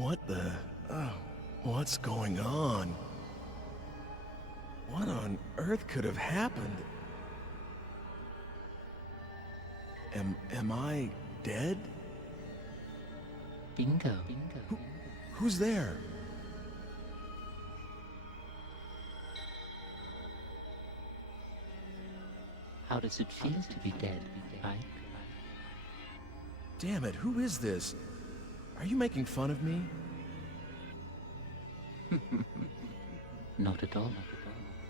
What the... what's going on? What on earth could have happened? Am I dead? Bingo. Who's there? How does it feel to be dead, Ike? Damn it, who is this? Are you making fun of me? Not at all.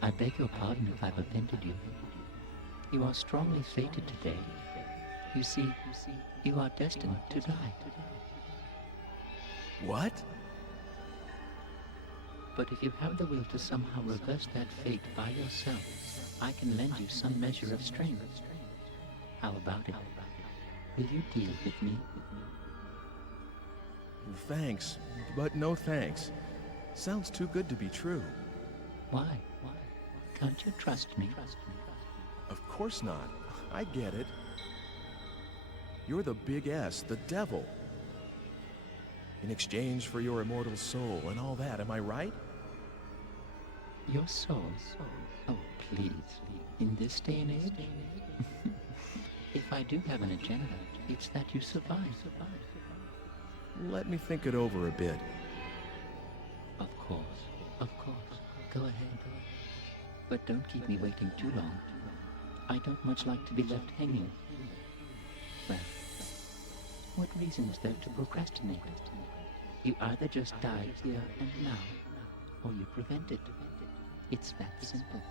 I beg your pardon if I've offended you. You are strongly fated today. You see, you are destined to die. What? But if you have the will to somehow reverse that fate by yourself, I can lend you some measure of strength. How about it? Will you deal with me? Thanks, but no thanks. Sounds too good to be true. Why? Can't you trust me? Of course not. I get it. You're the Big S, the devil. In exchange for your immortal soul and all that, am I right? Your soul? Oh, please. In this day and age? If I do have an agenda, it's that you survive. Let me think it over a bit. Of course. Go ahead. But don't keep me waiting too long. I don't much like to be left hanging. Well, what reason is there to procrastinate? You either just die here and now, or you prevent it. It's that simple.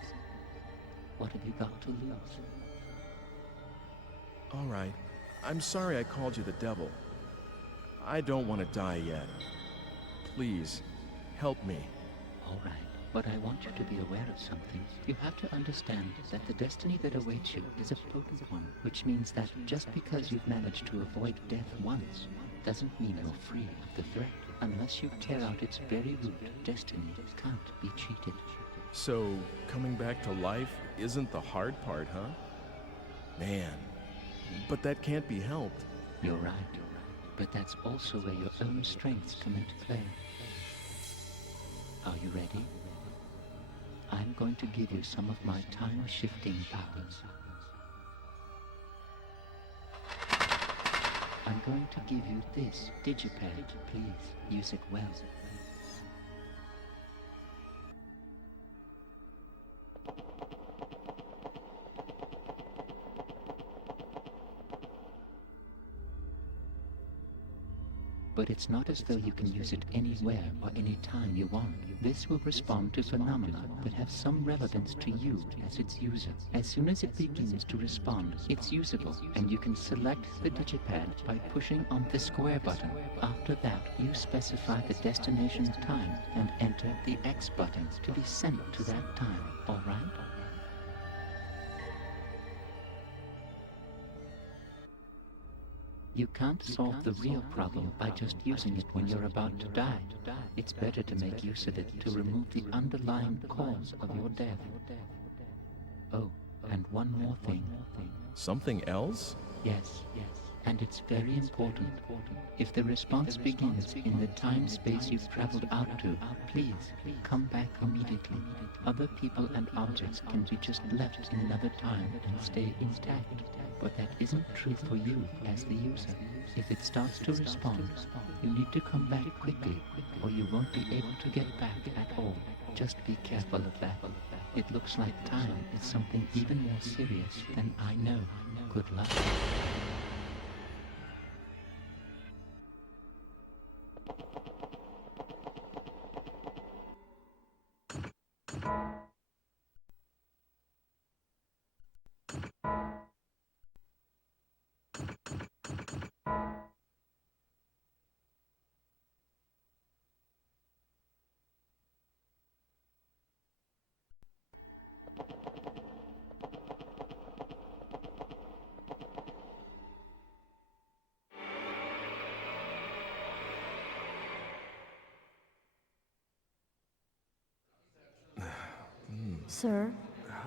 What have you got to lose? All right. I'm sorry I called you the devil. I don't want to die yet. Please, help me. All right. But I want you to be aware of something. You have to understand that the destiny that awaits you is a potent one, which means that just because you've managed to avoid death once, doesn't mean you're free of the threat. Unless you tear out its very root, destiny can't be cheated. So, coming back to life isn't the hard part, huh? Man, but that can't be helped. You're right. But that's also where your own strengths come into play. Are you ready? I'm going to give you some of my time-shifting powers. I'm going to give you this digipad. Please use it well. But it's not as though you can use it anywhere or any time you want. This will respond to phenomena that have some relevance to you as its user. As soon as it begins to respond, it's usable, and you can select the digipad by pushing on the square button. After that, you specify the destination time and enter the X button to be sent to that time, all right? You can't solve the real problem by just using it when you're about to die. It's better to make use of it to remove the underlying cause of your death. Oh, and one more thing. Something else? Yes. And it's very important. If the response begins in the time-space you've traveled out to, please come back immediately. Other people and objects can be just left in another time and stay intact. But that isn't true for you as the user. If it starts to respond, you need to come back quickly, or you won't be able to get back at all. Just be careful of that. It looks like time is something even more serious than I know. Good luck. Sir,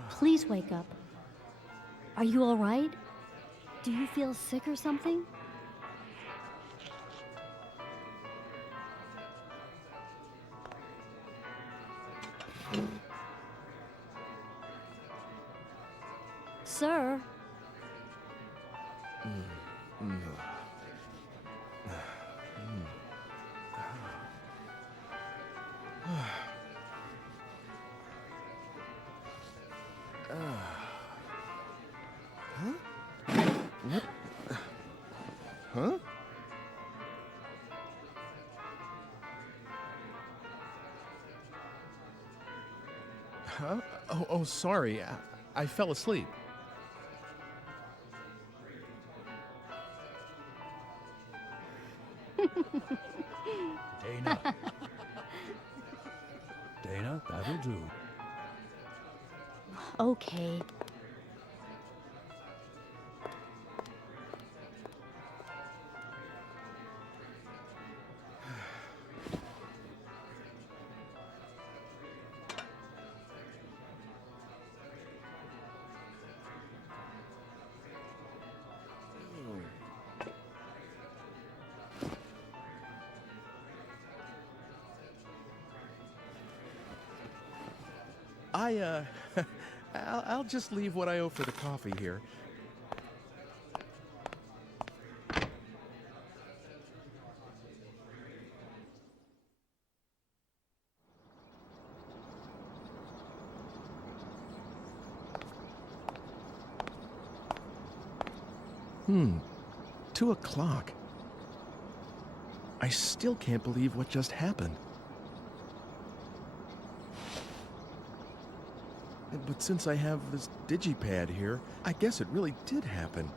please wake up. Are you all right? Do you feel sick or something? sir. Huh? Huh? Oh, sorry. I fell asleep. Dana. Dana, that'll do. Okay. I'll just leave what I owe for the coffee here. Hmm. 2 o'clock. I still can't believe what just happened. But since I have this digipad here, I guess it really did happen.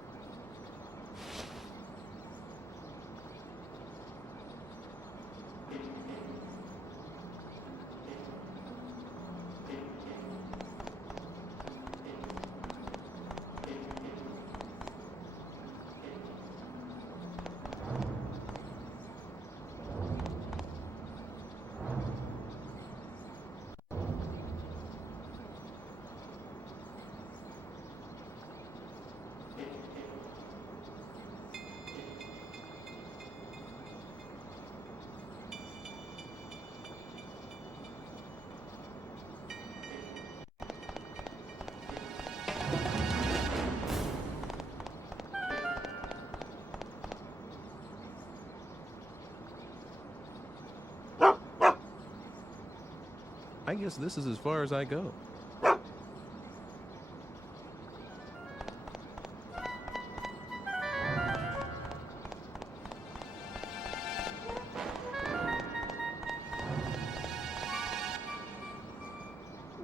I guess this is as far as I go.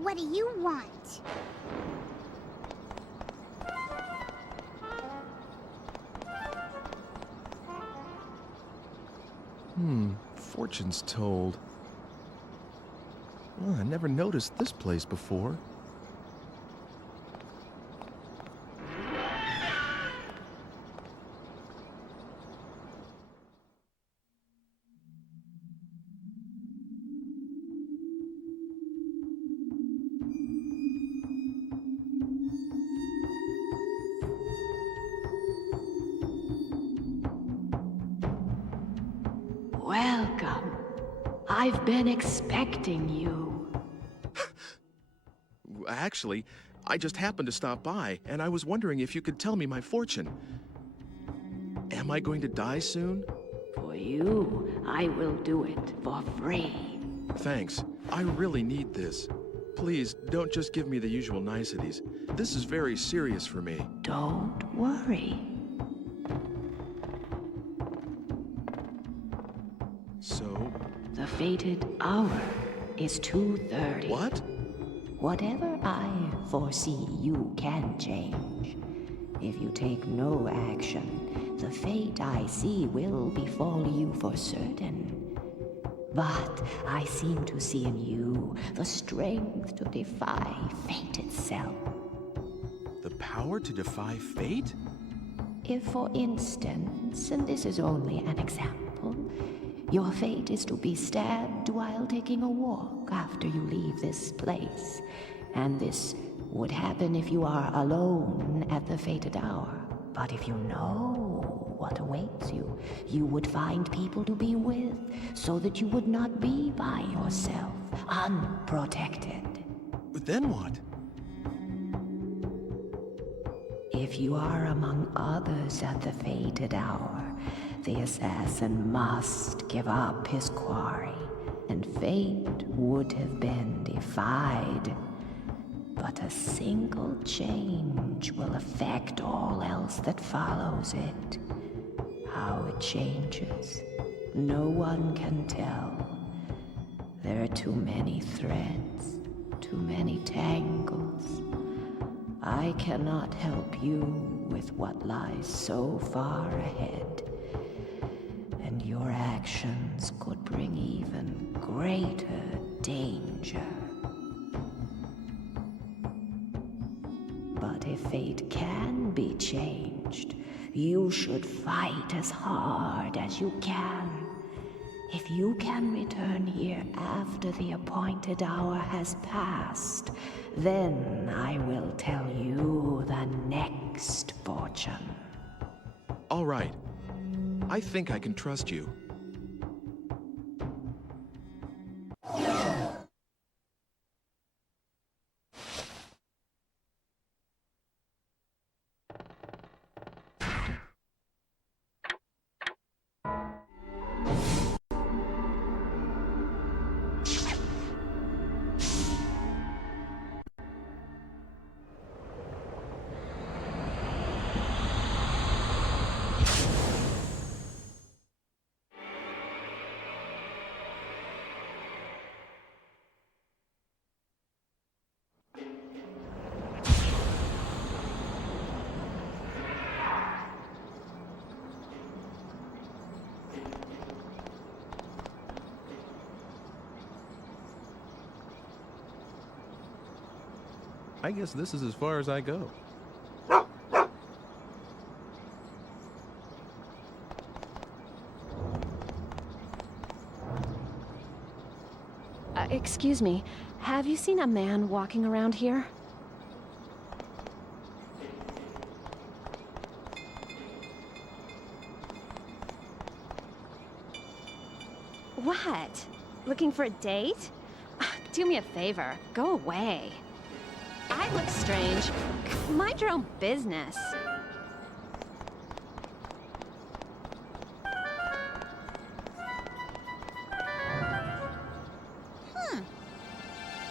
What do you want? Fortunes told. Well, I never noticed this place before. Welcome. I've been expecting you. Actually, I just happened to stop by, and I was wondering if you could tell me my fortune. Am I going to die soon? For you, I will do it for free. Thanks. I really need this. Please, don't just give me the usual niceties. This is very serious for me. Don't worry. So, The fated hour is 2:30. what? Whatever I foresee, you can change. If you take no action, the fate I see will befall you for certain. But I seem to see in you the strength to defy fate itself. The power to defy fate? If, for instance, and this is only an example, your fate is to be stabbed while taking a walk after you leave this place, and this would happen if you are alone at the fated hour. But if you know what awaits you, you would find people to be with, so that you would not be by yourself, unprotected. Then what? If you are among others at the fated hour, the assassin must give up his quarry, and fate would have been defied. But a single change will affect all else that follows it. How it changes, no one can tell. There are too many threads, too many tangles. I cannot help you with what lies so far ahead, and your actions could bring even greater danger. But if fate can be changed, you should fight as hard as you can. If you can return here after the appointed hour has passed, then I will tell you the next fortune. All right. I think I can trust you. I guess this is as far as I go. Excuse me, have you seen a man walking around here? What? Looking for a date? Do me a favor, go away. I look strange. Mind your own business.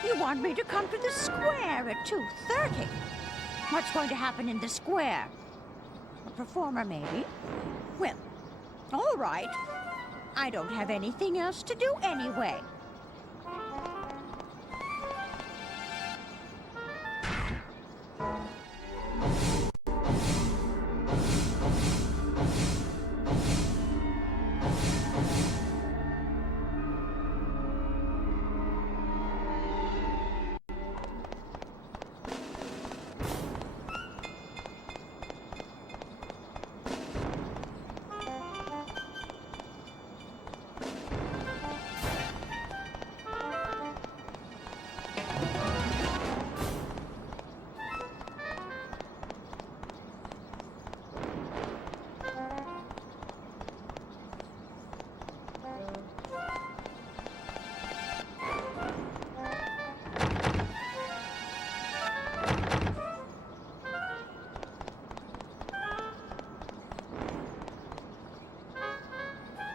You want me to come to the square at 2:30? What's going to happen in the square? A performer, maybe? Well, all right. I don't have anything else to do anyway.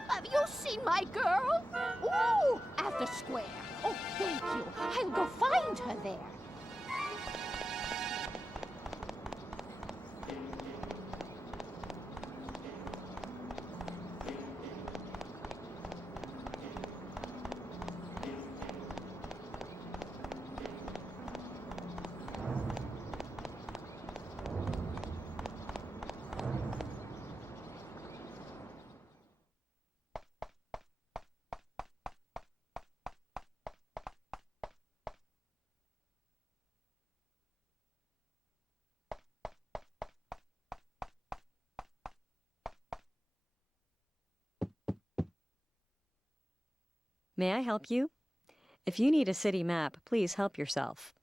Have you seen my girl? Ooh, at the square. Oh, thank you. I'll go find her there. May I help you? If you need a city map, please help yourself.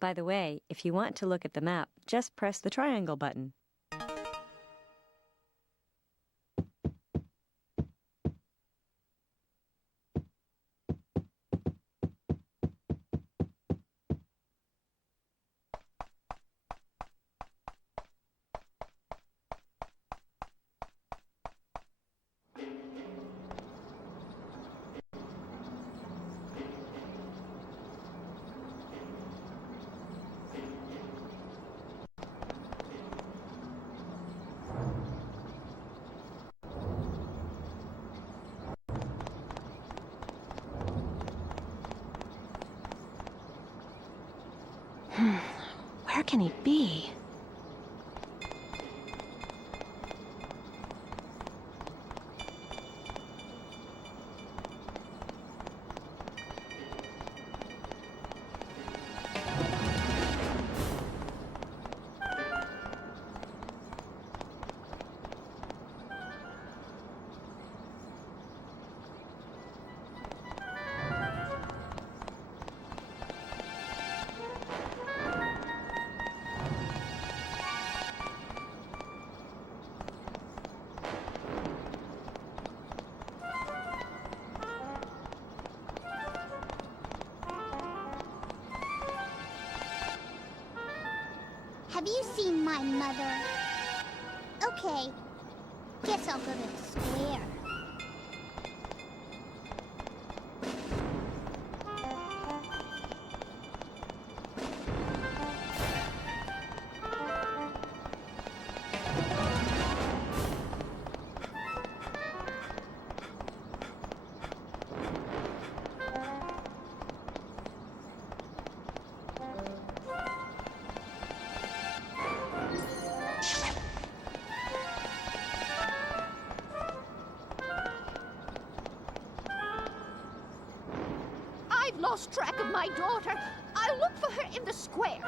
By the way, if you want to look at the map, just press the triangle button. can he be? Have you seen my mother? Okay, guess I'll go to the square. I've lost track of my daughter. I'll look for her in the square.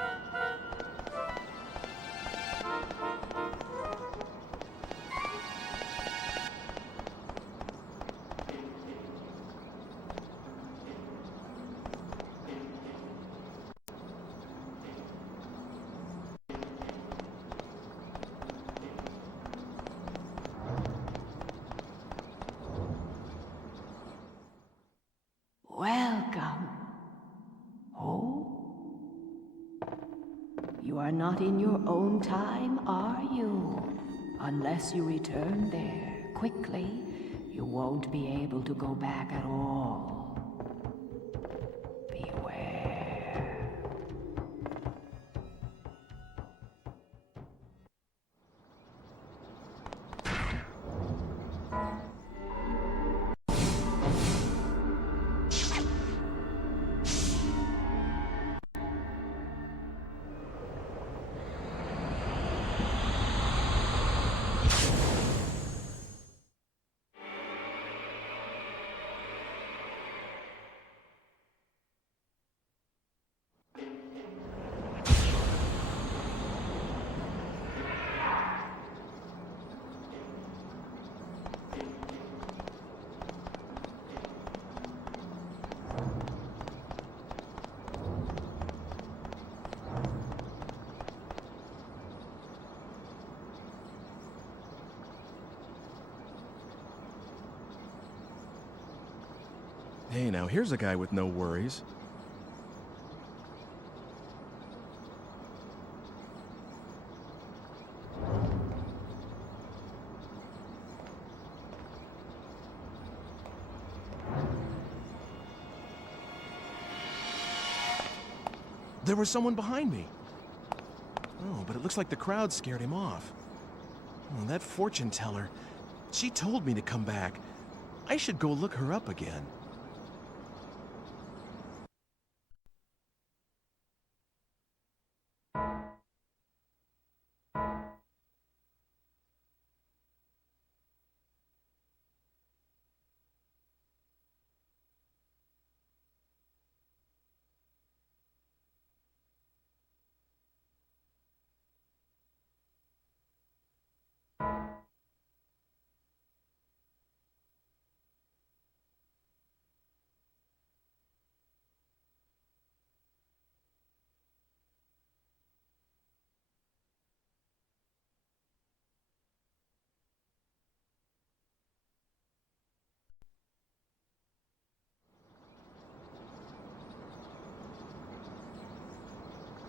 Welcome. Oh? You are not in your own time, are you? Unless you return there quickly, you won't be able to go back at all. Beware. Hey, now here's a guy with no worries. There was someone behind me. Oh, but it looks like the crowd scared him off. Oh, that fortune teller. She told me to come back. I should go look her up again.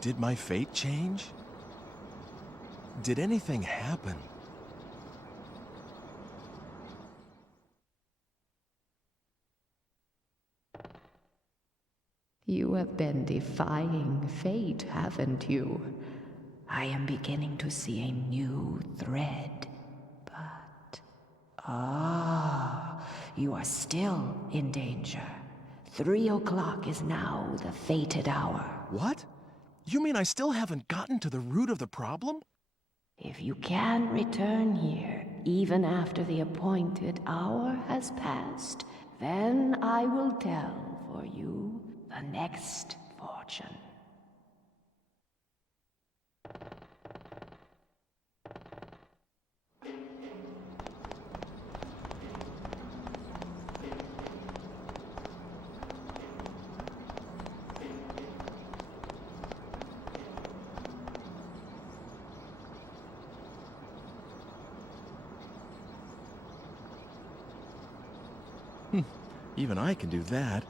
Did my fate change? Did anything happen? You have been defying fate, haven't you? I am beginning to see a new thread. But... you are still in danger. 3 o'clock is now the fated hour. What? You mean I still haven't gotten to the root of the problem? If you can return here, even after the appointed hour has passed, then I will tell for you the next fortune. Even I can do that.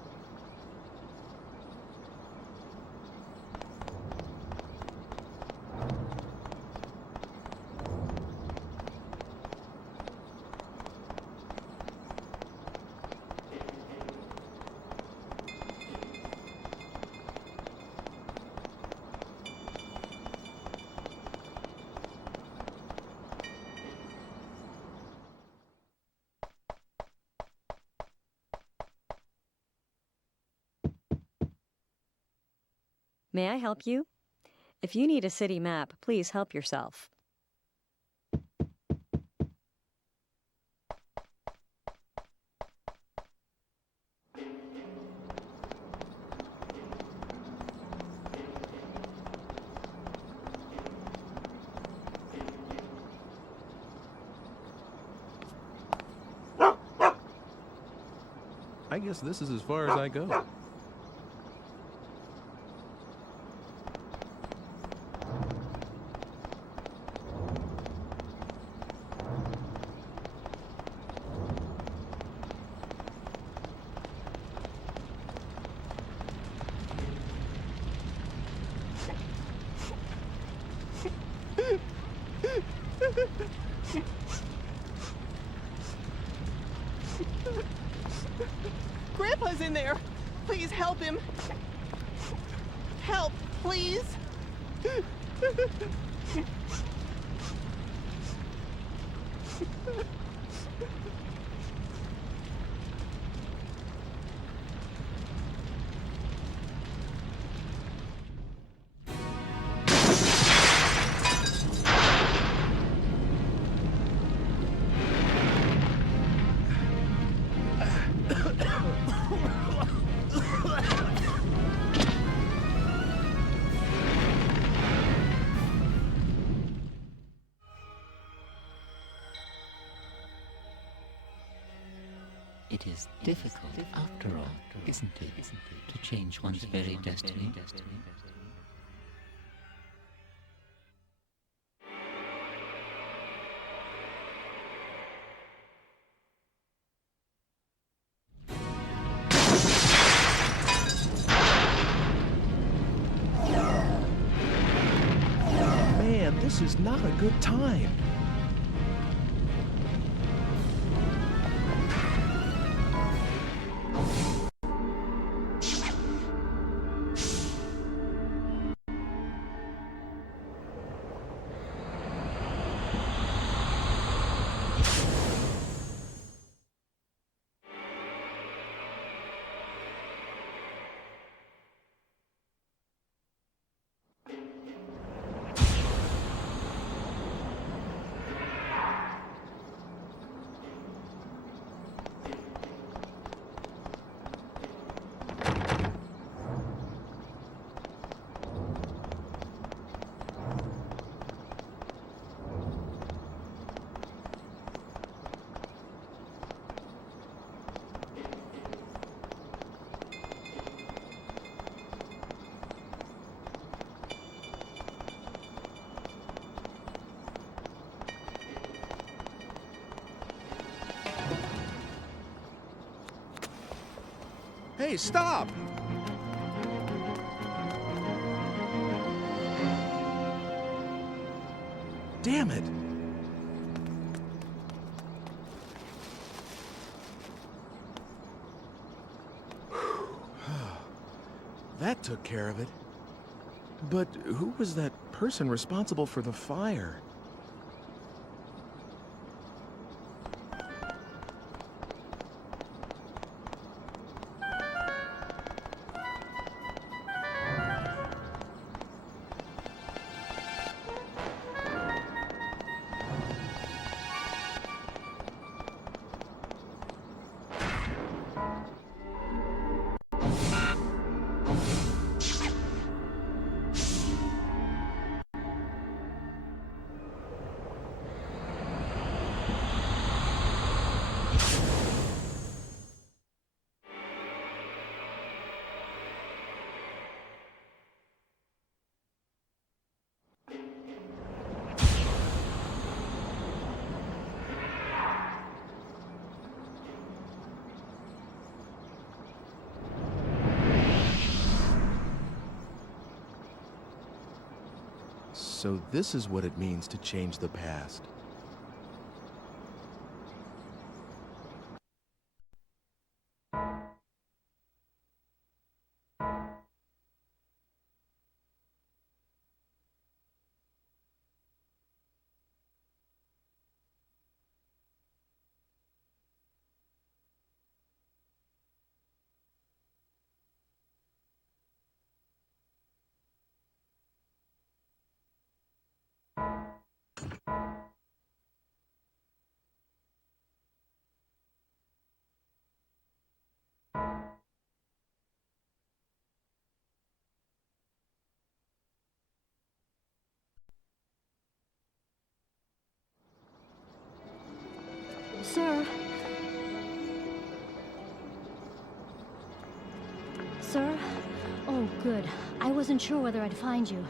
May I help you? If you need a city map, please help yourself. I guess this is as far as I go. Grandpa's in there! Please help him! Help, please! It is difficult, after all, isn't it, to change one's very destiny? Man, this is not a good time. Hey, stop! Damn it! That took care of it. But who was that person responsible for the fire? So this is what it means to change the past. Sir? Sir? Oh, good. I wasn't sure whether I'd find you.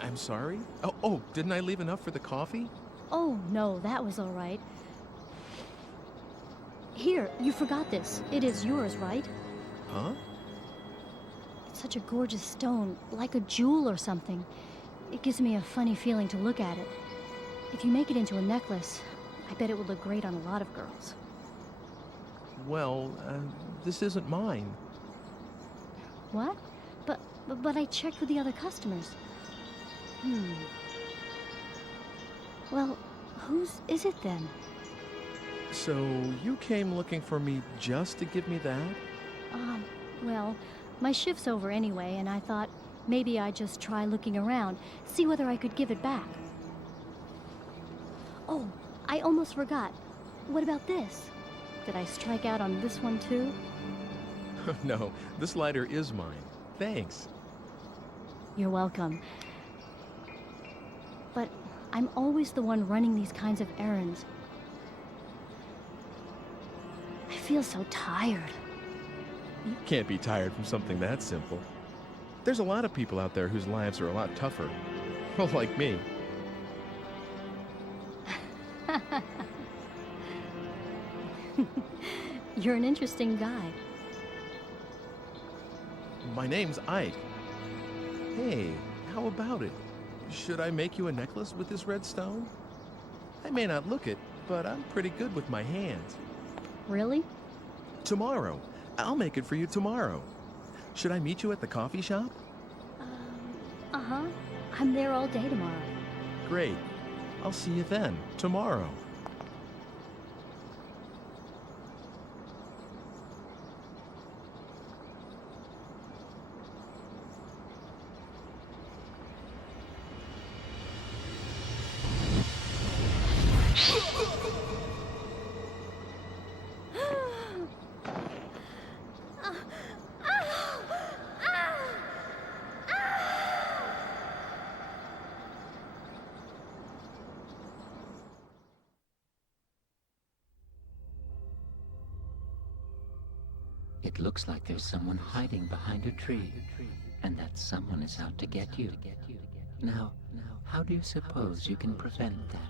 I'm sorry? Oh, didn't I leave enough for the coffee? Oh, no, that was all right. Here, you forgot this. It is yours, right? Huh? It's such a gorgeous stone, like a jewel or something. It gives me a funny feeling to look at it. If you make it into a necklace, I bet it would look great on a lot of girls. Well, this isn't mine. What? But I checked with the other customers. Well, whose is it then? So you came looking for me just to give me that? Well, my shift's over anyway, and I thought maybe I'd just try looking around, see whether I could give it back. Oh, I almost forgot. What about this? Did I strike out on this one too? No, this lighter is mine. Thanks. You're welcome. But I'm always the one running these kinds of errands. I feel so tired. You can't be tired from something that simple. There's a lot of people out there whose lives are a lot tougher. Well, like me. You're an interesting guy. My name's Ike. Hey, how about it? Should I make you a necklace with this red stone? I may not look it, but I'm pretty good with my hands. Really? Tomorrow. I'll make it for you tomorrow. Should I meet you at the coffee shop? Uh-huh. I'm there all day tomorrow. Great. I'll see you then, tomorrow. It looks like there's someone hiding behind a tree, and that someone is out to get you. Now, how do you suppose you can prevent that?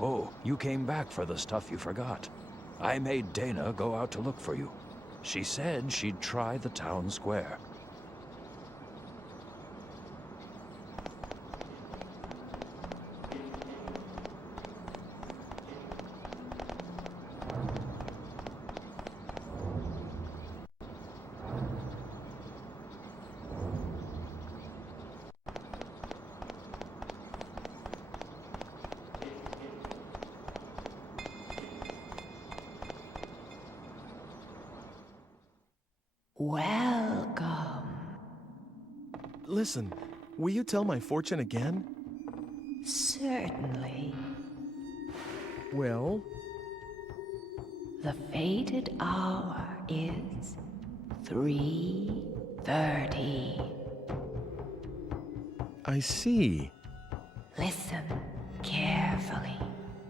Oh, you came back for the stuff you forgot. I made Dana go out to look for you. She said she'd try the town square. Welcome. Listen, will you tell my fortune again? Certainly. Well? The fated hour is 3:30. I see. Listen carefully.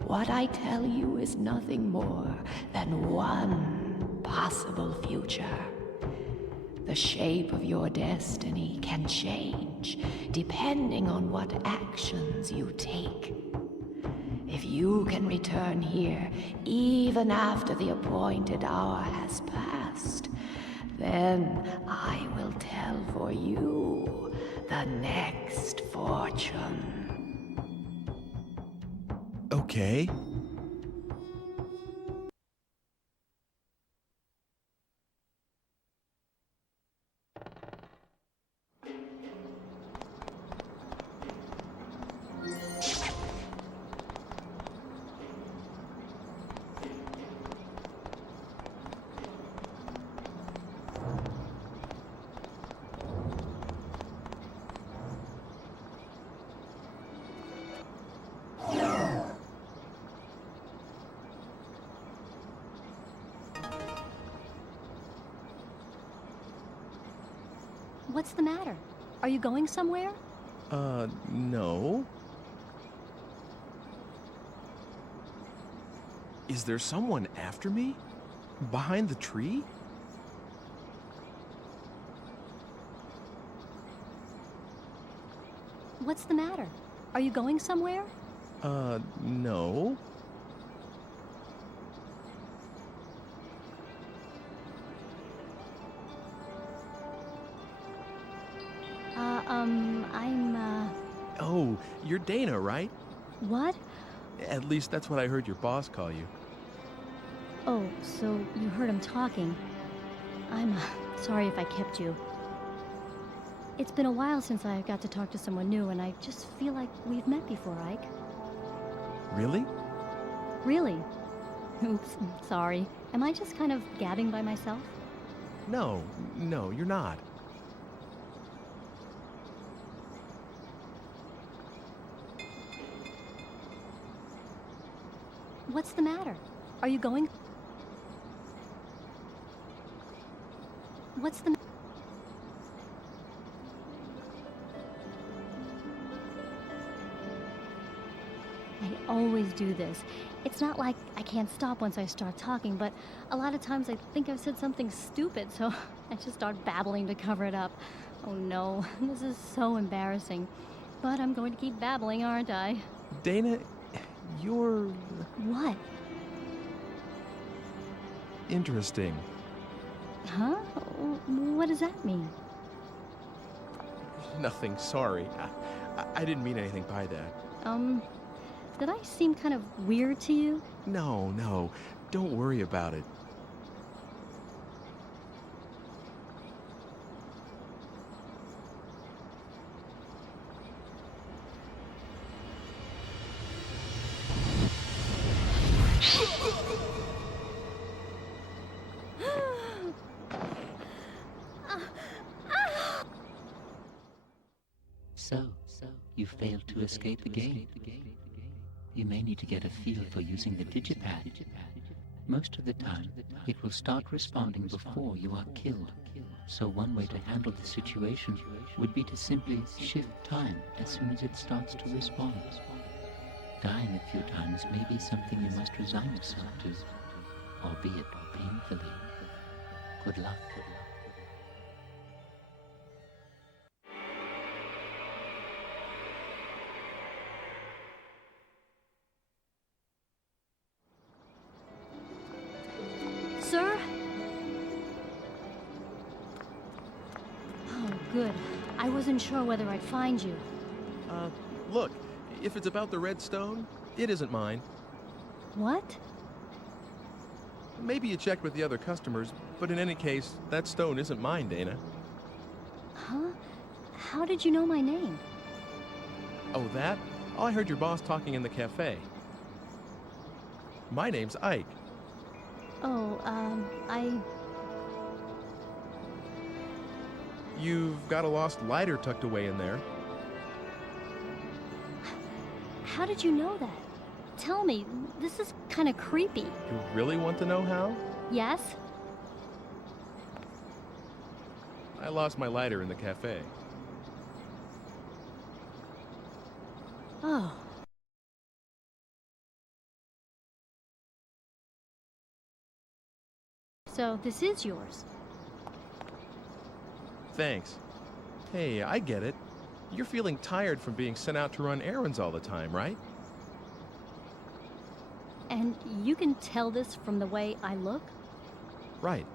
What I tell you is nothing more than one possible future. The shape of your destiny can change depending on what actions you take. If you can return here even after the appointed hour has passed, then I will tell for you the next fortune. Okay. What's the matter? Are you going somewhere? No. Is there someone after me? Behind the tree? What's the matter? Are you going somewhere? No. Oh, you're Dana, right? What? At least that's what I heard your boss call you. Oh, so you heard him talking. I'm sorry if I kept you. It's been a while since I got to talk to someone new, and I just feel like we've met before, Ike. Really? Really? Oops, sorry. Am I just kind of gabbing by myself? No, you're not. What's the matter? Are you going? What's the... I always do this. It's not like I can't stop once I start talking, but a lot of times I think I've said something stupid, so I just start babbling to cover it up. Oh no, this is so embarrassing. But I'm going to keep babbling, aren't I? Dana, you're... What? interesting. Huh? What does that mean? Nothing, sorry. I didn't mean anything by that. Did I seem kind of weird to you? No, don't worry about it. So, you failed to escape the game. You may need to get a feel for using the digipad. Most of the time, it will start responding before you are killed. So one way to handle the situation would be to simply shift time as soon as it starts to respond. Dying a few times may be something you must resign yourself to, albeit painfully. Good luck. Sir? Oh, good. I wasn't sure whether I'd find you. Look, if it's about the red stone, it isn't mine. What? Maybe you checked with the other customers, but in any case, that stone isn't mine, Dana. Huh? How did you know my name? Oh, that? Oh, I heard your boss talking in the cafe. My name's Ike. Oh, You've got a lost lighter tucked away in there. How did you know that? Tell me, this is kind of creepy. You really want to know how? Yes? I lost my lighter in the cafe. Oh. So, this is yours. Thanks. Hey, I get it. You're feeling tired from being sent out to run errands all the time, right? And you can tell this from the way I look? Right.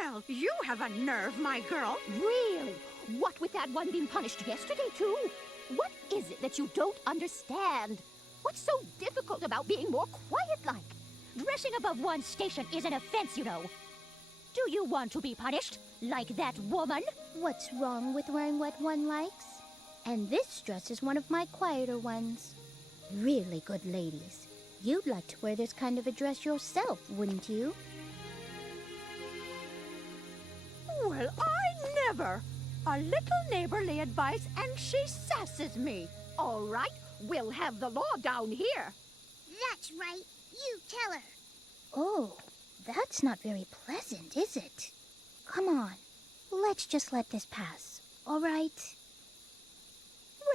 Well, you have a nerve, my girl. Really? What with that one being punished yesterday, too? What is it that you don't understand? What's so difficult about being more quiet-like? Dressing above one's station is an offense, you know. Do you want to be punished, like that woman? What's wrong with wearing what one likes? And this dress is one of my quieter ones. Really good ladies. You'd like to wear this kind of a dress yourself, wouldn't you? Well, I never. A little neighborly advice, and she sasses me. All right, we'll have the law down here. That's right. You tell her. Oh, that's not very pleasant, is it? Come on, let's just let this pass, all right?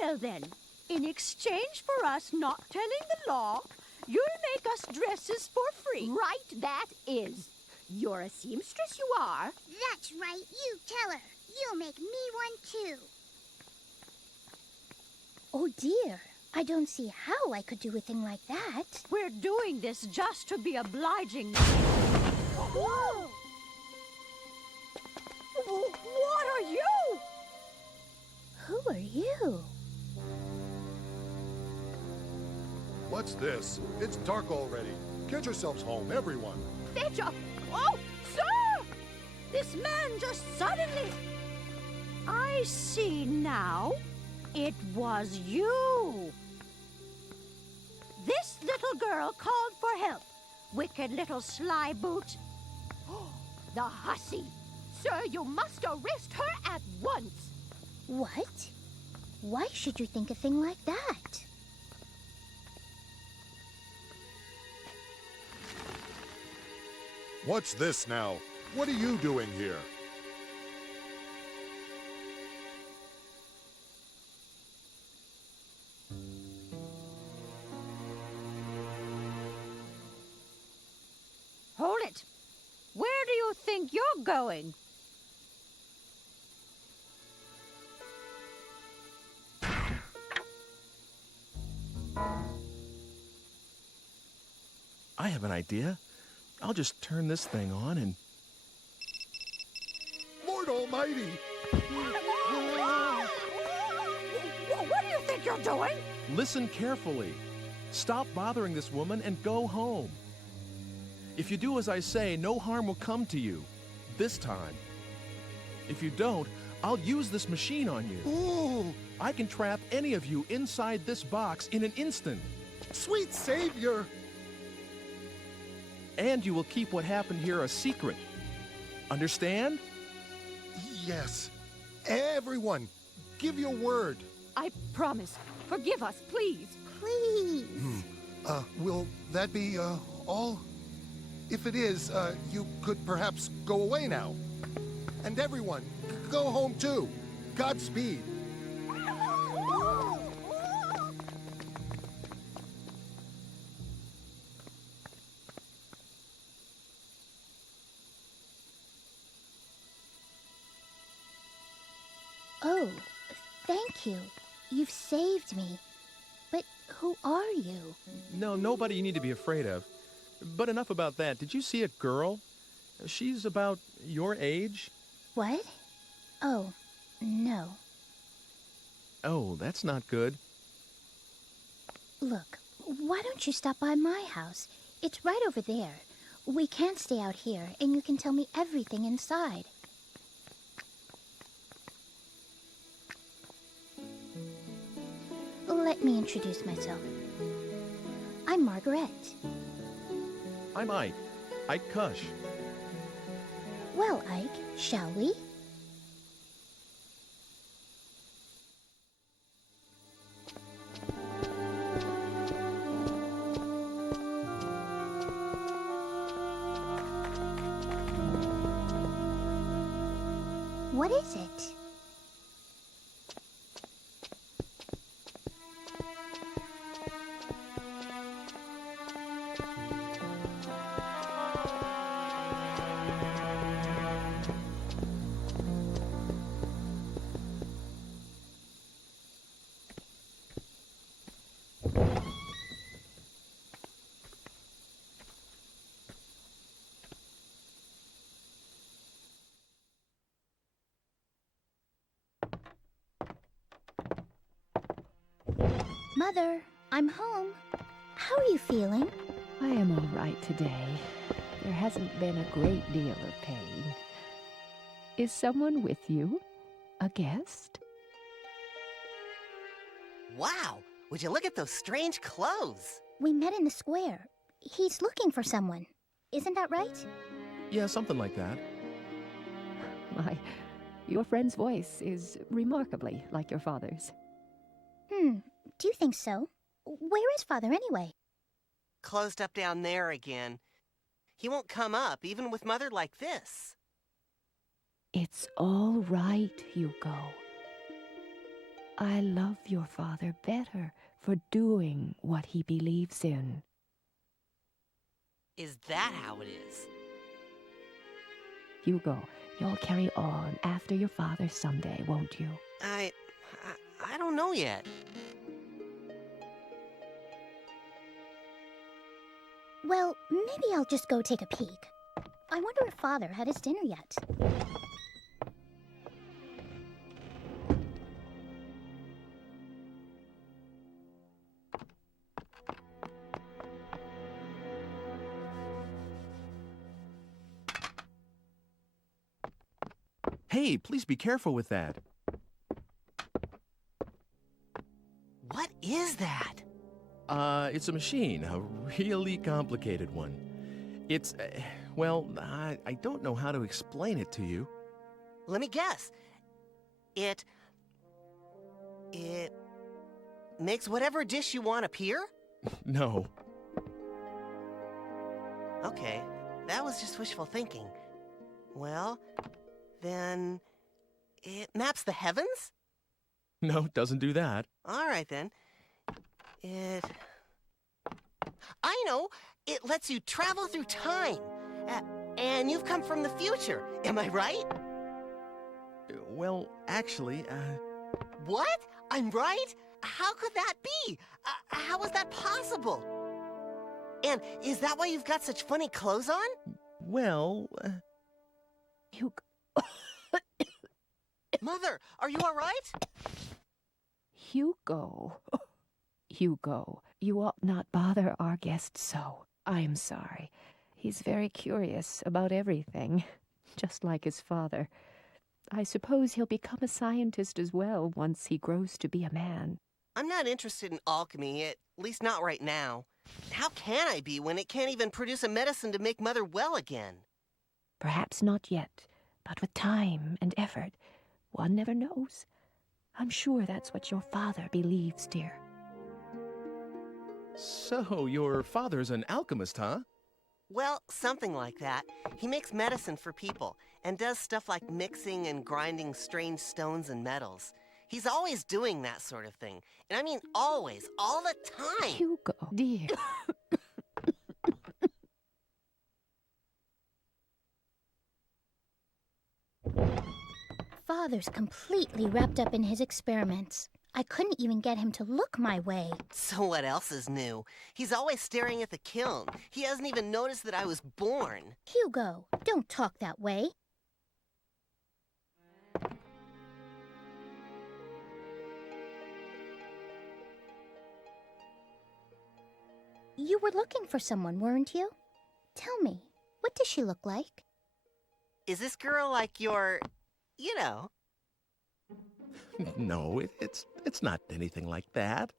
Well then, in exchange for us not telling the law, you'll make us dresses for free. Right, that is. You're a seamstress, you are. That's right. You tell her. You'll make me one, too. Oh dear, I don't see how I could do a thing like that. We're doing this just to be obliging. Whoa! What are you? Who are you? What's this? It's dark already. Get yourselves home, everyone. Fetcher! Oh, sir! This man just suddenly... I see now. It was you. This little girl called for help. Wicked little sly boot. The hussy! Sir, you must arrest her at once. What? Why should you think a thing like that? What's this now? What are you doing here? Hold it. Where do you think you're going? I have an idea. I'll just turn this thing on and... Lord Almighty! What do you think you're doing? Listen carefully. Stop bothering this woman and go home. If you do as I say, no harm will come to you. This time. If you don't, I'll use this machine on you. Ooh! I can trap any of you inside this box in an instant. Sweet Savior! And you will keep what happened here a secret. Understand? Yes. Everyone, give your word. I promise. Forgive us, please. Please. Will that be, all? If it is, you could perhaps go away now. And everyone, go home too. Godspeed. Oh, thank you. You've saved me. But who are you? No, nobody you need to be afraid of. But enough about that. Did you see a girl? She's about your age. What? Oh, no. Oh, that's not good. Look, why don't you stop by my house? It's right over there. We can't stay out here, and you can tell me everything inside. Let me introduce myself. I'm Margaret. I'm Ike. Ike Kush. Well, Ike, shall we? What is it? Mother, I'm home. How are you feeling? I am all right today. There hasn't been a great deal of pain. Is someone with you? A guest? Wow! Would you look at those strange clothes? We met in the square. He's looking for someone. Isn't that right? Yeah, something like that. Your friend's voice is remarkably like your father's. Do you think so? Where is Father anyway? Closed up down there again. He won't come up, even with Mother like this. It's all right, Hugo. I love your father better for doing what he believes in. Is that how it is? Hugo, you'll carry on after your father someday, won't you? I don't know yet. Well, maybe I'll just go take a peek. I wonder if Father had his dinner yet. Hey, please be careful with that. What is that? It's a machine, a really complicated one. It's, well, I don't know how to explain it to you. Let me guess. It makes whatever dish you want appear? No. Okay, that was just wishful thinking. Well, then it maps the heavens? No, it doesn't do that. All right, then. I know! It lets you travel through time. And you've come from the future, am I right? Well, actually, What? I'm right? How could that be? How is that possible? And is that why you've got such funny clothes on? well, Hugo. Mother, are you all right? Hugo. Hugo, you ought not bother our guest so. I'm sorry. He's very curious about everything, just like his father. I suppose he'll become a scientist as well once he grows to be a man. I'm not interested in alchemy, at least not right now. How can I be when it can't even produce a medicine to make Mother well again? Perhaps not yet, but with time and effort, one never knows. I'm sure that's what your father believes, dear. So, your father's an alchemist, huh? Well, something like that. He makes medicine for people and does stuff like mixing and grinding strange stones and metals. He's always doing that sort of thing. And I mean always, all the time. Hugo, dear. Father's completely wrapped up in his experiments. I couldn't even get him to look my way. So what else is new? He's always staring at the kiln. He hasn't even noticed that I was born. Hugo, don't talk that way. You were looking for someone, weren't you? Tell me, what does she look like? Is this girl like your, you know? No, it's not anything like that.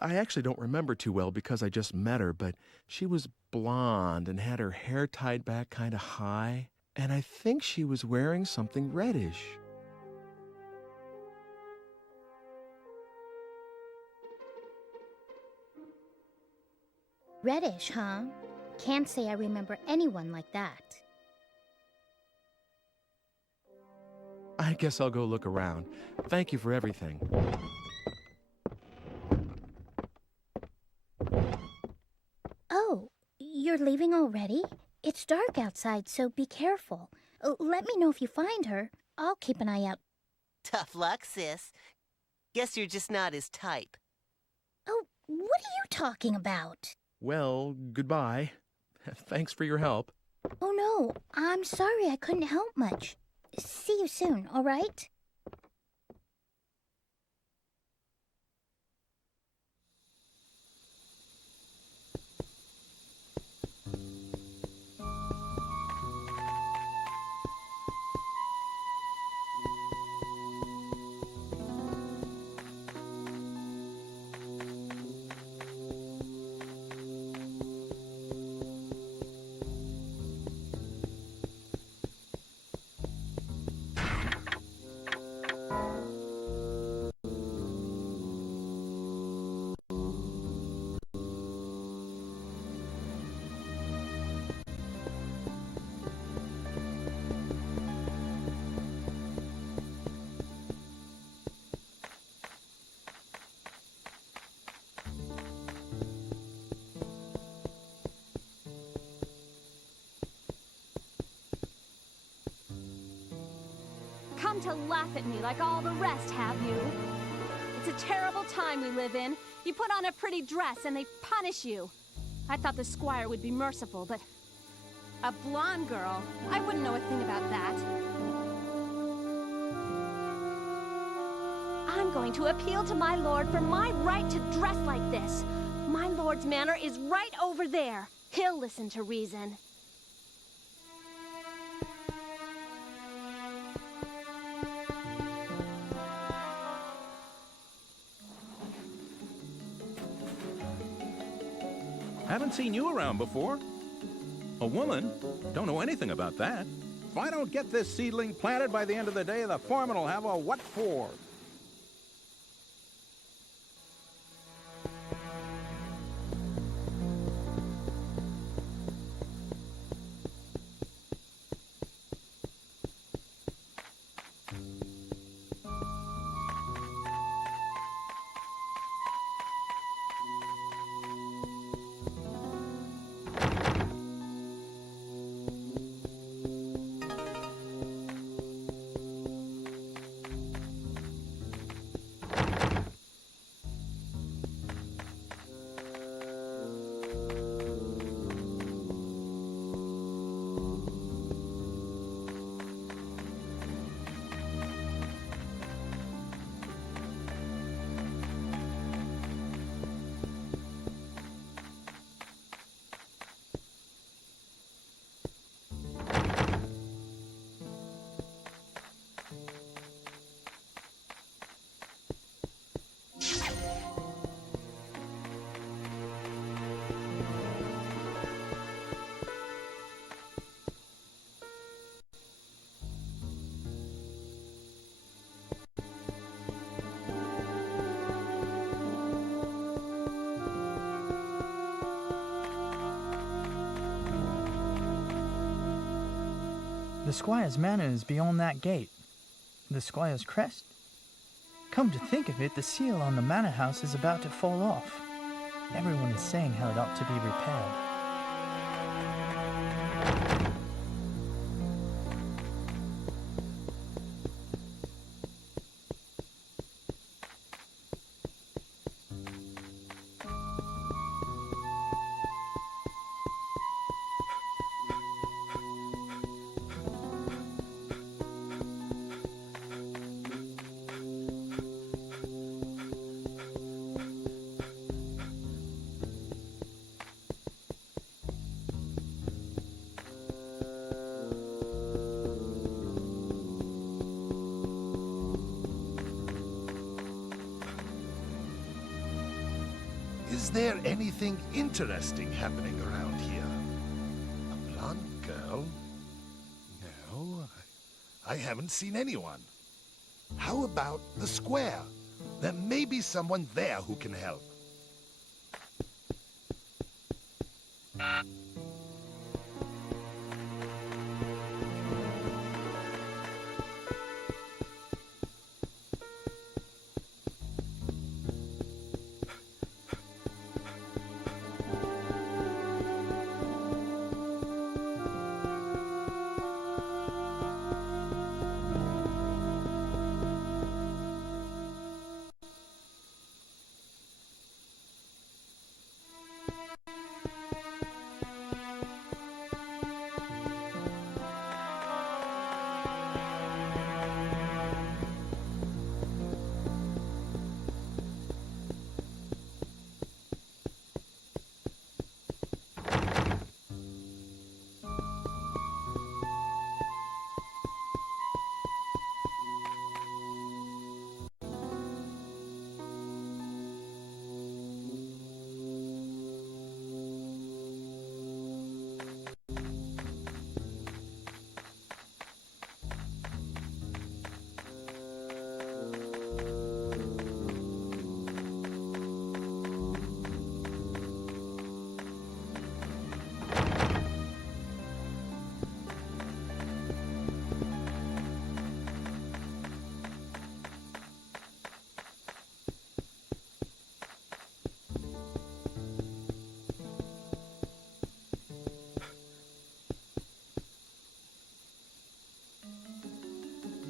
I actually don't remember too well because I just met her, but she was blonde and had her hair tied back kind of high, and I think she was wearing something reddish. Reddish, huh? Can't say I remember anyone like that. I guess I'll go look around. Thank you for everything. Oh, you're leaving already? It's dark outside, so be careful. Let me know if you find her. I'll keep an eye out. Tough luck, sis. Guess you're just not his type. Oh, what are you talking about? Well, goodbye. Thanks for your help. Oh no, I'm sorry I couldn't help much. See you soon, all right? Come to laugh at me like all the rest, have you? It's a terrible time we live in. You put on a pretty dress and they punish you. I thought the squire would be merciful, but a blonde girl, I wouldn't know a thing about that. I'm going to appeal to my lord for my right to dress like this. My lord's manor is right over there. He'll listen to reason. Haven't seen you around before. A woman? Don't know anything about that. If I don't get this seedling planted by the end of the day, the foreman will have a what for. The Squire's manor is beyond that gate. The Squire's crest? Come to think of it, the seal on the manor house is about to fall off. Everyone is saying how it ought to be repaired. Is there anything interesting happening around here? A blonde girl? No, I haven't seen anyone. How about the square? There may be someone there who can help.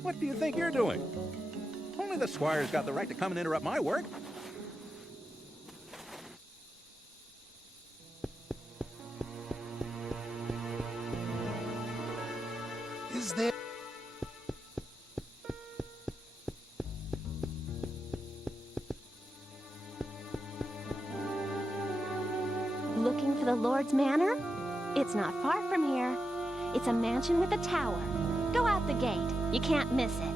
What do you think you're doing? Only the squire's got the right to come and interrupt my work. Is there... Looking for the Lord's Manor? It's not far from here. It's a mansion with a tower. Go out the gate. You can't miss it.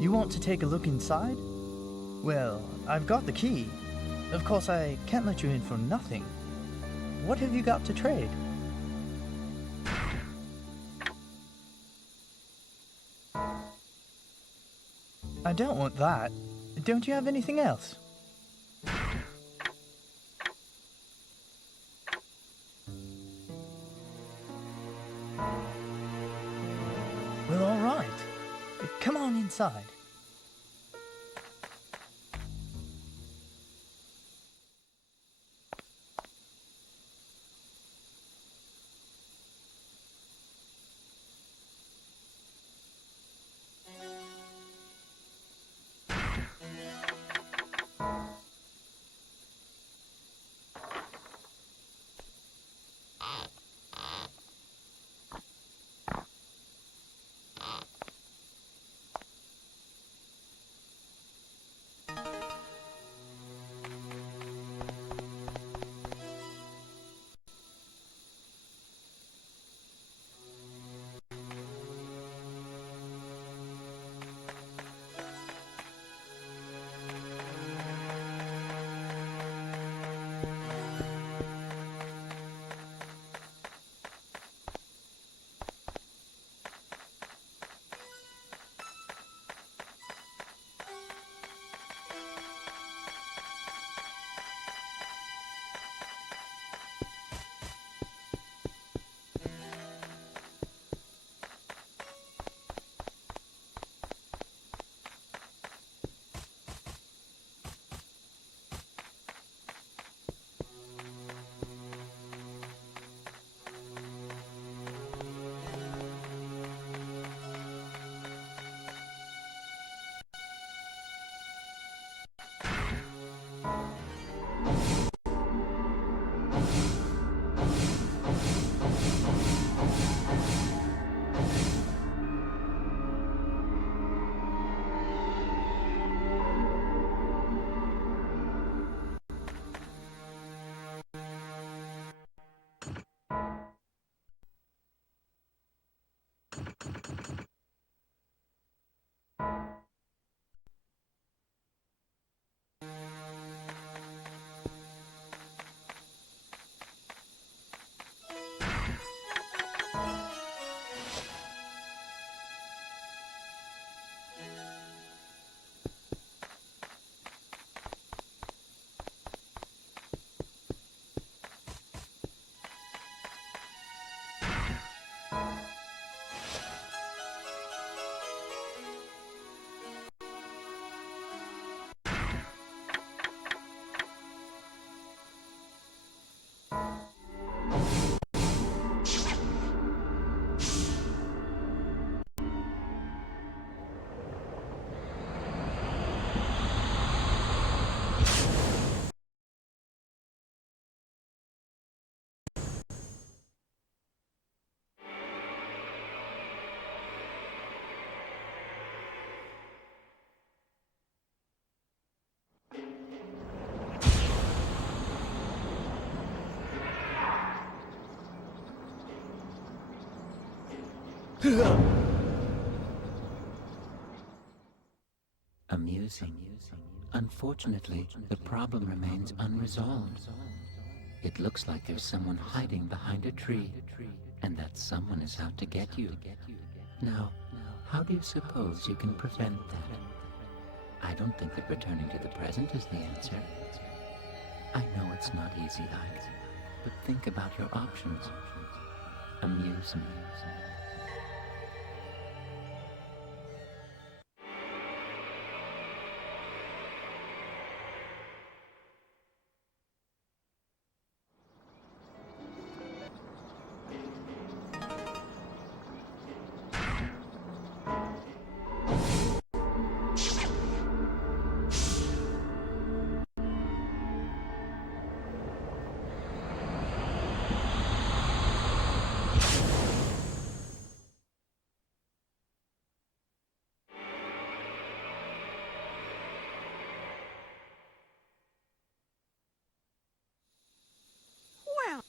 You want to take a look inside? Well, I've got the key. Of course, I can't let you in for nothing. What have you got to trade? I don't want that. Don't you have anything else? Well, all right. Come on inside. Amusing. Unfortunately, the problem remains unresolved. It looks like there's someone hiding behind a tree, and that someone is out to get you. Now, how do you suppose you can prevent that? I don't think that returning to the present is the answer. I know it's not easy either, but think about your options. Amuse me. Well,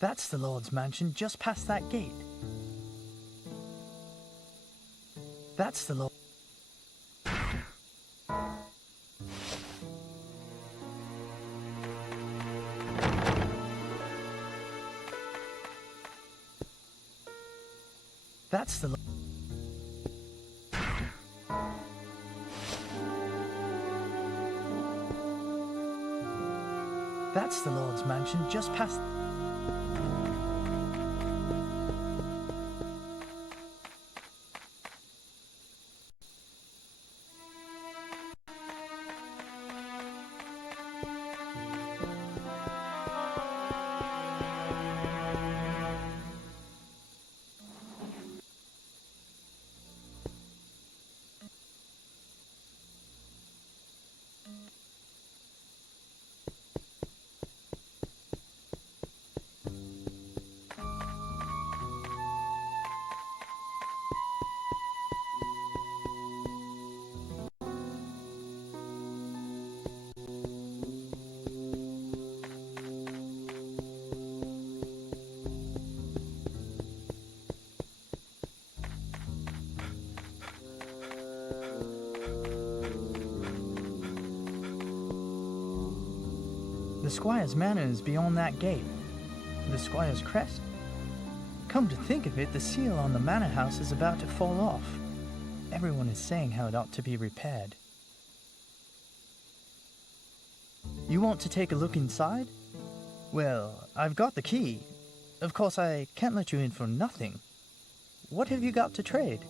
That's the Lord's mansion just past that gate. That's the Lord. That's the Lord. That's the Lord's mansion just past. The squire's manor is beyond that gate. The squire's crest. Come to think of it, the seal on the manor house is about to fall off. Everyone is saying how it ought to be repaired. You want to take a look inside? Well, I've got the key. Of course, I can't let you in for nothing. What have you got to trade?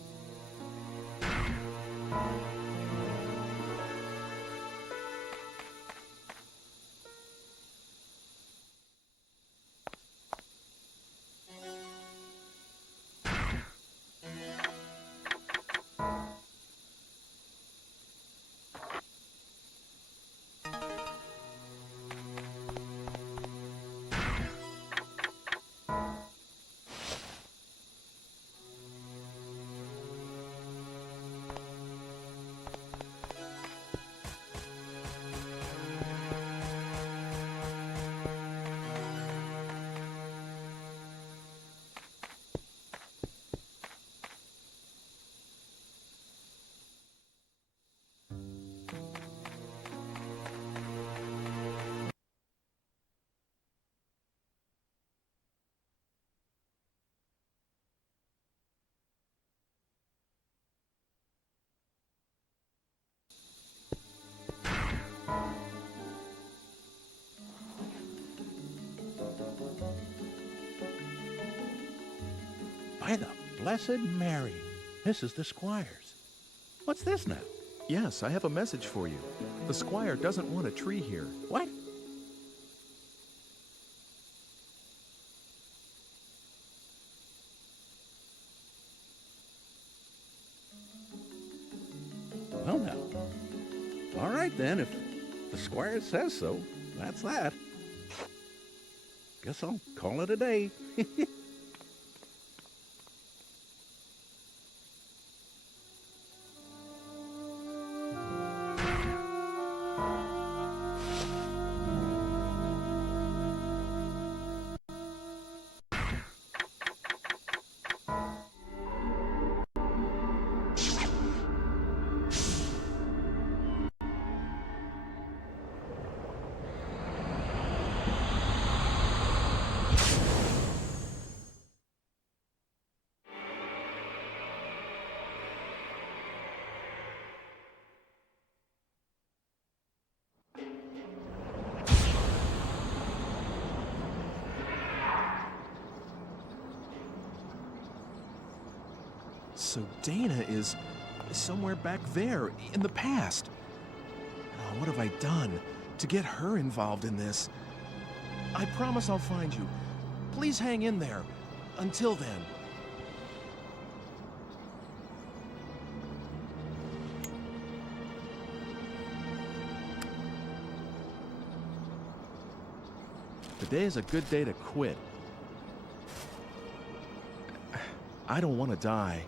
By the Blessed Mary, this is the squire's. What's this now? Yes, I have a message for you. The squire doesn't want a tree here. What? Well, now. All right, then, if the squire says so, that's that. Guess I'll call it a day. So Dana is somewhere back there in the past. Oh, what have I done to get her involved in this? I promise I'll find you. Please hang in there. Until then. Today is a good day to quit. I don't want to die.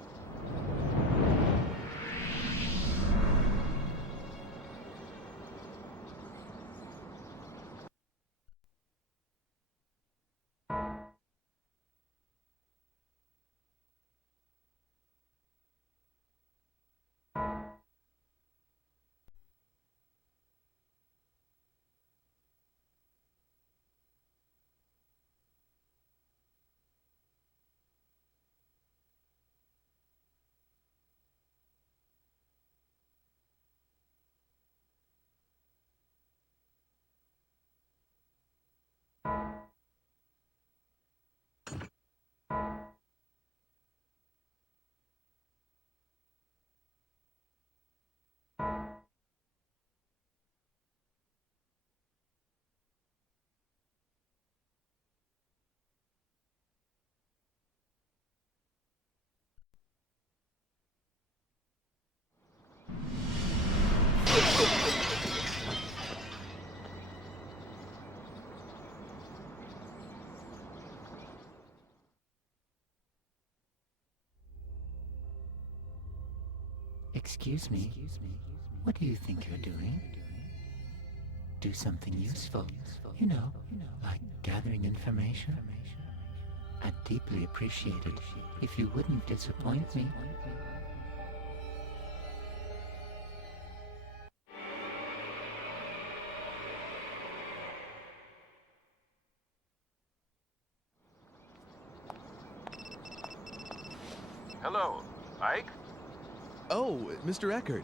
Excuse me. What do you think you're doing? Do something useful. You know, like gathering information. I'd deeply appreciate it if you wouldn't disappoint me. Hello, Ike? Oh, Mr. Eckert.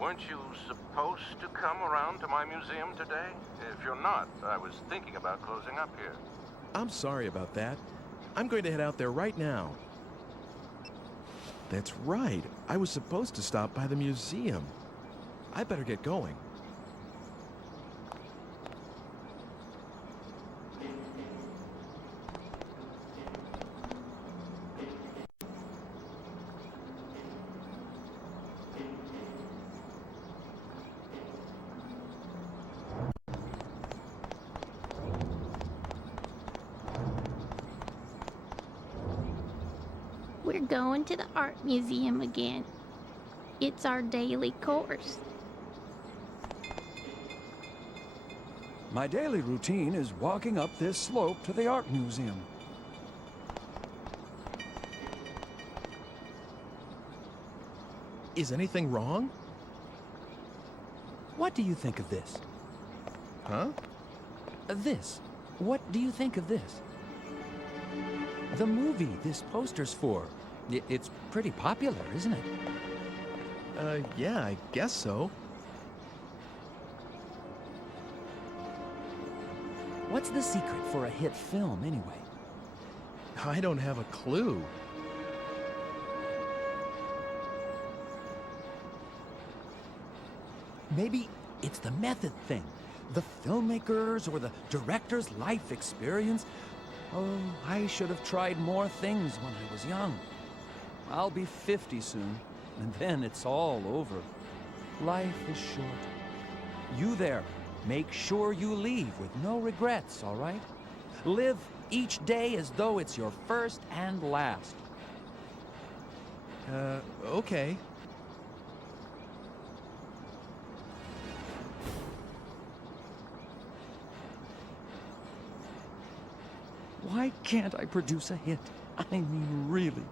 Weren't you supposed to come around to my museum today? If you're not, I was thinking about closing up here. I'm sorry about that. I'm going to head out there right now. That's right. I was supposed to stop by the museum. I better get going. We're going to the art museum again. It's our daily course. My daily routine is walking up this slope to the art museum. Is anything wrong? What do you think of this? Huh? This. What do you think of this? The movie this poster's for. It's pretty popular, isn't it? Yeah, I guess so. What's the secret for a hit film, anyway? I don't have a clue. Maybe it's the method thing. The filmmakers or the director's life experience. Oh, I should have tried more things when I was young. I'll be 50 soon, and then it's all over. Life is short. You there, make sure you leave with no regrets, all right? Live each day as though it's your first and last. Okay. Why can't I produce a hit? I mean, really.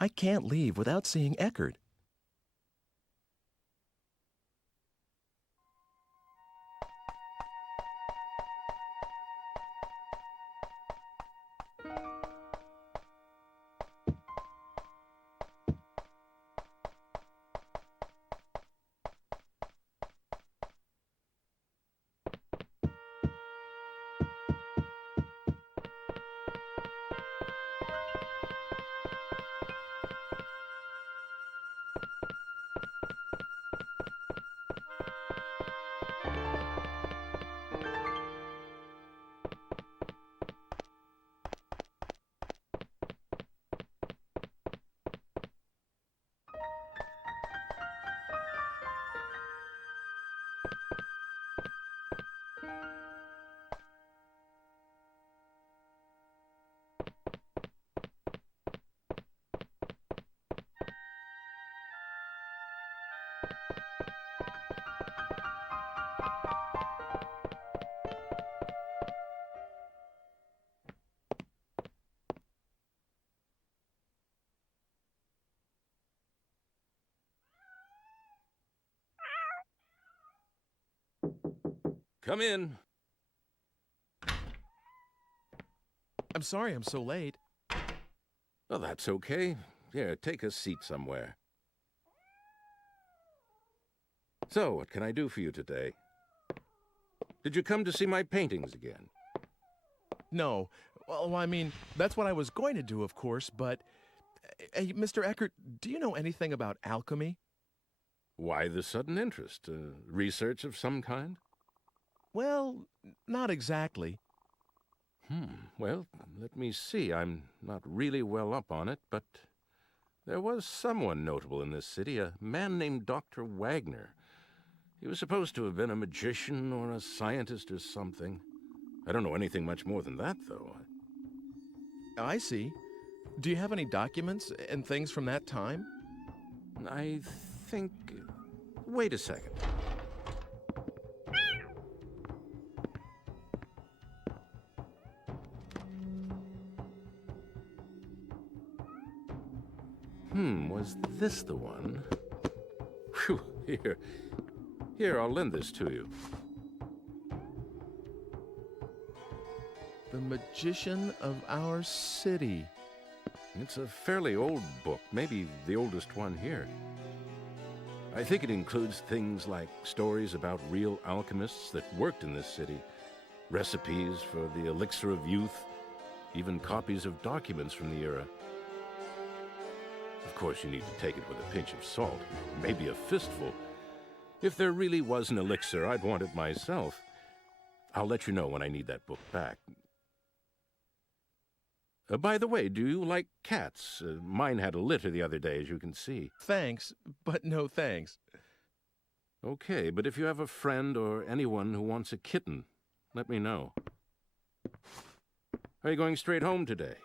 I can't leave without seeing Eckert. Come in. I'm sorry I'm so late. Oh, that's okay. Here, take a seat somewhere. So, what can I do for you today? Did you come to see my paintings again? No. Well, I mean, that's what I was going to do, of course, but... Hey, Mr. Eckert, do you know anything about alchemy? Why the sudden interest? Research of some kind? Well, not exactly. Well, let me see. I'm not really well up on it, but there was someone notable in this city, a man named Dr. Wagner. He was supposed to have been a magician or a scientist or something. I don't know anything much more than that, though. I see. Do you have any documents and things from that time? I think... Wait a second. Was this the one? Whew, Here, I'll lend this to you. The Magician of Our City. It's a fairly old book, maybe the oldest one here. I think it includes things like stories about real alchemists that worked in this city, recipes for the elixir of youth, even copies of documents from the era. Of course, you need to take it with a pinch of salt, maybe a fistful. If there really was an elixir, I'd want it myself. I'll let you know when I need that book back. By the way, do you like cats? Mine had a litter the other day, as you can see. Thanks, but no thanks. Okay, but if you have a friend or anyone who wants a kitten, let me know. Are you going straight home today?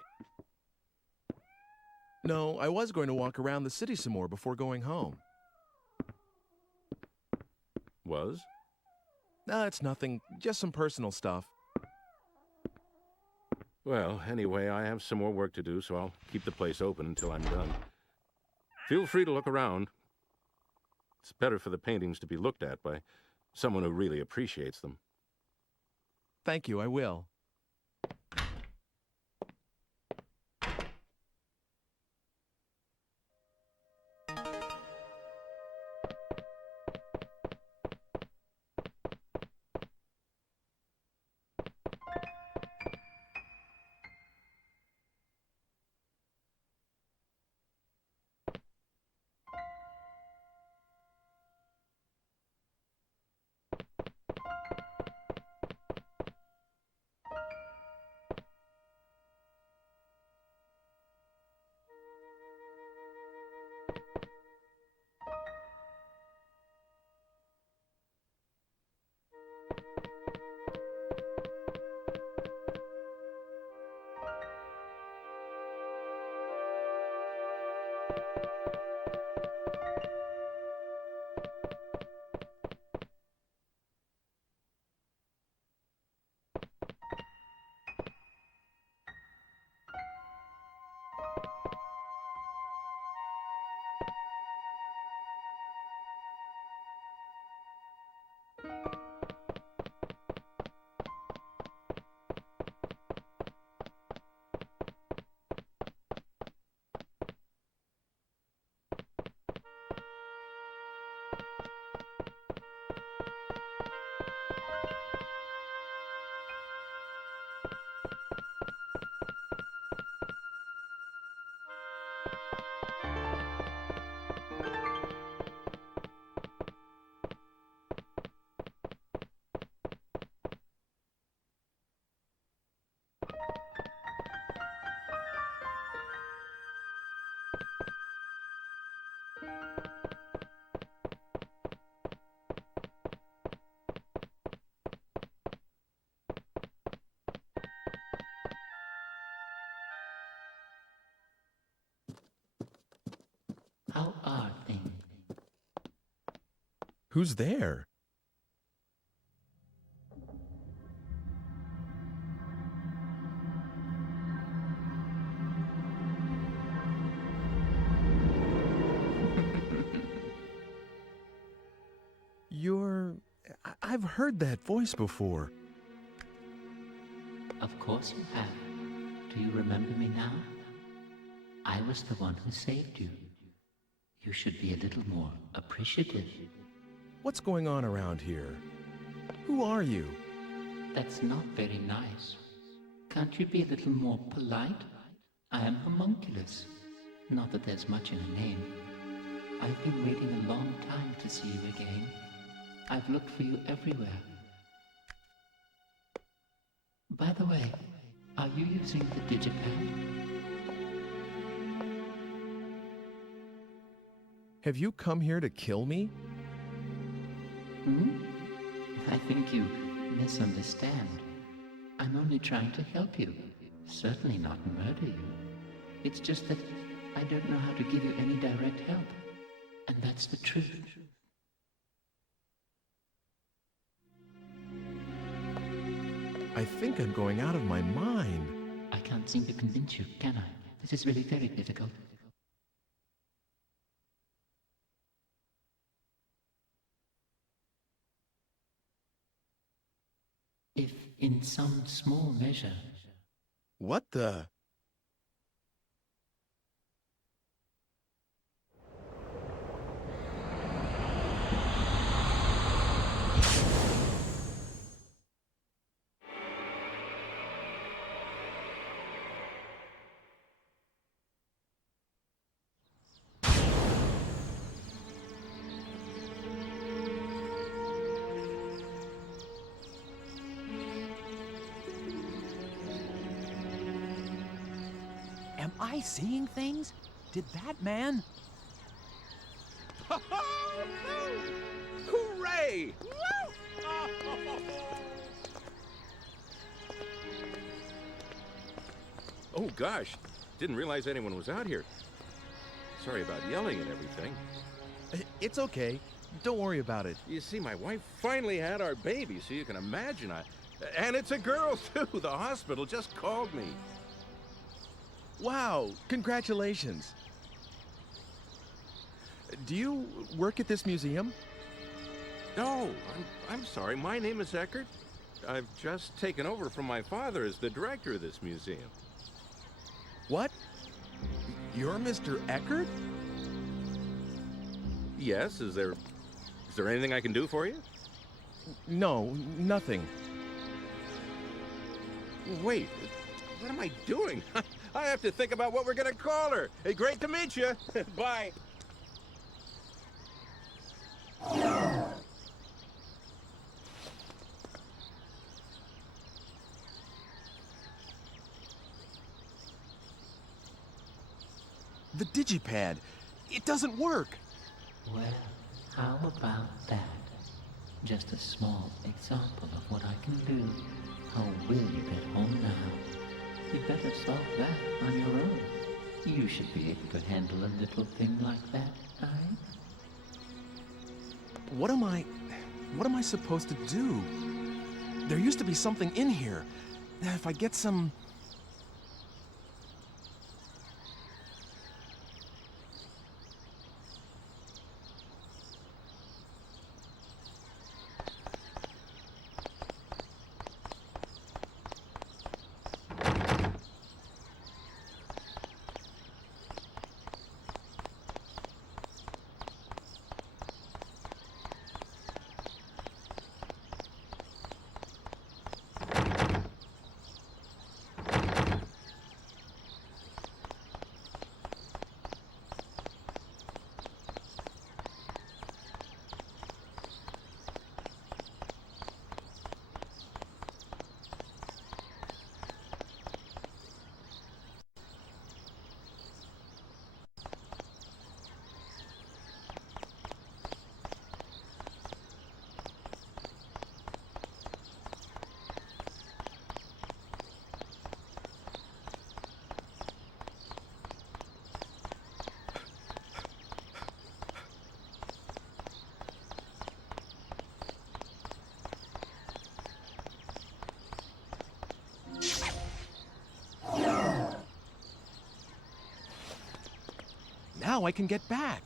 No, I was going to walk around the city some more before going home. Was? It's nothing, just some personal stuff. Well, anyway, I have some more work to do, so I'll keep the place open until I'm done. Feel free to look around. It's better for the paintings to be looked at by someone who really appreciates them. Thank you, I will. How are things? Who's there? I've heard that voice before. Of course you have. Do you remember me now? I was the one who saved you. You should be a little more appreciative. What's going on around here? Who are you? That's not very nice. Can't you be a little more polite? I am homunculus. Not that there's much in a name. I've been waiting a long time to see you again. I've looked for you everywhere. By the way, are you using the digipad? Have you come here to kill me? Hmm? I think you misunderstand. I'm only trying to help you. Certainly not murder you. It's just that I don't know how to give you any direct help. And that's the truth. I think I'm going out of my mind. I can't seem to convince you, can I? This is really very difficult. If in some small measure... What the... Am I seeing things? Did that man... Hooray! Oh gosh, didn't realize anyone was out here. Sorry about yelling and everything. It's okay. Don't worry about it. You see, my wife finally had our baby, so you can imagine and it's a girl too. The hospital just called me. Wow, congratulations. Do you work at this museum? No, I'm sorry. My name is Eckert. I've just taken over from my father as the director of this museum. What? You're Mr. Eckert? Yes, is there anything I can do for you? No, nothing. Wait, what am I doing? I have to think about what we're gonna call her. Hey, great to meet you. Bye. The digipad. It doesn't work. Well, how about that? Just a small example of what I can do. How will you get home now? You better solve that on your own. You should be able to handle a little thing like that, right? What am I supposed to do? There used to be something in here. If I get some... Now I can get back.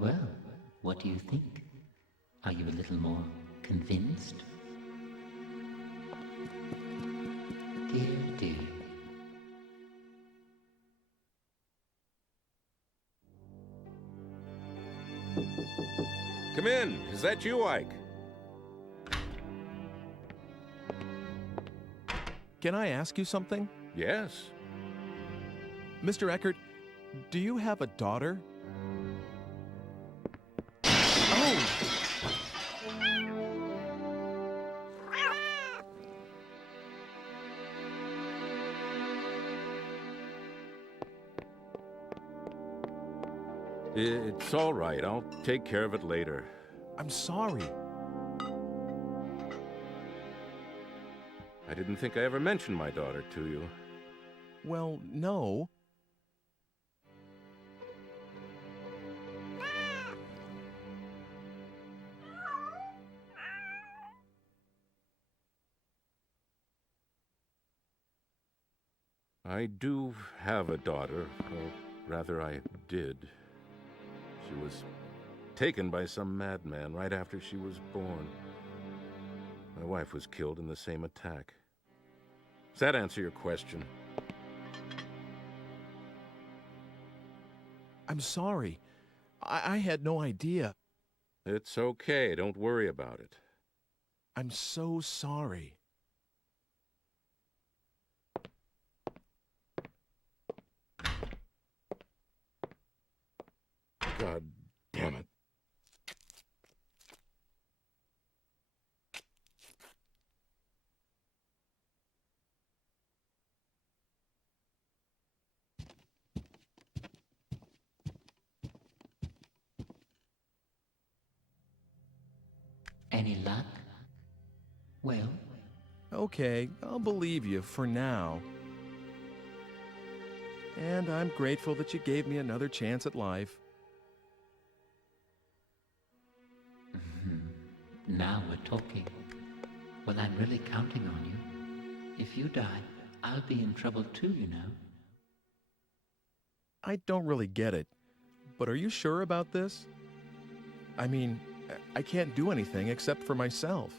Well, what do you think? Are you a little more convinced? Dear, dear. Come in. Is that you, Ike? Can I ask you something? Yes. Mr. Eckert, do you have a daughter? Oh! It's all right. I'll take care of it later. I'm sorry. I didn't think I ever mentioned my daughter to you. Well, no. I do have a daughter. Or rather, I did. She was taken by some madman right after she was born. My wife was killed in the same attack. Does that answer your question? I'm sorry. I had no idea. It's okay. Don't worry about it. I'm so sorry. God damn it. Any luck? Well? Okay, I'll believe you for now. And I'm grateful that you gave me another chance at life. Now we're talking. Well, I'm really counting on you. If you die, I'll be in trouble too, you know. I don't really get it, but are you sure about this? I mean, I can't do anything except for myself.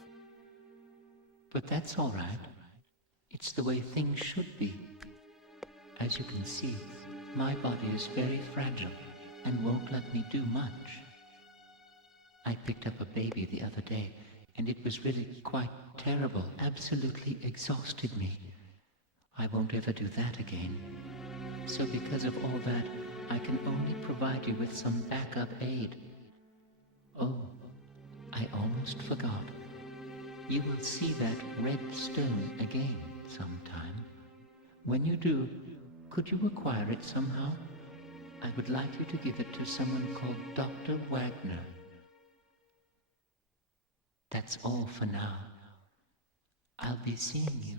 But that's all right. It's the way things should be. As you can see, my body is very fragile and won't let me do much. I picked up a baby the other day, and it was really quite terrible, absolutely exhausted me. I won't ever do that again. So because of all that, I can only provide you with some backup aid. Oh, I almost forgot. You will see that red stone again sometime. When you do, could you acquire it somehow? I would like you to give it to someone called Dr. Wagner. That's all for now. I'll be seeing you.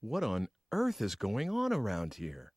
What on earth is going on around here?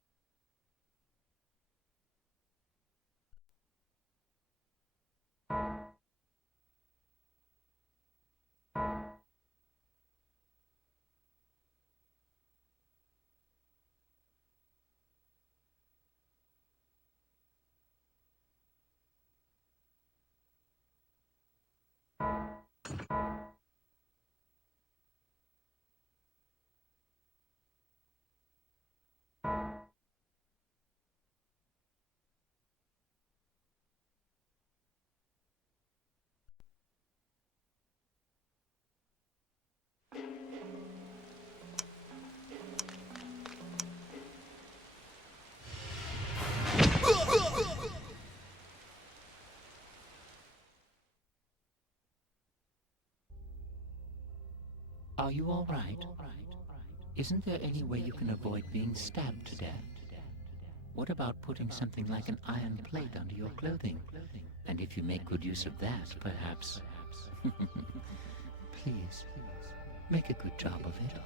Are you all right? Isn't there any way you can avoid being stabbed to death? What about putting something like an iron plate under your clothing? And if you make good use of that, perhaps... Please, make a good job of it.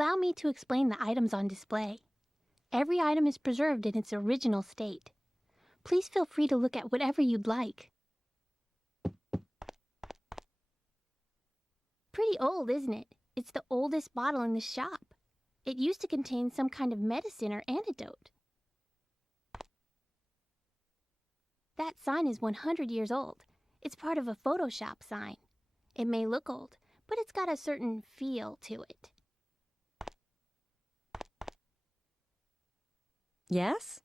Allow me to explain the items on display. Every item is preserved in its original state. Please feel free to look at whatever you'd like. Pretty old, isn't it? It's the oldest bottle in the shop. It used to contain some kind of medicine or antidote. That sign is 100 years old. It's part of a Photoshop sign. It may look old, but it's got a certain feel to it. Yes?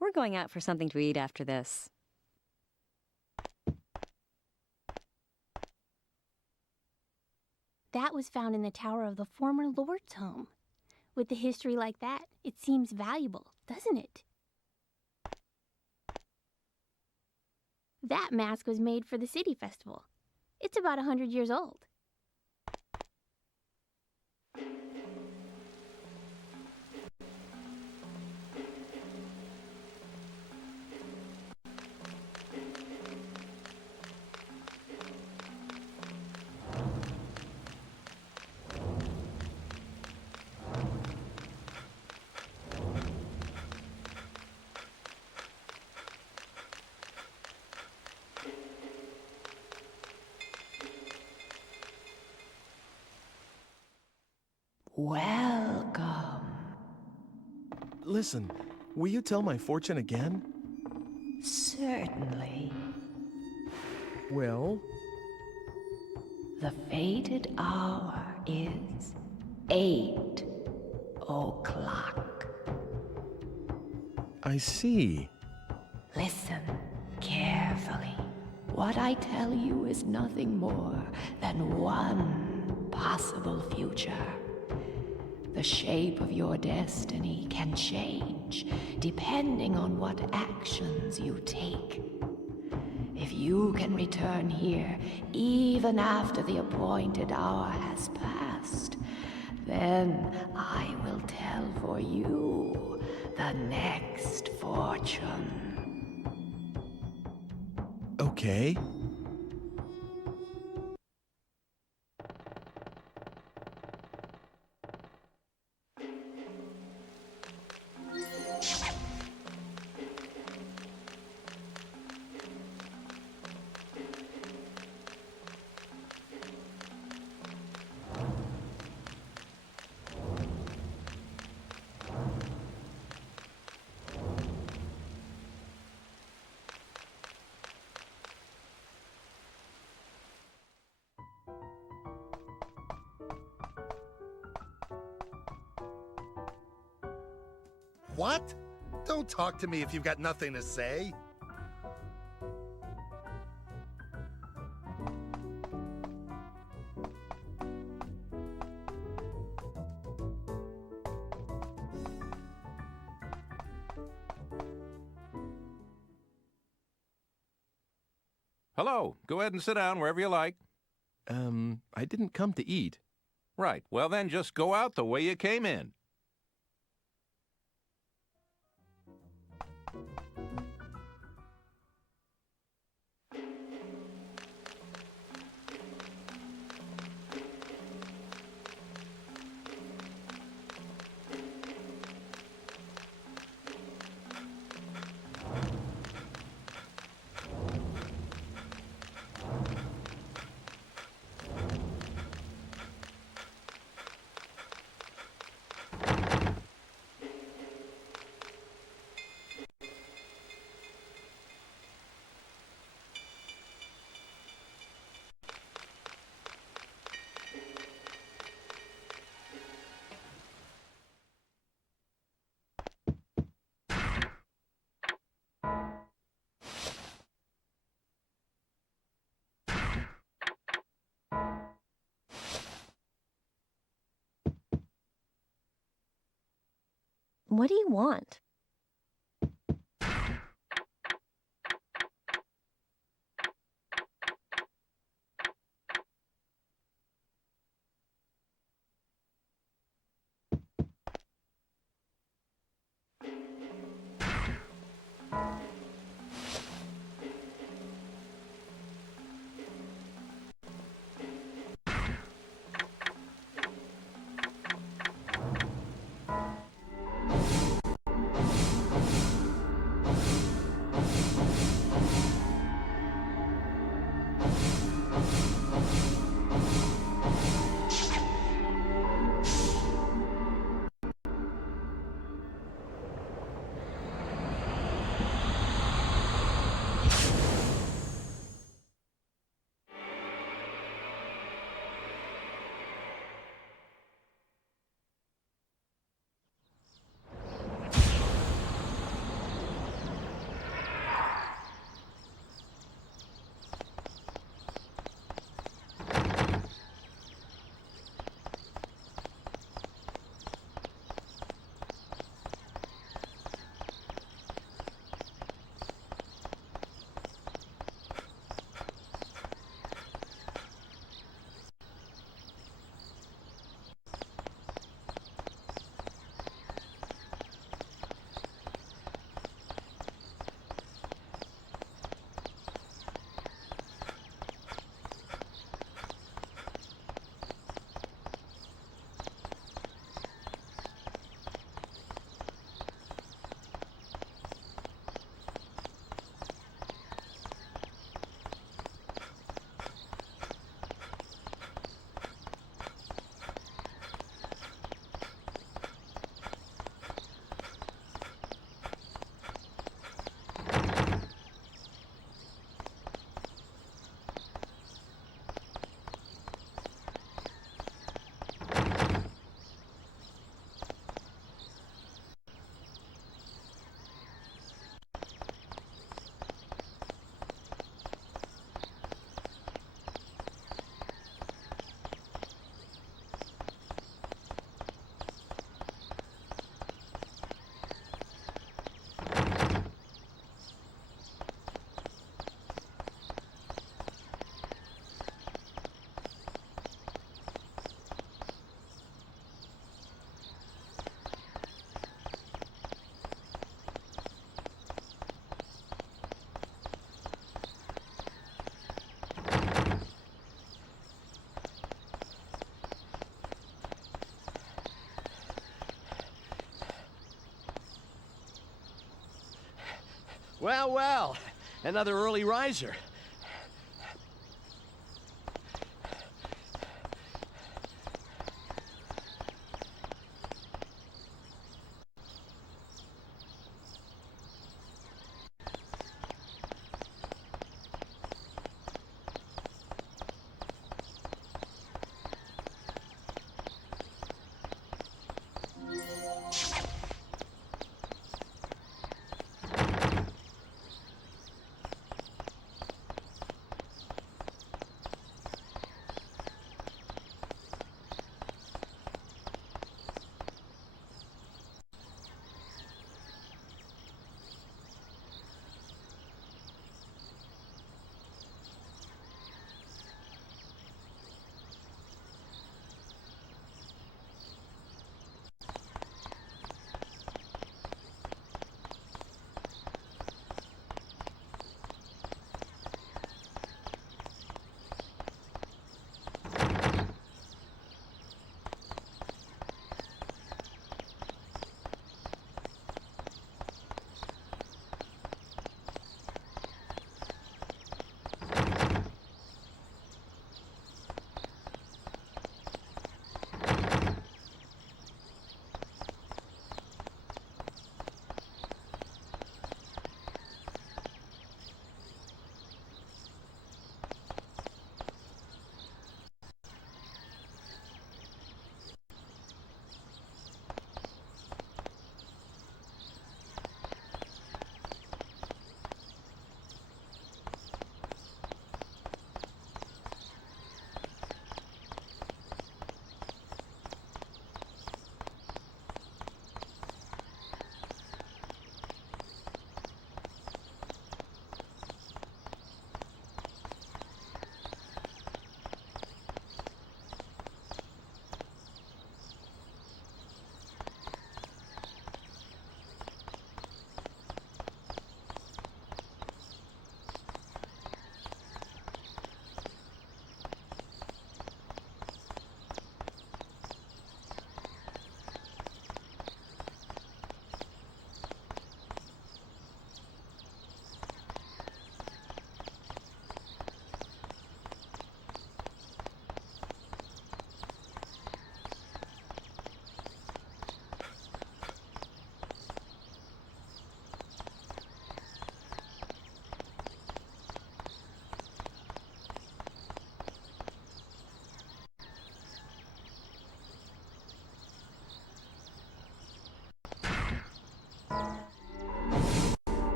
We're going out for something to eat after this. That was found in the tower of the former Lord's home. With a history like that, it seems valuable, doesn't it? That mask was made for the city festival. It's about 100 years old. Welcome. Listen, will you tell my fortune again? Certainly. Well? The fated hour is 8 o'clock. I see. Listen carefully. What I tell you is nothing more than one possible future. The shape of your destiny can change depending on what actions you take. If you can return here even after the appointed hour has passed, then I will tell for you the next fortune. Okay. What? Don't talk to me if you've got nothing to say. Hello. Go ahead and sit down wherever you like. I didn't come to eat. Right. Well, then just go out the way you came in. What do you want? Well, well, another early riser.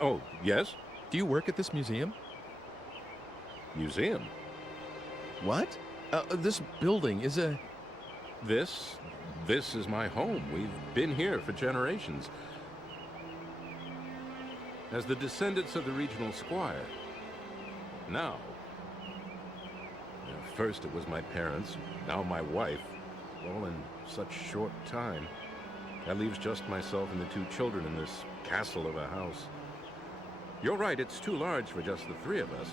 Oh, yes? Do you work at this museum? Museum? What? This building is a... This is my home. We've been here for generations. As the descendants of the regional squire. Now, first it was my parents, now my wife, all in such short time. That leaves just myself and the two children in this castle of a house. You're right, it's too large for just the three of us.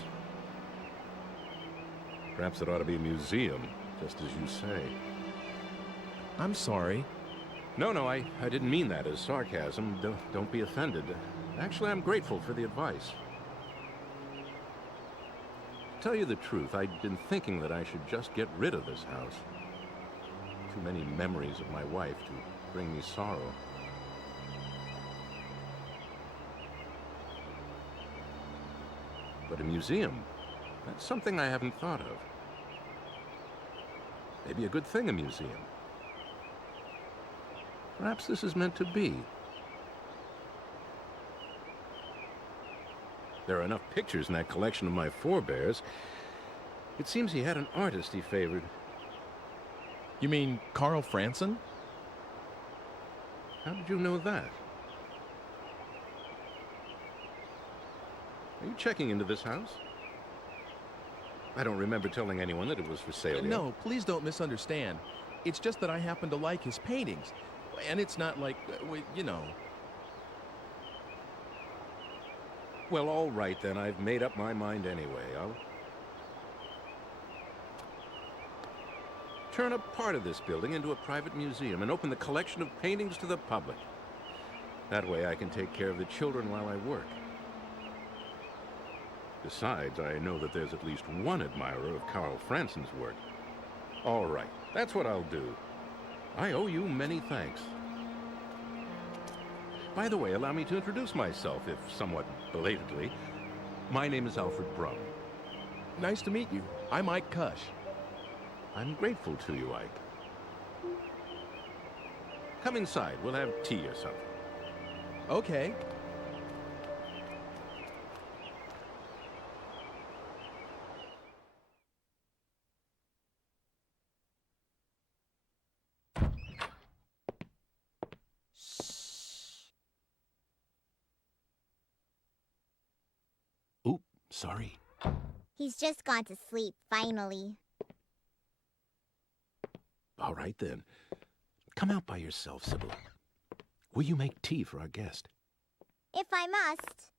Perhaps it ought to be a museum, just as you say. I'm sorry. No, I didn't mean that as sarcasm. Don't be offended. Actually, I'm grateful for the advice. To tell you the truth, I'd been thinking that I should just get rid of this house. Too many memories of my wife to bring me sorrow. But a museum, that's something I haven't thought of. Maybe a good thing, a museum. Perhaps this is meant to be. There are enough pictures in that collection of my forebears. It seems he had an artist he favored. You mean Carl Franson? How did you know that? Are you checking into this house? I don't remember telling anyone that it was for sale yet. No, please don't misunderstand. It's just that I happen to like his paintings. And it's not like, you know. Well, all right then. I've made up my mind anyway. I'll turn a part of this building into a private museum and open the collection of paintings to the public. That way I can take care of the children while I work. Besides, I know that there's at least one admirer of Carl Franson's work. All right, that's what I'll do. I owe you many thanks. By the way, allow me to introduce myself, if somewhat belatedly. My name is Alfred Brum. Nice to meet you. I'm Ike Kush. I'm grateful to you, Ike. Come inside. We'll have tea or something. Okay. Oop, sorry. He's just gone to sleep, finally. All right, then. Come out by yourself, Sybil. Will you make tea for our guest? If I must.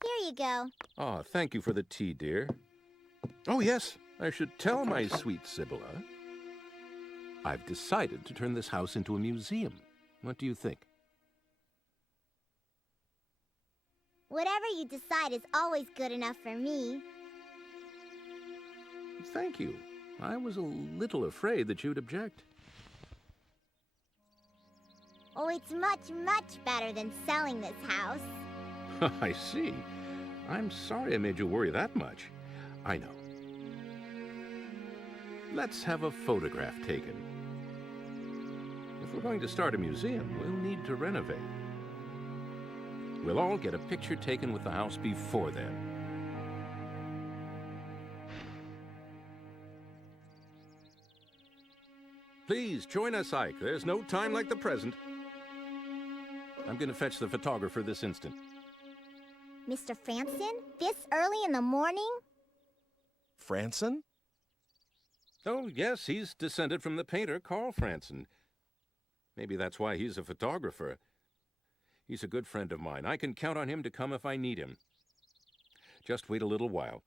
Here you go. Oh, thank you for the tea, dear. Oh, yes, I should tell my sweet Sibylla. I've decided to turn this house into a museum. What do you think? Whatever you decide is always good enough for me. Thank you. I was a little afraid that you'd object. Oh, it's much, much better than selling this house. I see. I'm sorry I made you worry that much. I know. Let's have a photograph taken. If we're going to start a museum, we'll need to renovate. We'll all get a picture taken with the house before then. Please, join us, Ike. There's no time like the present. I'm going to fetch the photographer this instant. Mr. Franson? This early in the morning? Franson? Oh, yes, he's descended from the painter Carl Franson. Maybe that's why he's a photographer. He's a good friend of mine. I can count on him to come if I need him. Just wait a little while.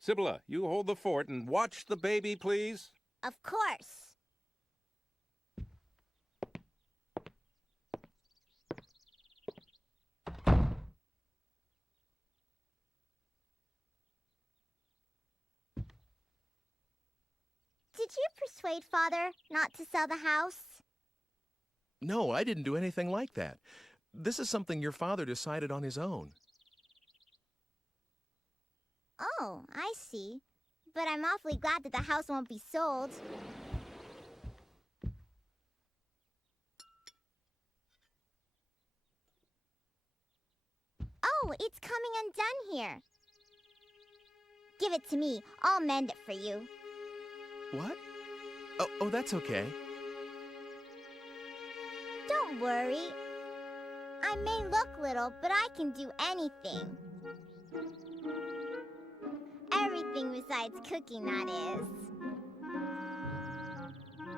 Sibylla, you hold the fort and watch the baby, please. Of course. Did you persuade Father not to sell the house? No, I didn't do anything like that. This is something your father decided on his own. Oh, I see. But I'm awfully glad that the house won't be sold. Oh, it's coming undone here. Give it to me. I'll mend it for you. What? Oh, that's okay. Don't worry. I may look little, but I can do anything. Everything besides cooking, that is.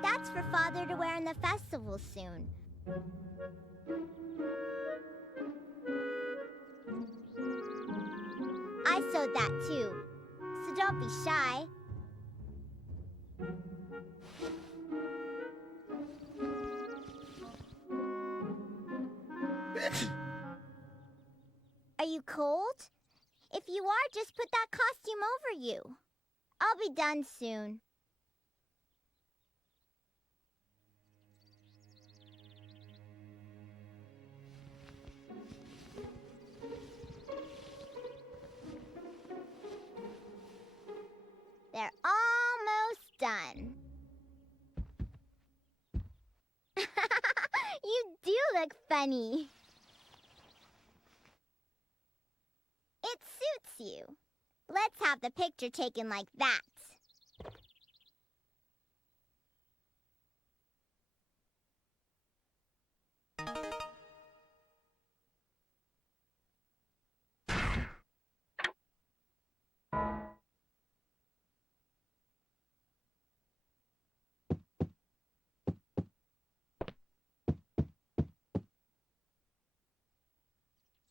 That's for Father to wear in the festival soon. I sewed that too, so don't be shy. Are you cold? If you are, just put that costume over you. I'll be done soon. They're almost done. funny. It suits you. Let's have the picture taken like that.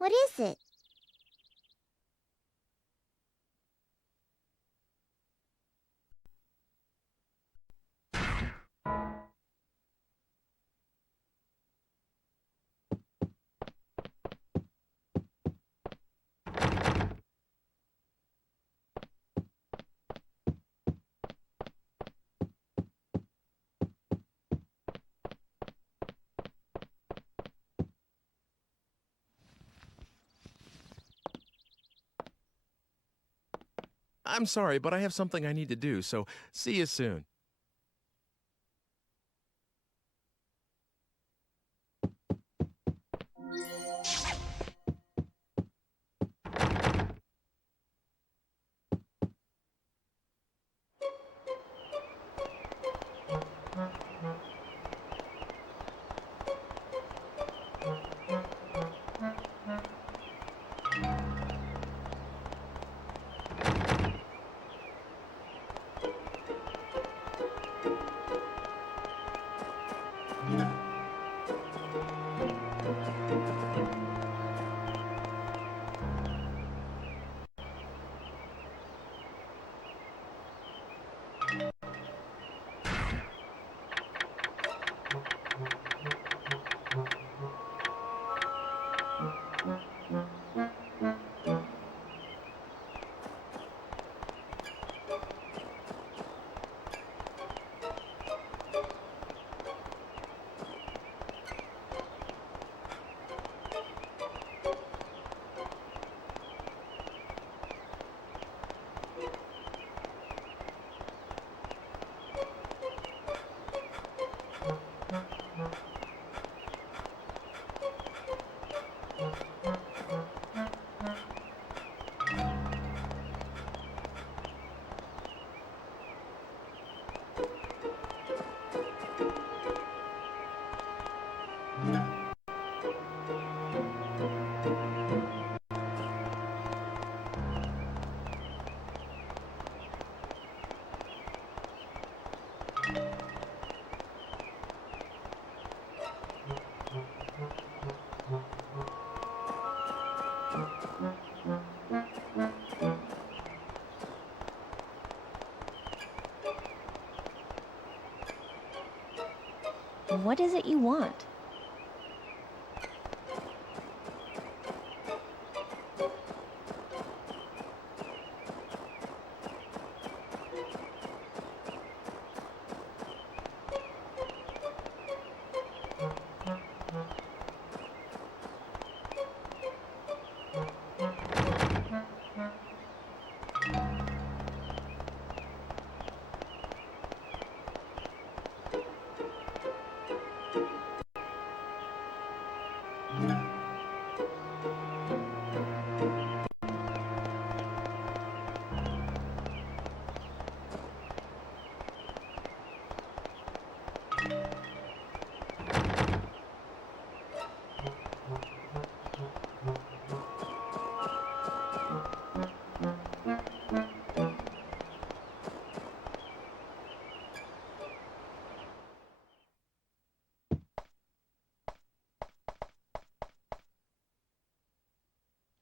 What is it? I'm sorry, but I have something I need to do, so see you soon. What is it you want?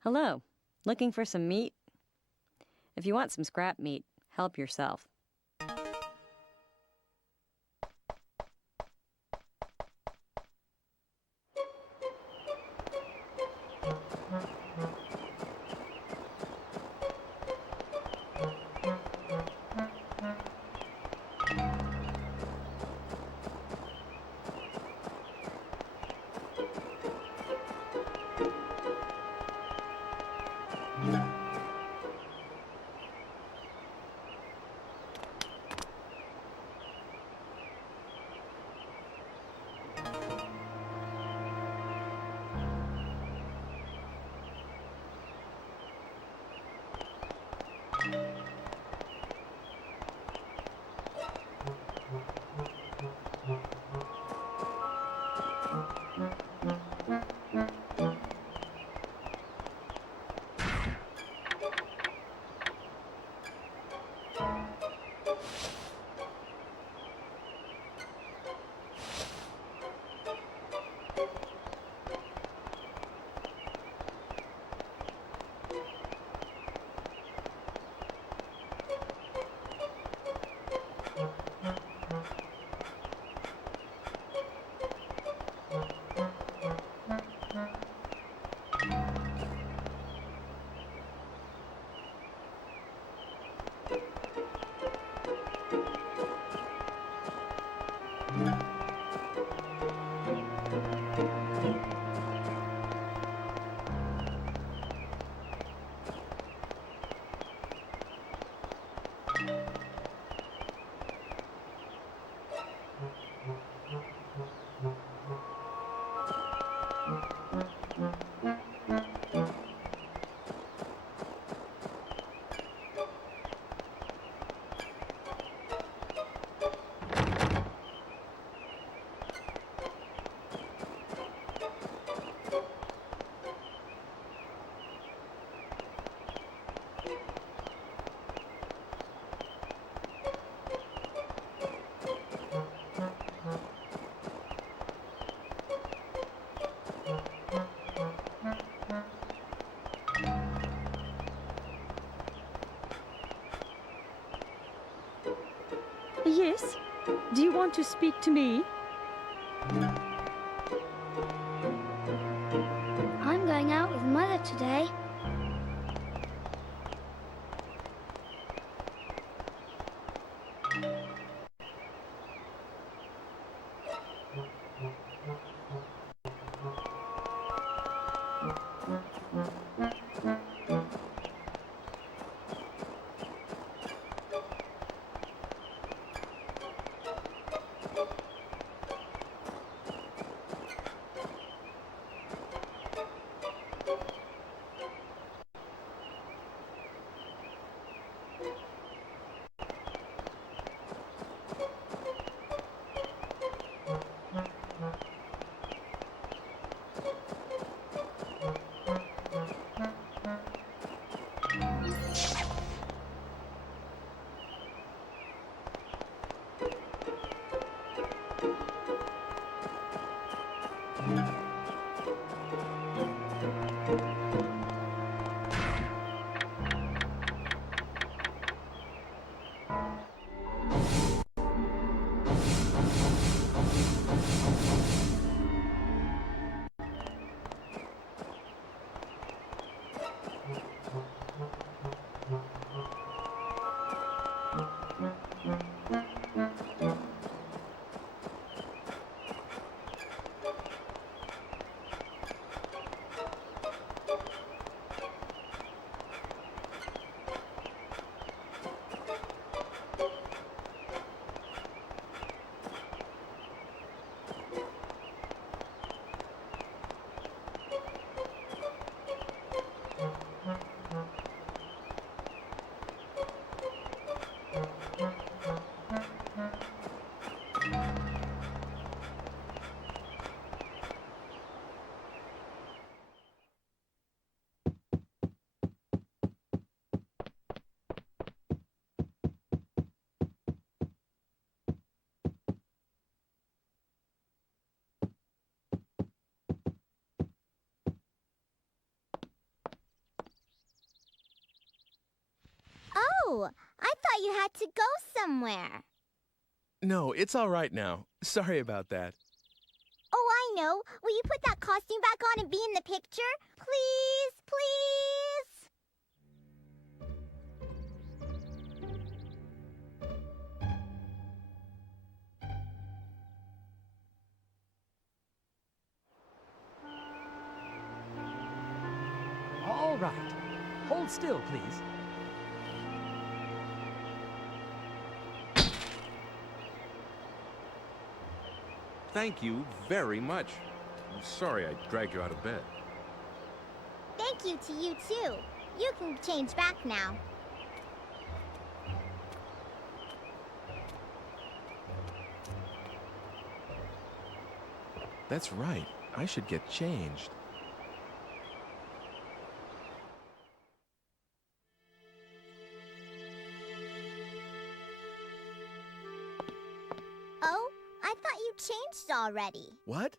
Hello. Looking for some meat? If you want some scrap meat, help yourself. Yes? Do you want to speak to me? I'm going out with Mother today. Oh, I thought you had to go somewhere. No, it's all right now. Sorry about that. Oh, I know. Will you put that costume back on and be in the picture? Please, please. All right. Hold still, please. Thank you very much. I'm sorry I dragged you out of bed. Thank you to you, too. You can change back now. That's right. I should get changed. Oh, I thought you changed already. What?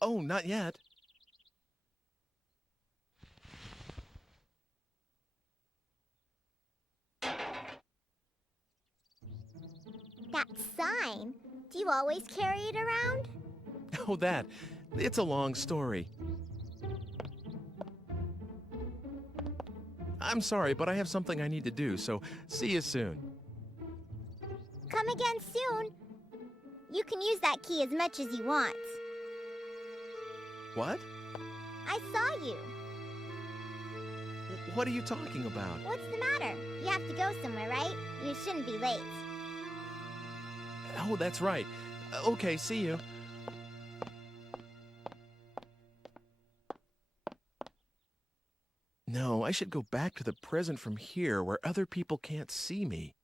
Oh, not yet. That sign, do you always carry it around? Oh, that. It's a long story. I'm sorry, but I have something I need to do, so see you soon. Come again soon. You can use that key as much as you want. What? I saw you. What are you talking about? What's the matter? You have to go somewhere, right? You shouldn't be late. Oh, that's right. Okay, see you. No, I should go back to the present from here where other people can't see me.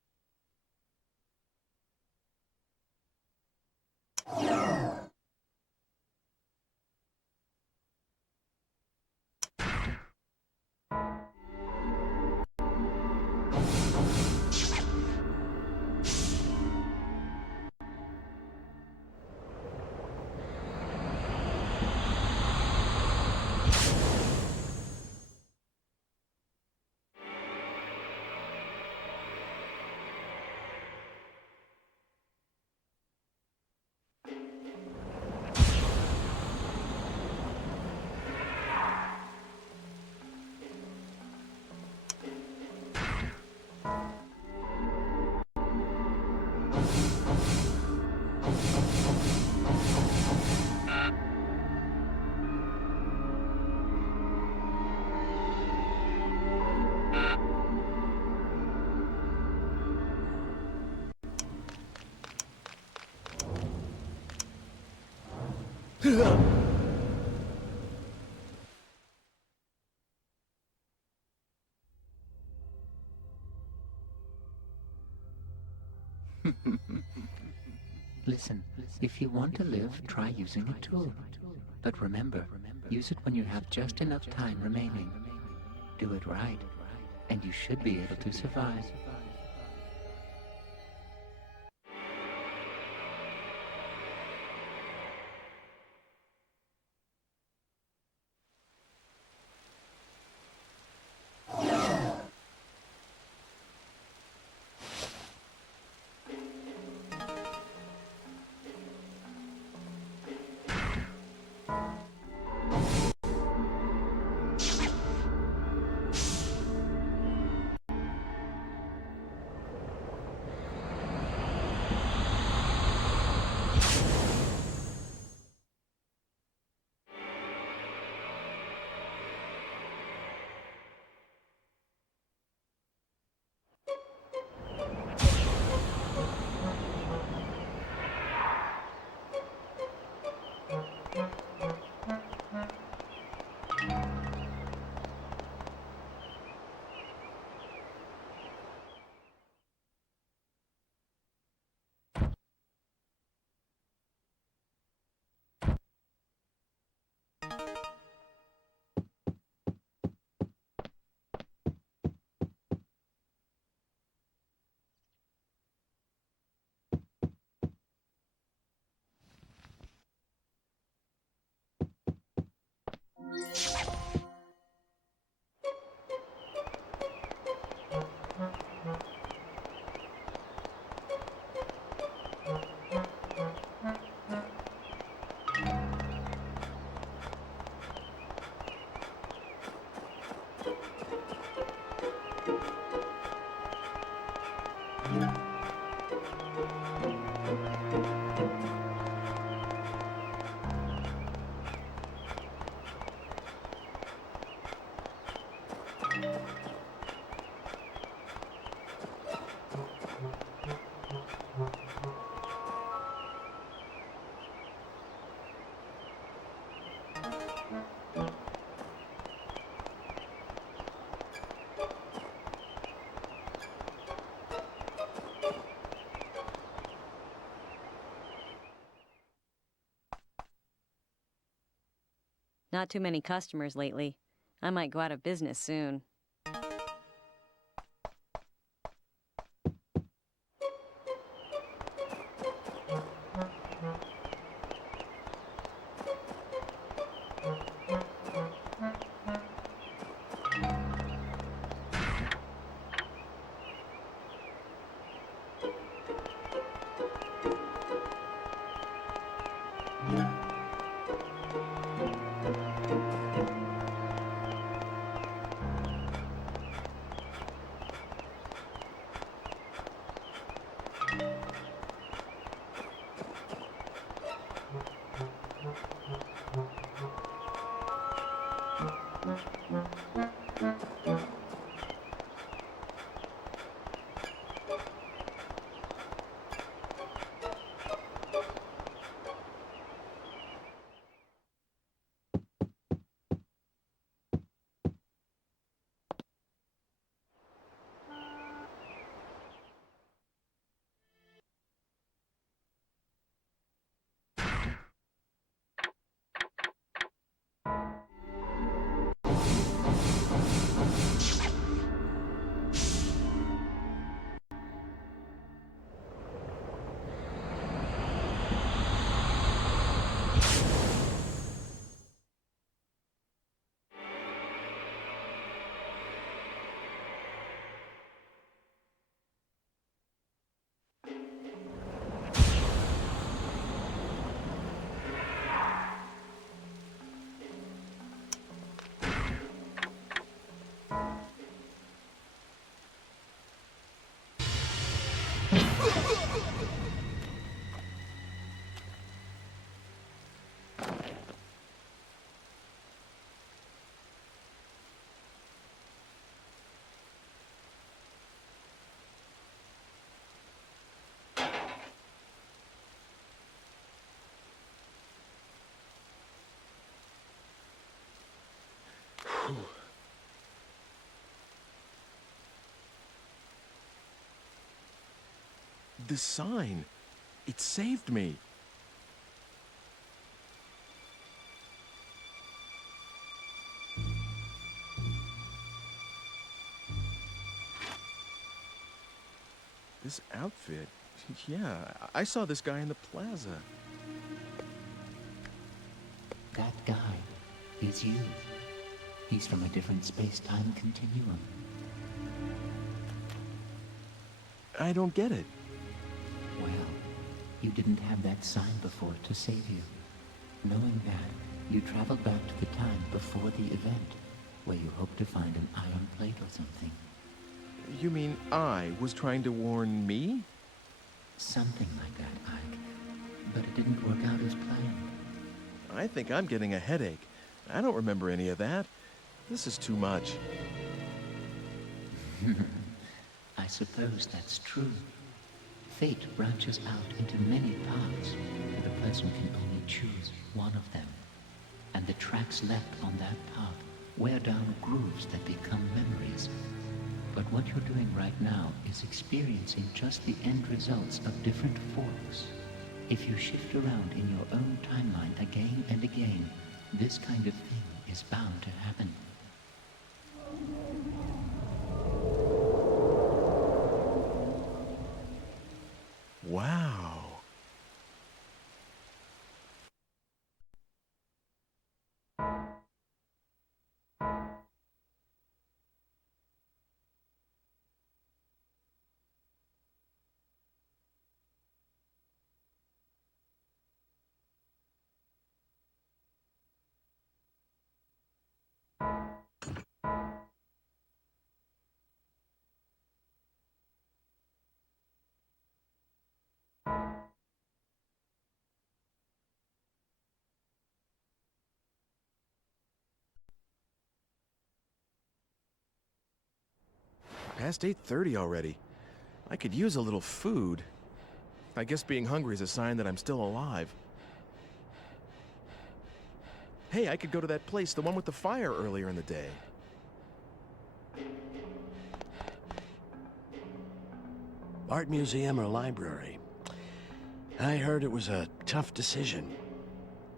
Listen, if you want to live, try using a tool. But remember, use it when you have just enough time remaining. Do it right, and you should be able to survive. Not too many customers lately. I might go out of business soon. This sign, it saved me. This outfit, yeah, I saw this guy in the plaza. That guy is you. He's from a different space-time continuum. I don't get it. Well, you didn't have that sign before to save you. Knowing that, you traveled back to the time before the event, where you hoped to find an iron plate or something. You mean I was trying to warn me? Something like that, Ike. But it didn't work out as planned. I think I'm getting a headache. I don't remember any of that. This is too much. I suppose that's true. Fate branches out into many paths, but a person can only choose one of them. And the tracks left on that path wear down grooves that become memories. But what you're doing right now is experiencing just the end results of different forks. If you shift around in your own timeline again and again, this kind of thing is bound to happen. Wow. Past 8:30 already. I could use a little food. I guess being hungry is a sign that I'm still alive. Hey, I could go to that place, the one with the fire earlier in the day. Art museum or library? I heard it was a tough decision.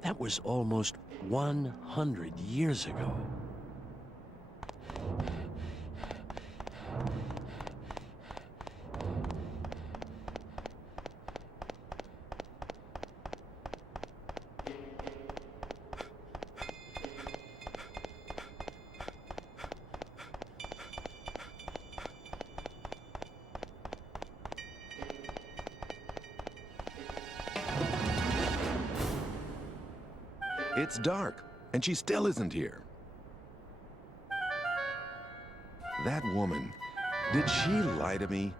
That was almost 100 years ago. It's dark, and she still isn't here. That woman, did she lie to me?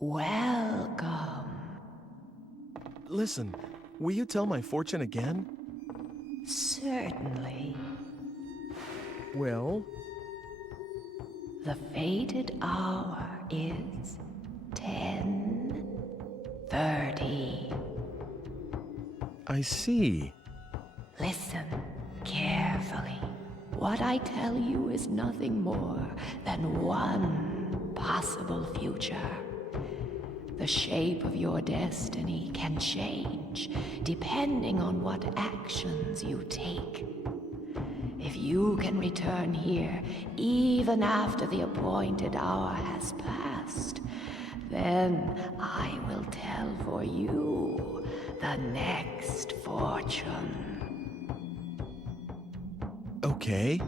Welcome. Listen, will you tell my fortune again? Certainly. Well? The fated hour is 10:30. I see. Listen carefully. What I tell you is nothing more than one possible future. The shape of your destiny can change depending on what actions you take. If you can return here even after the appointed hour has passed, then I will tell for you the next fortune. Okay.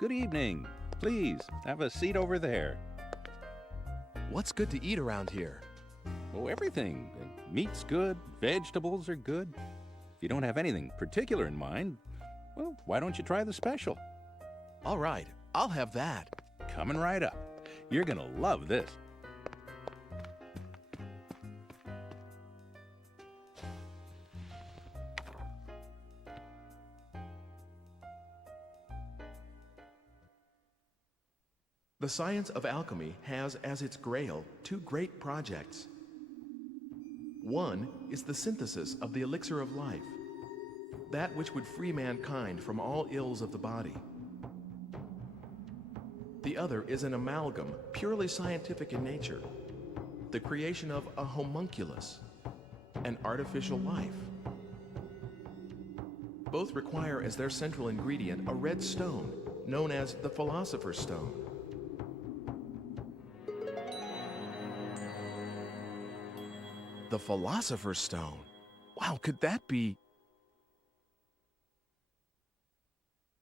Good evening. Please, have a seat over there. What's good to eat around here? Oh, everything. Meat's good, vegetables are good. If you don't have anything particular in mind, well, why don't you try the special? All right, I'll have that. Coming right up. You're gonna love this. The science of alchemy has as its grail two great projects. One is the synthesis of the elixir of life, that which would free mankind from all ills of the body. The other is an amalgam, purely scientific in nature, the creation of a homunculus, an artificial life. Both require as their central ingredient a red stone, known as the Philosopher's Stone. The Philosopher's Stone? Wow, could that be?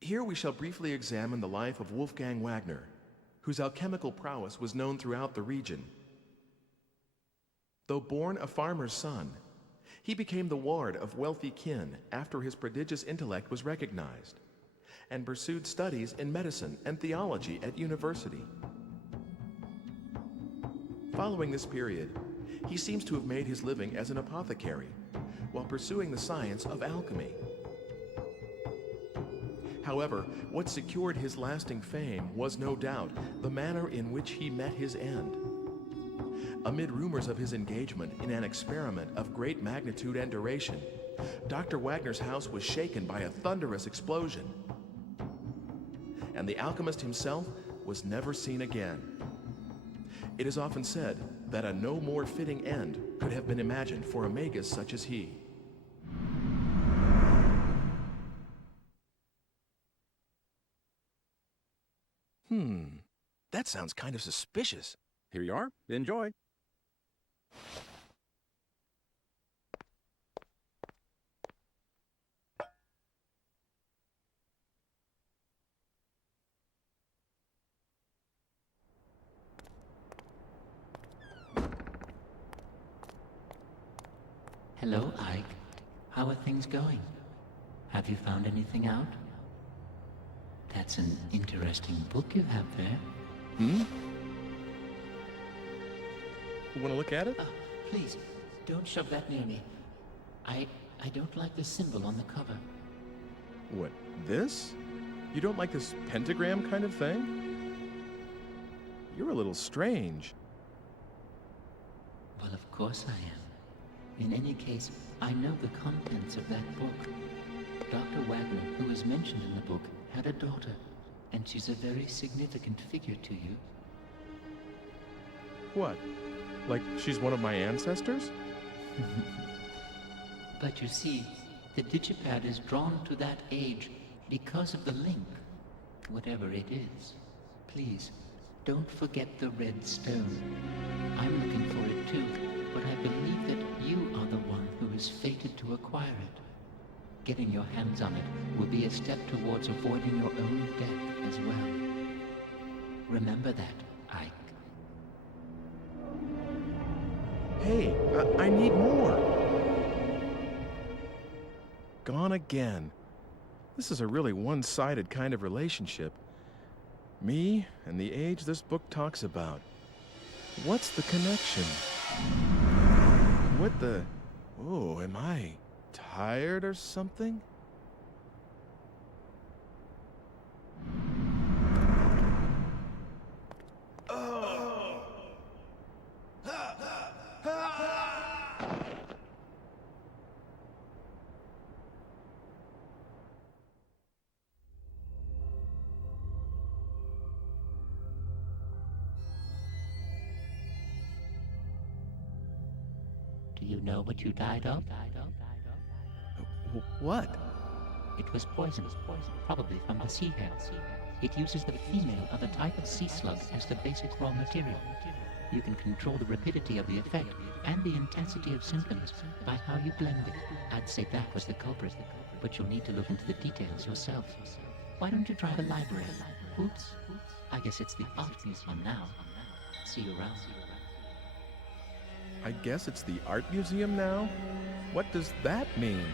Here we shall briefly examine the life of Wolfgang Wagner, whose alchemical prowess was known throughout the region. Though born a farmer's son, he became the ward of wealthy kin after his prodigious intellect was recognized, and pursued studies in medicine and theology at university. Following this period, he seems to have made his living as an apothecary while pursuing the science of alchemy. However, what secured his lasting fame was no doubt the manner in which he met his end. Amid rumors of his engagement in an experiment of great magnitude and duration, Dr. Wagner's house was shaken by a thunderous explosion, and the alchemist himself was never seen again. It is often said that a no more fitting end could have been imagined for a magus such as he. That sounds kind of suspicious. Here you are. Enjoy. Hello, Ike. How are things going? Have you found anything out? That's an interesting book you have there. You want to look at it? Please, don't shove that near me. I don't like the symbol on the cover. What, this? You don't like this pentagram kind of thing? You're a little strange. Well, of course I am. In any case, I know the contents of that book. Dr. Wagner, who is mentioned in the book, had a daughter, and she's a very significant figure to you. What? Like she's one of my ancestors? But you see, the digipad is drawn to that age because of the link, whatever it is. Please, don't forget the red stone. I'm looking for it too, but I believe that you are the one who is fated to acquire it. Getting your hands on it will be a step towards avoiding your own death as well. Remember that, Ike. Hey, I need more. Gone again. This is a really one-sided kind of relationship. Me and the age this book talks about. What's the connection? What the... Oh, am I tired or something? Do you know what you died of? What? It was poison, probably from the sea hare. It uses the female of a type of sea slug as the basic raw material. You can control the rapidity of the effect and the intensity of symptoms by how you blend it. I'd say that was the culprit, but you'll need to look into the details yourself. Why don't you try the library? Oops. I guess it's the art museum now. See you around. I guess it's the art museum now? What does that mean?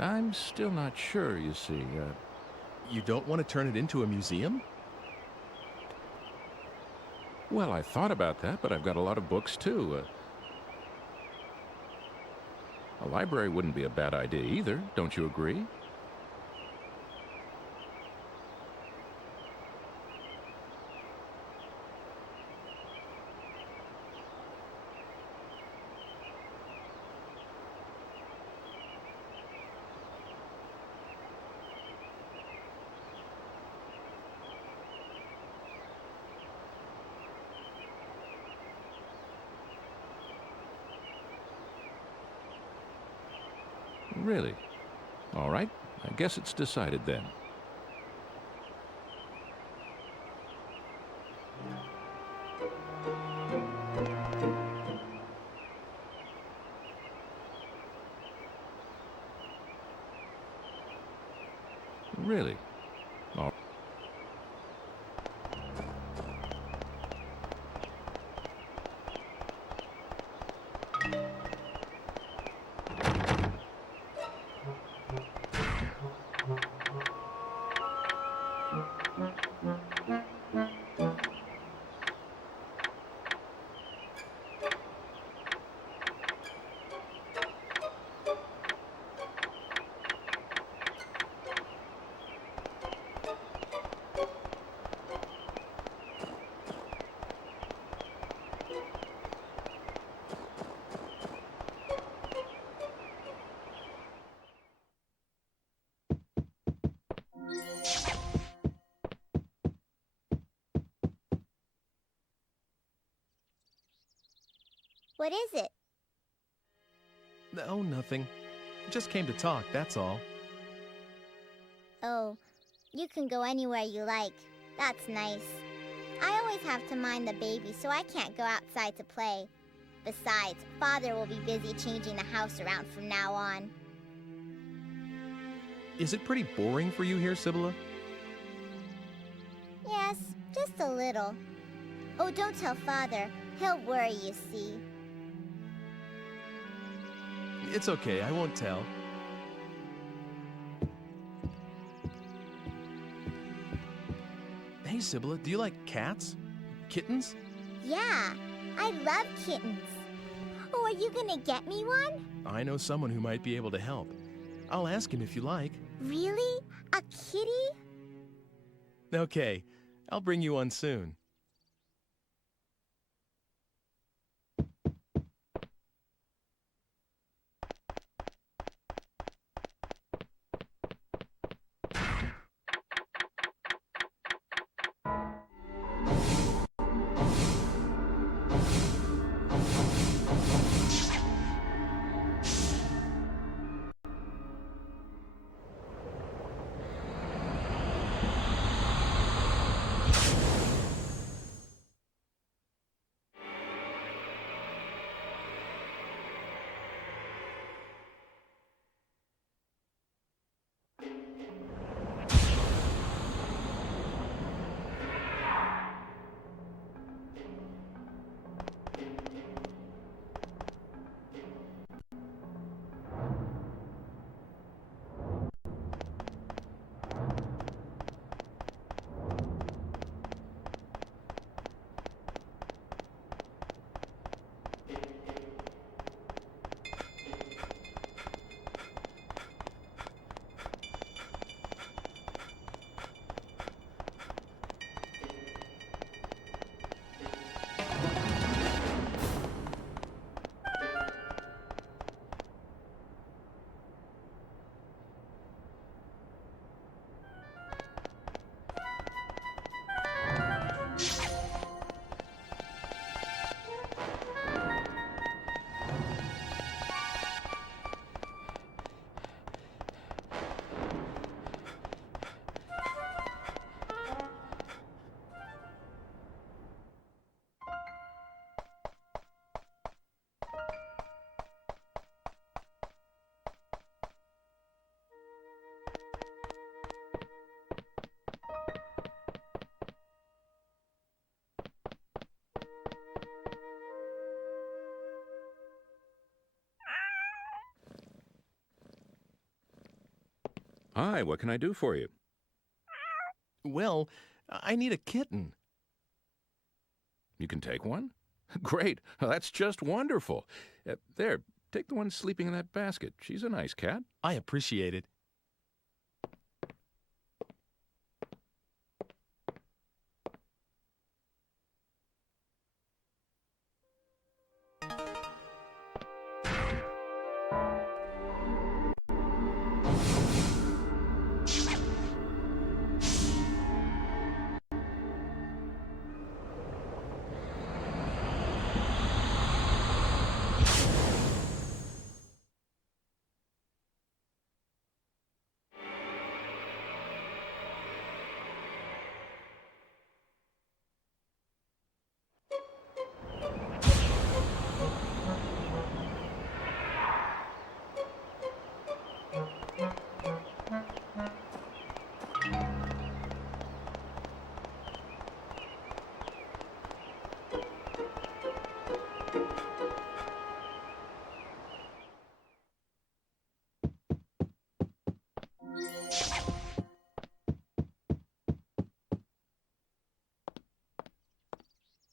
I'm still not sure, you see. You don't want to turn it into a museum? Well, I thought about that, but I've got a lot of books, too. A library wouldn't be a bad idea either, don't you agree? Really? All right. I guess it's decided then. Really? All What is it? Oh, nothing. Just came to talk, that's all. Oh, you can go anywhere you like. That's nice. I always have to mind the baby, so I can't go outside to play. Besides, Father will be busy changing the house around from now on. Is it pretty boring for you here, Sibylla? Yes, just a little. Oh, don't tell Father. He'll worry, you see. It's okay, I won't tell. Hey, Sibylla, do you like cats? Kittens? Yeah, I love kittens. Oh, are you gonna get me one? I know someone who might be able to help. I'll ask him if you like. Really? A kitty? Okay, I'll bring you one soon. Hi, what can I do for you? Well, I need a kitten. You can take one? Great. That's just wonderful. There, take the one sleeping in that basket. She's a nice cat. I appreciate it.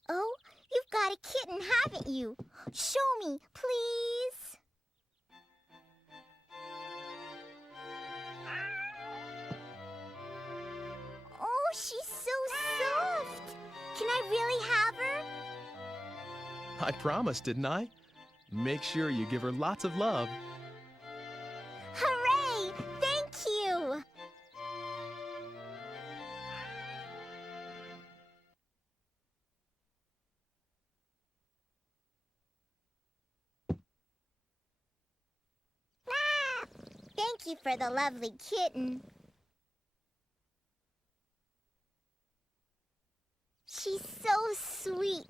Oh, you've got a kitten, haven't you? Show me, please. Oh, she's so soft. Can I really have her? I promised, didn't I? Make sure you give her lots of love. Hooray! Thank you! Thank you for the lovely kitten. She's so sweet.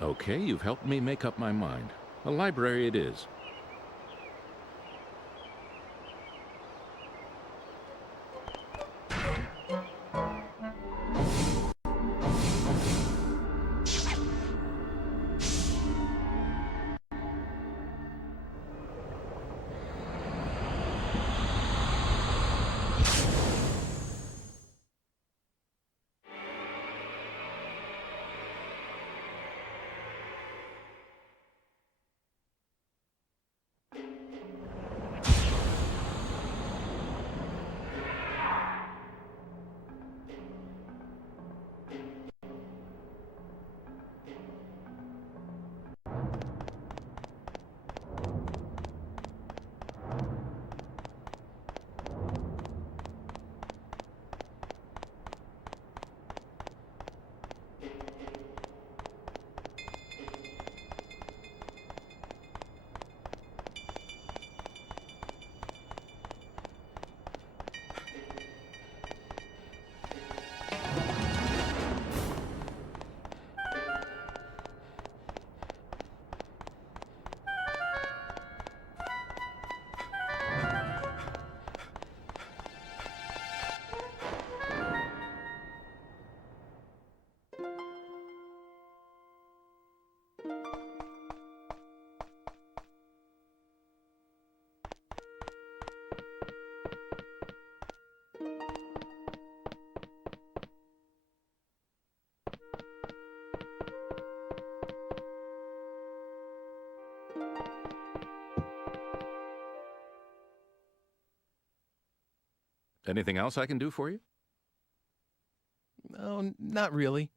Okay, you've helped me make up my mind. A library it is. Anything else I can do for you? Oh, not really.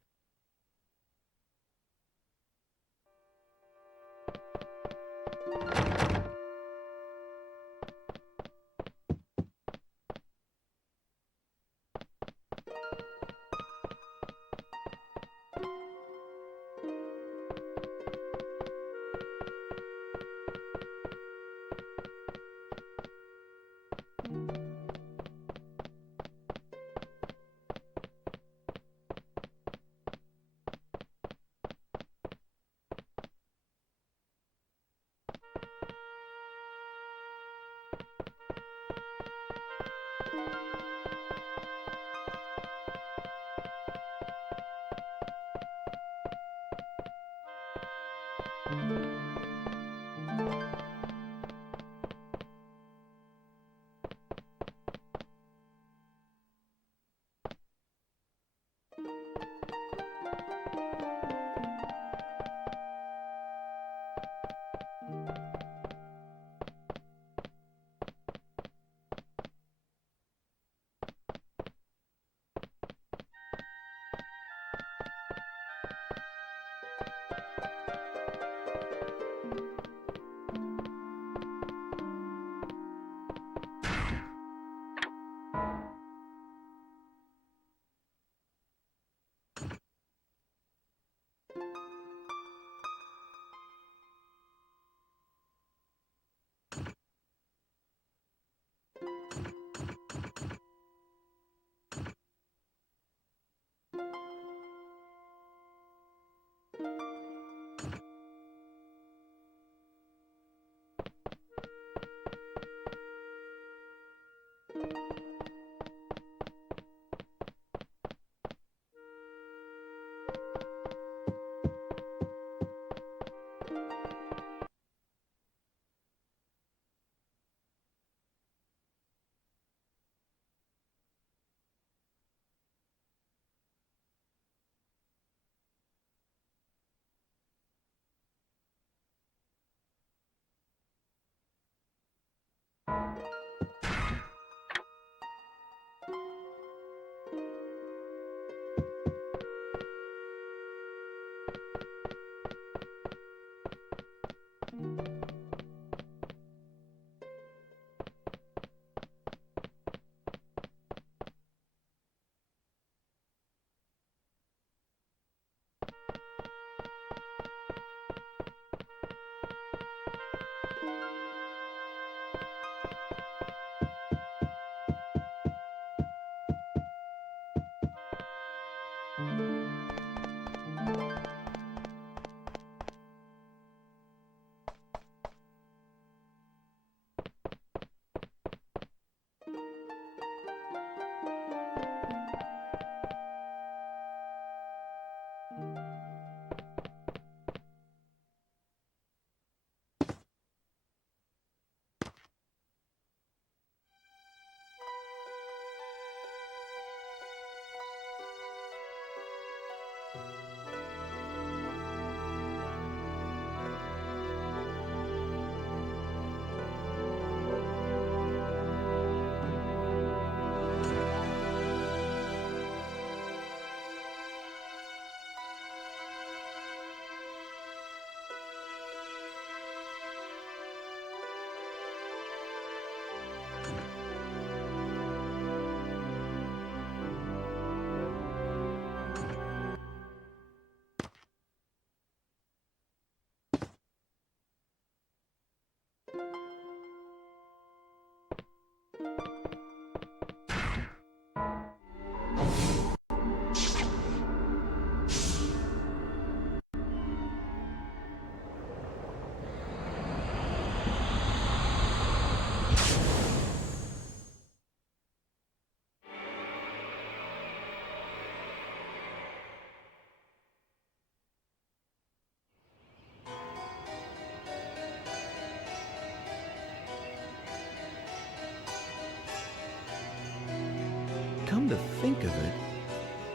Come to think of it,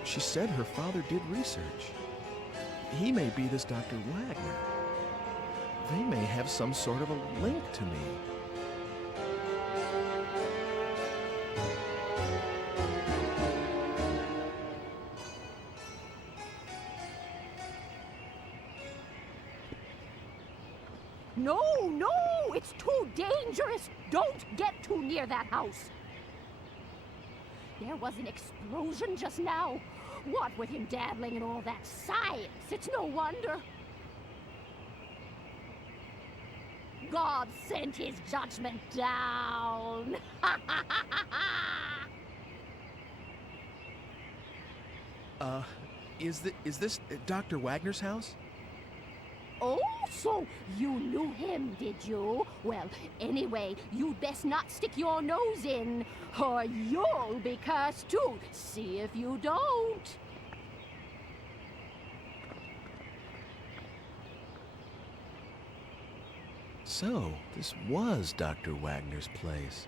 she said her father did research. He may be this Dr. Wagner. They may have some sort of a link to me. No, no! It's too dangerous! Don't get too near that house! There was an explosion just now. What with him dabbling in all that science, it's no wonder. God sent his judgment down. Is this Dr. Wagner's house? Oh, so you knew him, did you? Well, anyway, you'd best not stick your nose in, or you'll be cursed too. See if you don't. So, this was Dr. Wagner's place.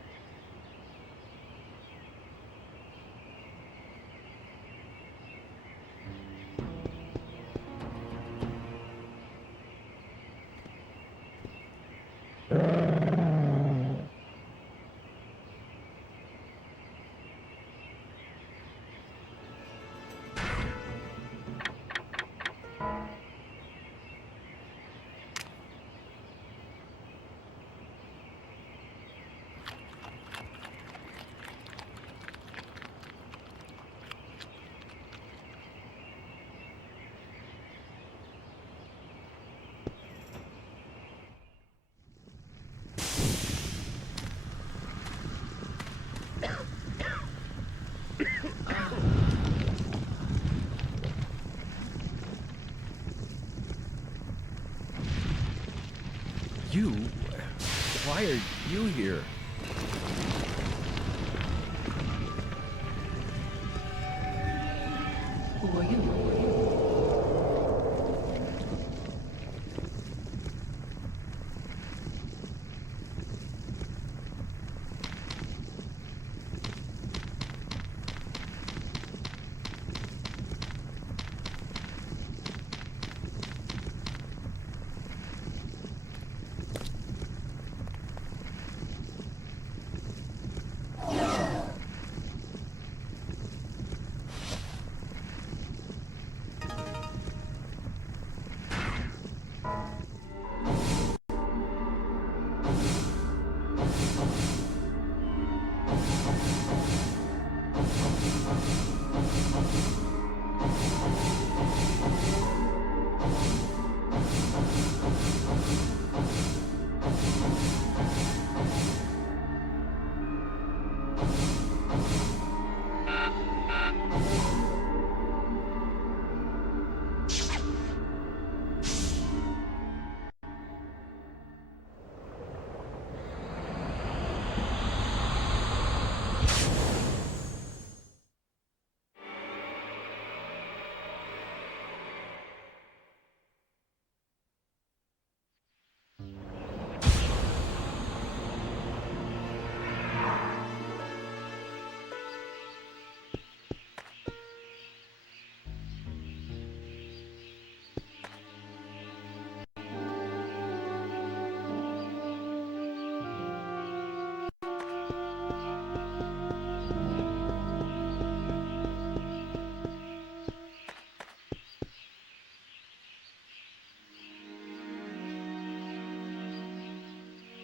You? Why are you here? Who are you?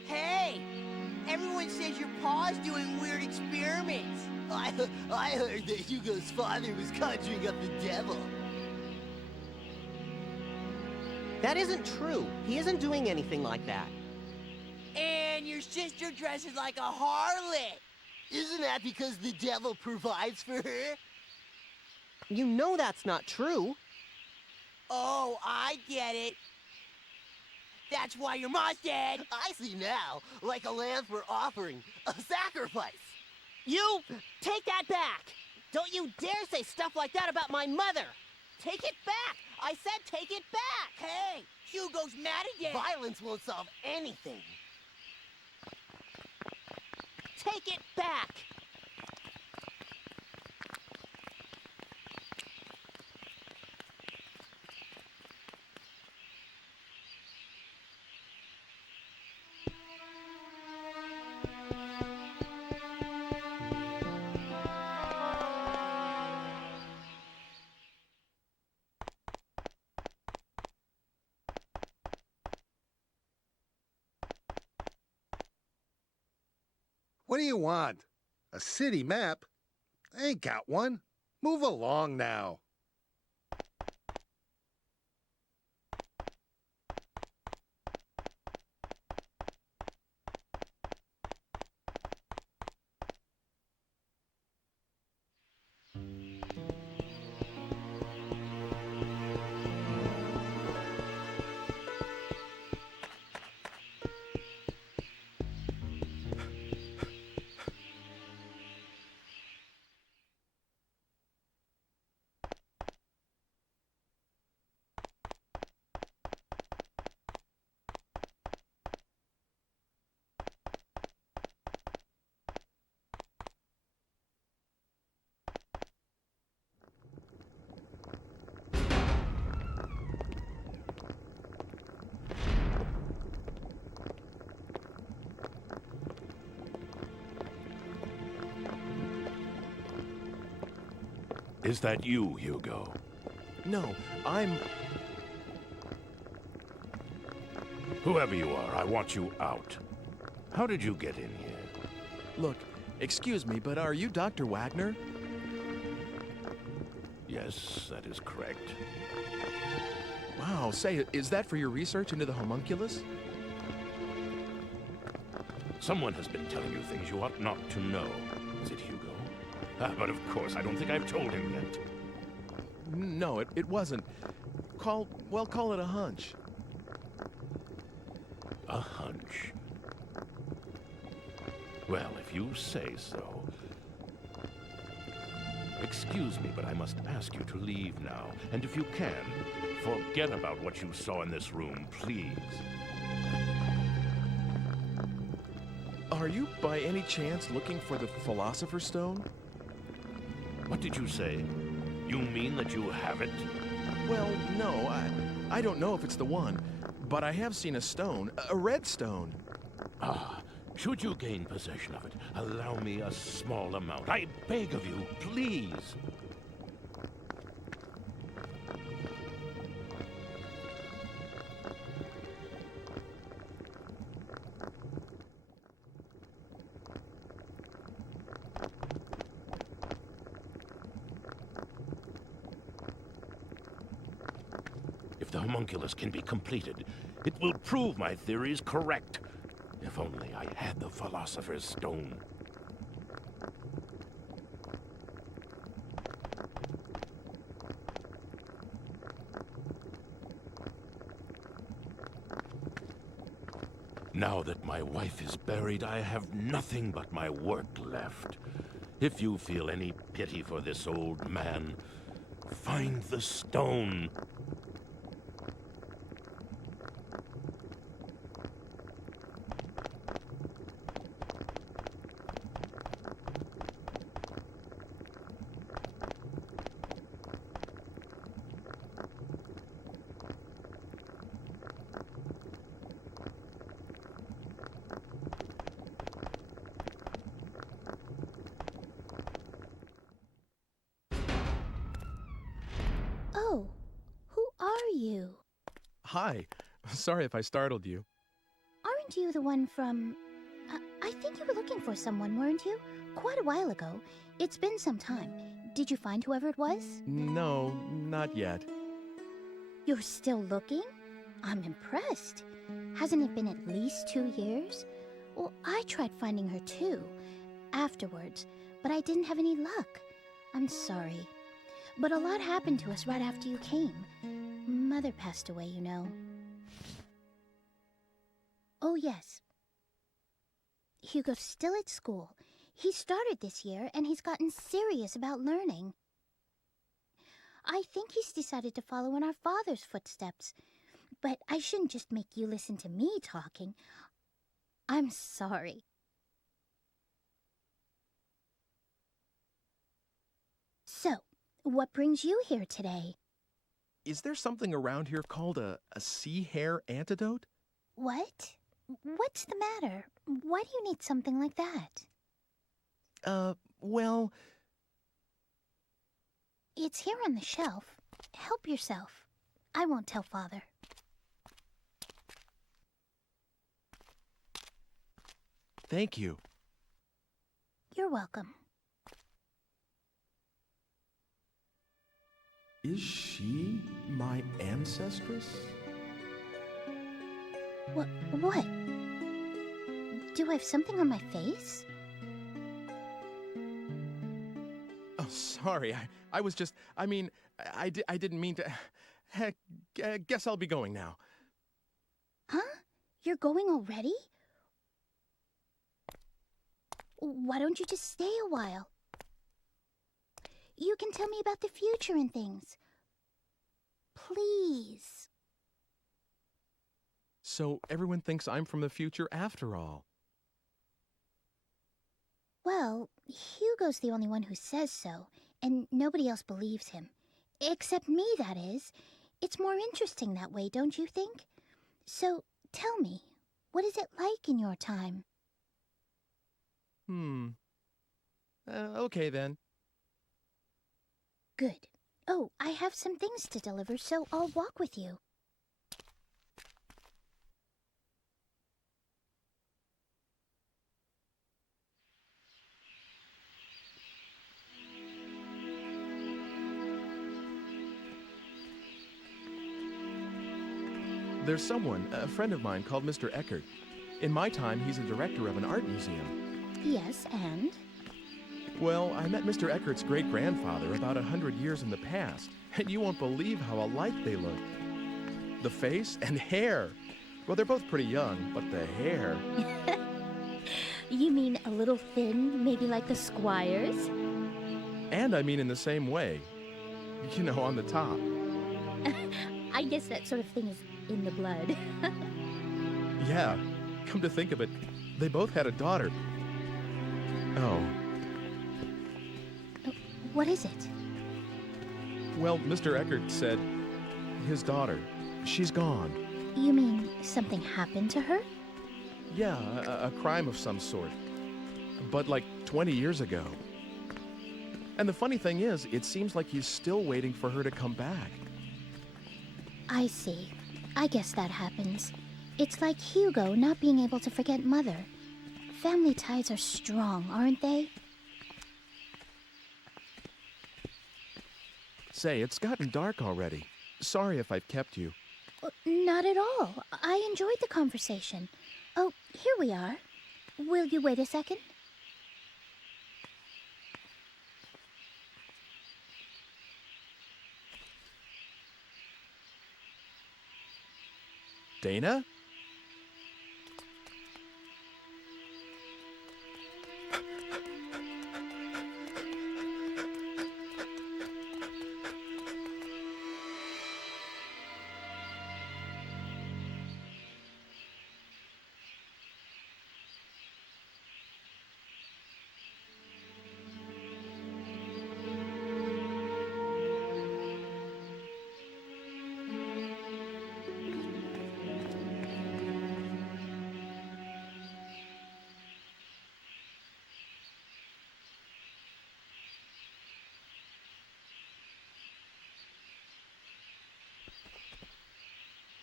Hey! Everyone says your pa's doing weird experiments. I heard that Hugo's father was conjuring up the devil. That isn't true. He isn't doing anything like that. And your sister dresses like a harlot. Isn't that because the devil provides for her? You know that's not true. Oh, I get it. That's why your mom's dead. I see now. Like a lamb for offering. A sacrifice. You! Take that back! Don't you dare say stuff like that about my mother! Take it back! I said take it back! Hey! Hugo's mad again! Violence won't solve anything. Take it back! What do you want? A city map? I ain't got one. Move along now. Is that you, Hugo? No, I'm... Whoever you are, I want you out. How did you get in here? Look, excuse me, but are you Dr. Wagner? Yes, that is correct. Wow, say, is that for your research into the homunculus? Someone has been telling you things you ought not to know. Is it Hugo? But of course, I don't think I've told him yet. No, it wasn't. Call it a hunch. A hunch? Well, if you say so. Excuse me, but I must ask you to leave now. And if you can, forget about what you saw in this room, please. Are you by any chance looking for the Philosopher's Stone? What did you say? You mean that you have it? Well, no, I don't know if it's the one, but I have seen a stone, a red stone. Ah, should you gain possession of it, allow me a small amount. I beg of you, please. If the homunculus can be completed, it will prove my theories correct. If only I had the Philosopher's Stone. Now that my wife is buried, I have nothing but my work left. If you feel any pity for this old man, find the stone. Oh, who are you? Hi. Sorry if I startled you. Aren't you the one from... I think you were looking for someone, weren't you? Quite a while ago. It's been some time. Did you find whoever it was? No, not yet. You're still looking? I'm impressed. Hasn't it been at least 2 years? Well, I tried finding her too, afterwards, but I didn't have any luck. I'm sorry. But a lot happened to us right after you came. Mother passed away, you know. Oh, yes. Hugo's still at school. He started this year, and he's gotten serious about learning. I think he's decided to follow in our father's footsteps. But I shouldn't just make you listen to me talking. I'm sorry. So, what brings you here today? Is there something around here called a sea hare antidote? What? What's the matter? Why do you need something like that? Well... It's here on the shelf. Help yourself. I won't tell Father. Thank you. You're welcome. Is she my ancestress? What? Do I have something on my face? Oh, sorry. I was just... I mean, I didn't mean to... Heck, guess I'll be going now. Huh? You're going already? Why don't you just stay a while? You can tell me about the future and things. Please. So everyone thinks I'm from the future after all. Well, Hugo's the only one who says so, and nobody else believes him. Except me, that is. It's more interesting that way, don't you think? So, tell me, what is it like in your time? Okay then. Good. Oh, I have some things to deliver, so I'll walk with you. There's someone, a friend of mine, called Mr. Eckert. In my time, he's a director of an art museum. Yes, and? Well, I met Mr. Eckert's great-grandfather about 100 years in the past, and you won't believe how alike they look. The face and hair. Well, they're both pretty young, but the hair. You mean a little thin, maybe like the Squires? And I mean in the same way. You know, on the top. I guess that sort of thing is in the blood. Yeah, come to think of it, they both had a daughter. Oh. What is it? Well, Mr. Eckert said his daughter, she's gone. You mean something happened to her? Yeah, a crime of some sort. But like 20 years ago. And the funny thing is, it seems like he's still waiting for her to come back. I see. I guess that happens. It's like Hugo not being able to forget Mother. Family ties are strong, aren't they? Say, it's gotten dark already. Sorry if I've kept you. Not at all. I enjoyed the conversation. Oh, here we are. Will you wait a second? Dana?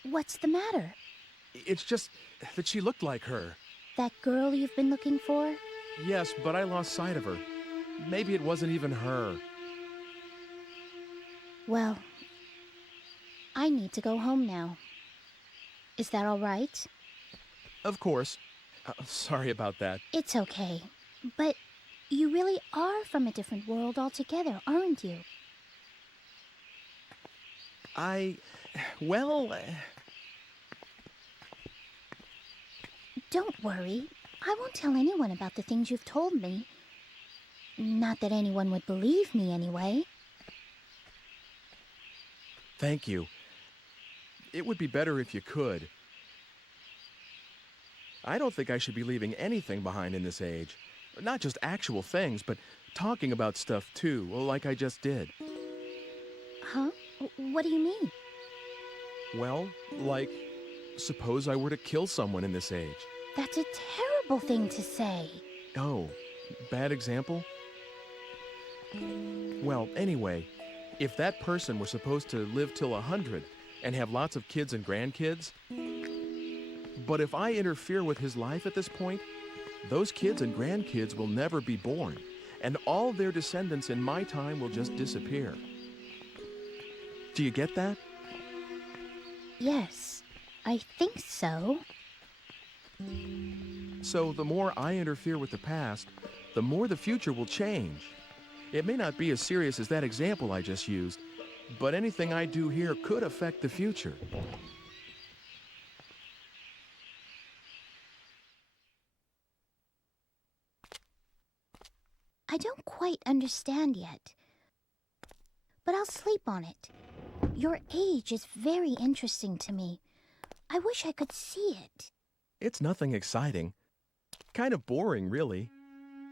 What's the matter? It's just that she looked like her. That girl you've been looking for? Yes, but I lost sight of her. Maybe it wasn't even her. Well, I need to go home now. Is that all right? Of course. Sorry about that. It's okay. But you really are from a different world altogether, aren't you? Well... Don't worry. I won't tell anyone about the things you've told me. Not that anyone would believe me anyway. Thank you. It would be better if you could. I don't think I should be leaving anything behind in this age. Not just actual things, but talking about stuff too, like I just did. Huh? What do you mean? Well, like, suppose I were to kill someone in this age. That's a terrible thing to say. Oh, bad example? Well, anyway, if that person were supposed to live till 100 and have lots of kids and grandkids, but if I interfere with his life at this point, those kids and grandkids will never be born, and all their descendants in my time will just disappear. Do you get that? Yes, I think so. So the more I interfere with the past, the more the future will change. It may not be as serious as that example I just used, but anything I do here could affect the future. I don't quite understand yet, but I'll sleep on it. Your age is very interesting to me. I wish I could see it. It's nothing exciting. Kind of boring, really.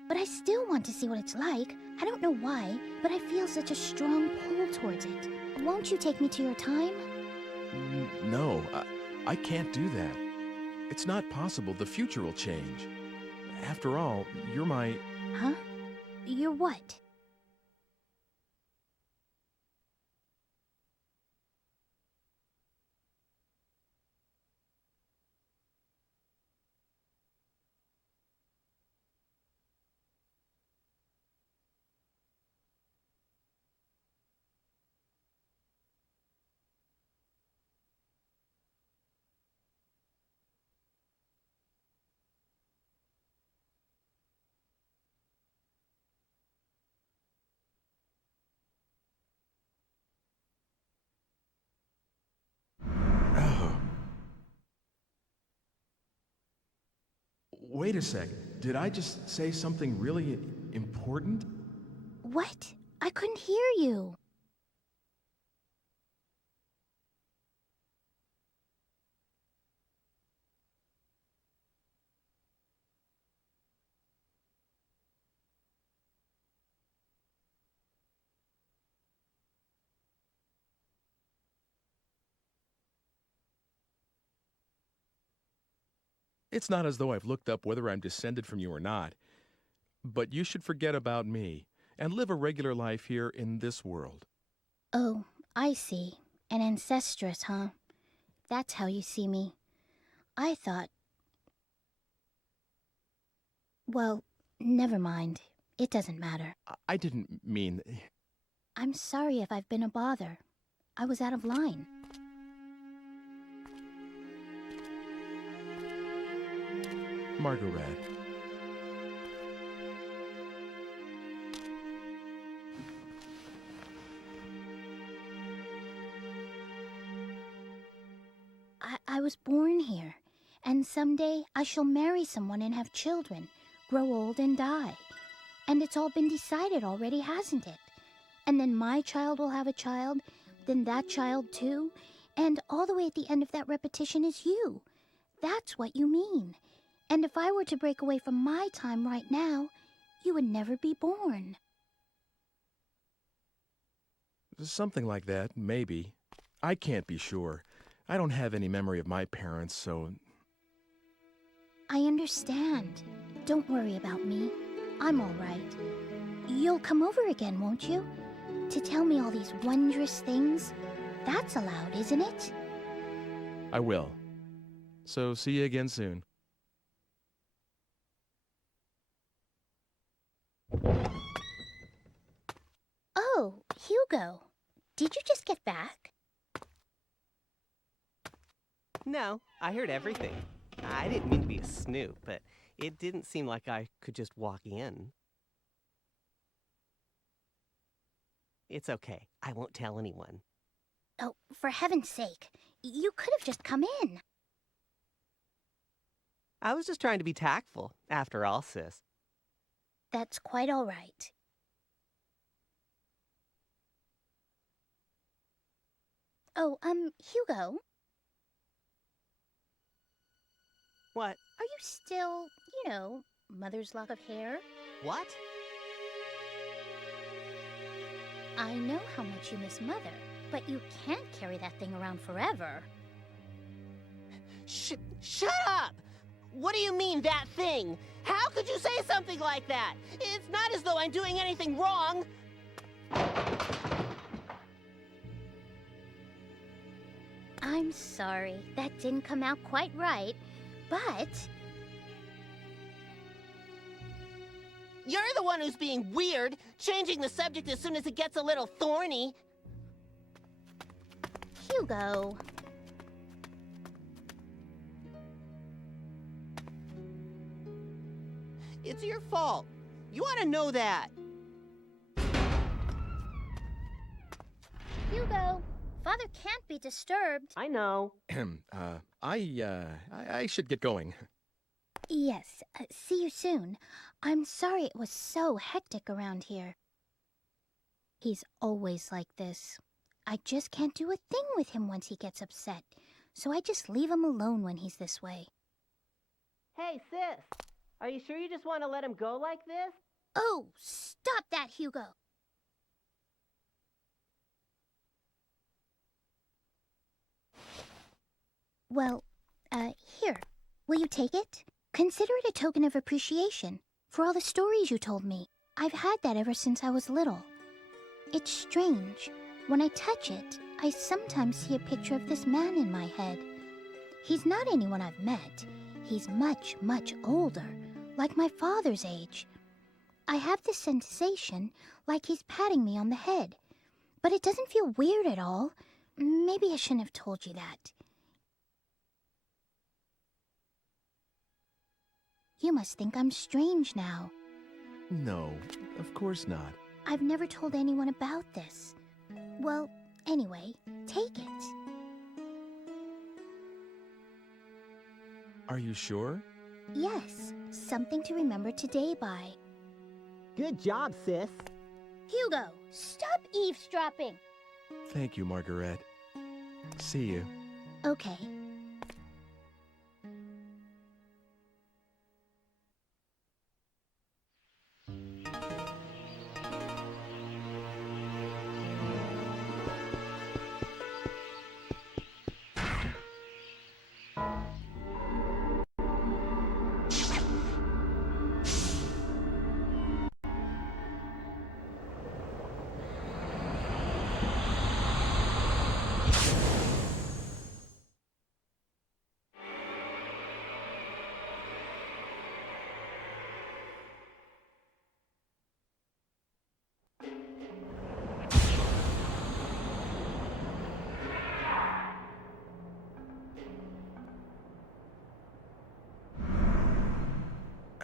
But I still want to see what it's like. I don't know why, but I feel such a strong pull towards it. Won't you take me to your time? No, I can't do that. It's not possible. The future will change. After all, you're my... Huh? You're what? Wait a sec. Did I just say something really important? What? I couldn't hear you. It's not as though I've looked up whether I'm descended from you or not. But you should forget about me and live a regular life here in this world. Oh, I see. An ancestress, huh? That's how you see me. I thought... Well, never mind. It doesn't matter. I didn't mean... I'm sorry if I've been a bother. I was out of line. Margaret. I was born here, and someday I shall marry someone and have children, grow old and die. And it's all been decided already, hasn't it? And then my child will have a child, then that child too, and all the way at the end of that repetition is you. That's what you mean. And if I were to break away from my time right now, you would never be born. Something like that, maybe. I can't be sure. I don't have any memory of my parents, so... I understand. Don't worry about me. I'm all right. You'll come over again, won't you? To tell me all these wondrous things? That's allowed, isn't it? I will. So see you again soon. Oh, Hugo. Did you just get back? No, I heard everything. I didn't mean to be a snoop, but it didn't seem like I could just walk in. It's okay. I won't tell anyone. Oh, for heaven's sake. You could have just come in. I was just trying to be tactful, after all, sis. That's quite all right. Oh, Hugo? What? Are you still, mother's lock of hair? What? I know how much you miss Mother, but you can't carry that thing around forever. Shut up! What do you mean, that thing? How could you say something like that? It's not as though I'm doing anything wrong. I'm sorry, that didn't come out quite right, but... You're the one who's being weird, changing the subject as soon as it gets a little thorny. Hugo... It's your fault. You ought to know that. Hugo, Father can't be disturbed. I know. I should get going. Yes, see you soon. I'm sorry it was so hectic around here. He's always like this. I just can't do a thing with him once he gets upset, so I just leave him alone when he's this way. Hey, sis. Are you sure you just want to let him go like this? Oh, stop that, Hugo! Well, here. Will you take it? Consider it a token of appreciation for all the stories you told me. I've had that ever since I was little. It's strange. When I touch it, I sometimes see a picture of this man in my head. He's not anyone I've met. He's much, much older, like my father's age. I have this sensation like he's patting me on the head, but it doesn't feel weird at all. Maybe I shouldn't have told you that. You must think I'm strange now. No, of course not. I've never told anyone about this. Well, anyway, take it. Are you sure? Yes, something to remember today by. Good job, sis. Hugo, stop eavesdropping! Thank you, Margaret. See you. Okay.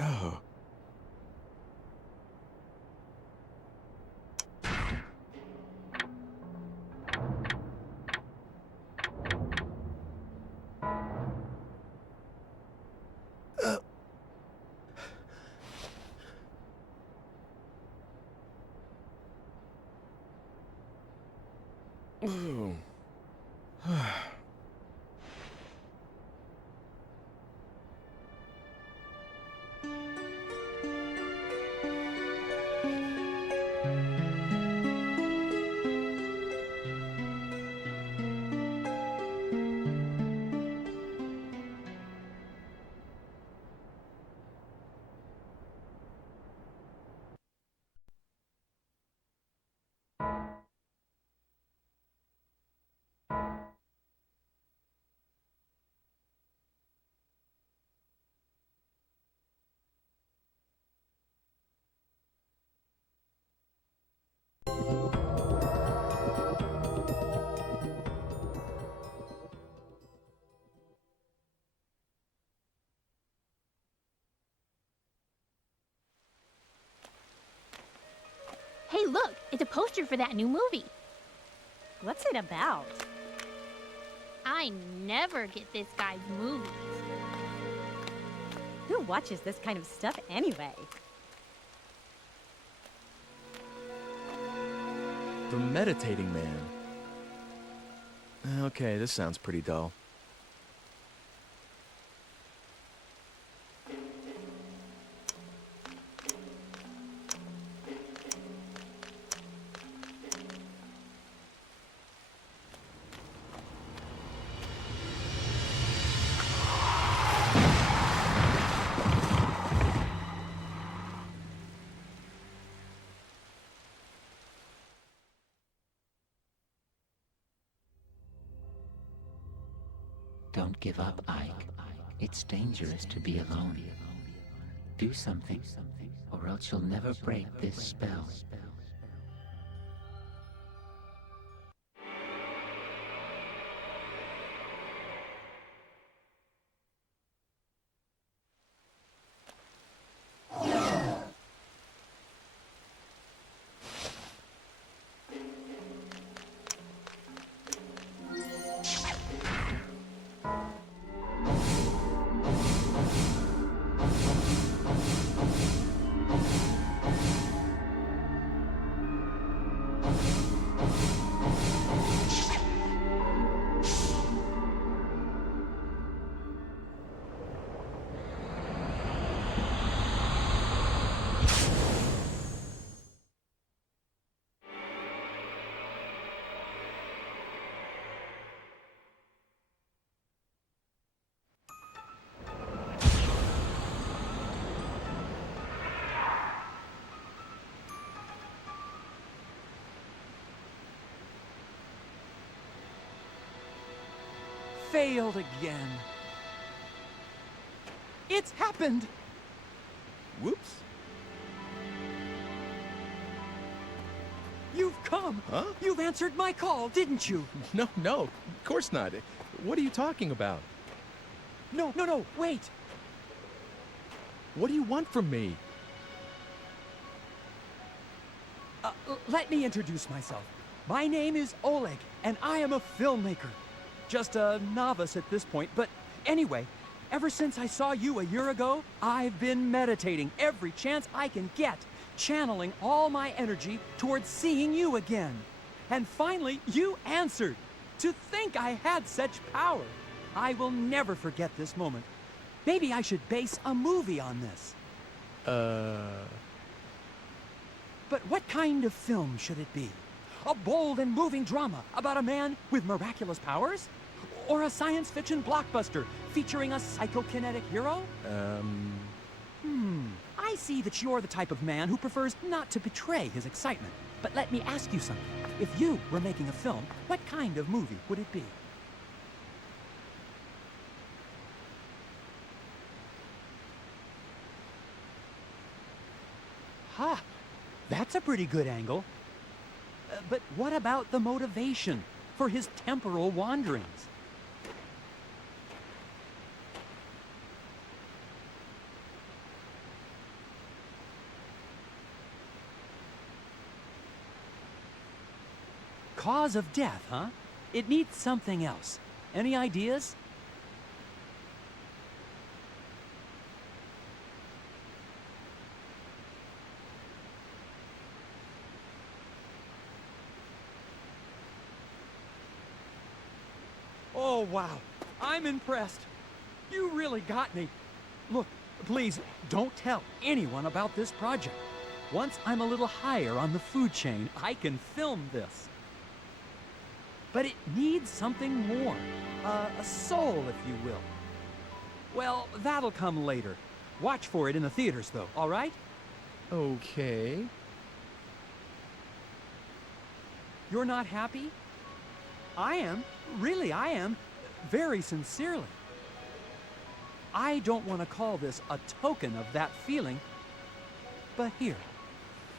Oh. Oh. Hey, look! It's a poster for that new movie. What's it about? I never get this guy's movies. Who watches this kind of stuff anyway? The Meditating Man. Okay, this sounds pretty dull. Don't give up, Ike. It's dangerous to be alone. Do something, or else you'll never break this spell. Failed again. It's happened! Whoops. You've come! Huh? You've answered my call, didn't you? No, of course not. What are you talking about? No, wait! What do you want from me? Let me introduce myself. My name is Oleg, and I am a filmmaker. Just a novice at this point, but anyway, Ever since I saw you a year ago, I've been meditating every chance I can get, channeling all my energy towards seeing you again. And finally, you answered. To think I had such power. I will never forget this moment. Maybe I should base a movie on this. But what kind of film should it be? A bold and moving drama about a man with miraculous powers? Or a science fiction blockbuster featuring a psychokinetic hero? I see that you're the type of man who prefers not to betray his excitement. But let me ask you something. If you were making a film, what kind of movie would it be? Ha! That's a pretty good angle. But what about the motivation for his temporal wanderings? Cause of death, huh? It needs something else. Any ideas? Oh, wow. I'm impressed. You really got me. Look, please, don't tell anyone about this project. Once I'm a little higher on the food chain, I can film this. But it needs something more. A soul, if you will. Well, that'll come later. Watch for it in the theaters, though, all right? Okay. You're not happy? I am. Really, I am. Very sincerely. I don't want to call this a token of that feeling, but here,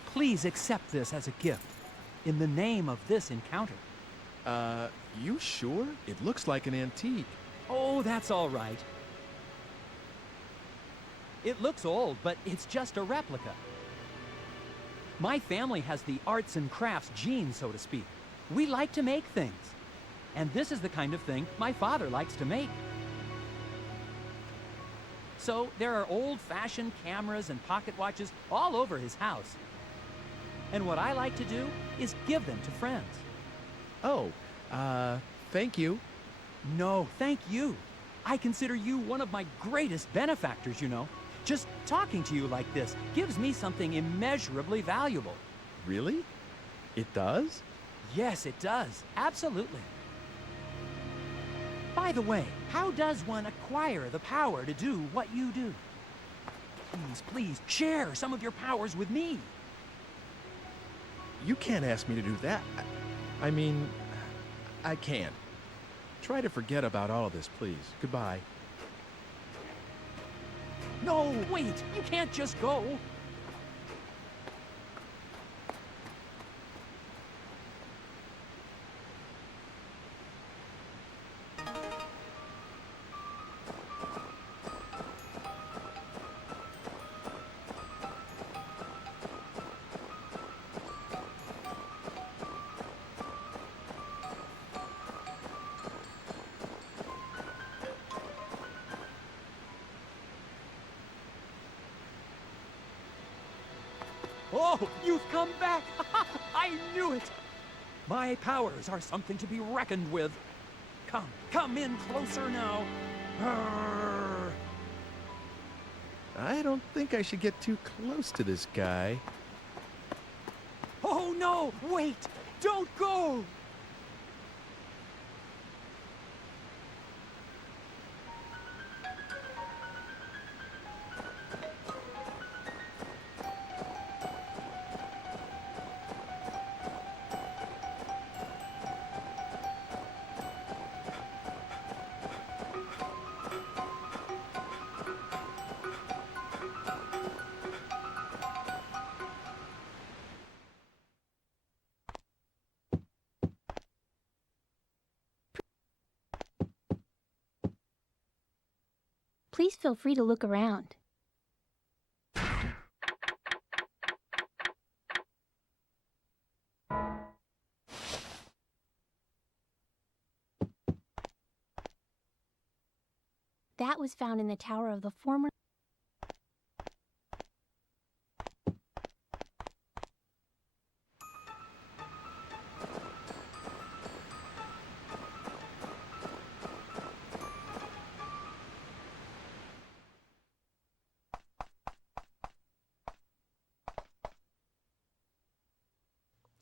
please accept this as a gift in the name of this encounter. You sure? It looks like an antique. Oh, that's all right. It looks old, but it's just a replica. My family has the arts and crafts gene, so to speak. We like to make things. And this is the kind of thing my father likes to make. So there are old-fashioned cameras and pocket watches all over his house. And what I like to do is give them to friends. Oh, thank you. No, thank you. I consider you one of my greatest benefactors, you know. Just talking to you like this gives me something immeasurably valuable. Really? It does? Yes, it does. Absolutely. By the way, how does one acquire the power to do what you do? Please, please, share some of your powers with me. You can't ask me to do that. I mean, I can't. Try to forget about all of this, please. Goodbye. No, wait! You can't just go! Oh, you've come back! I knew it! My powers are something to be reckoned with. Come in closer now. Arr. I don't think I should get too close to this guy. Oh no, wait! Don't go! Please feel free to look around. That was found in the tower of the former...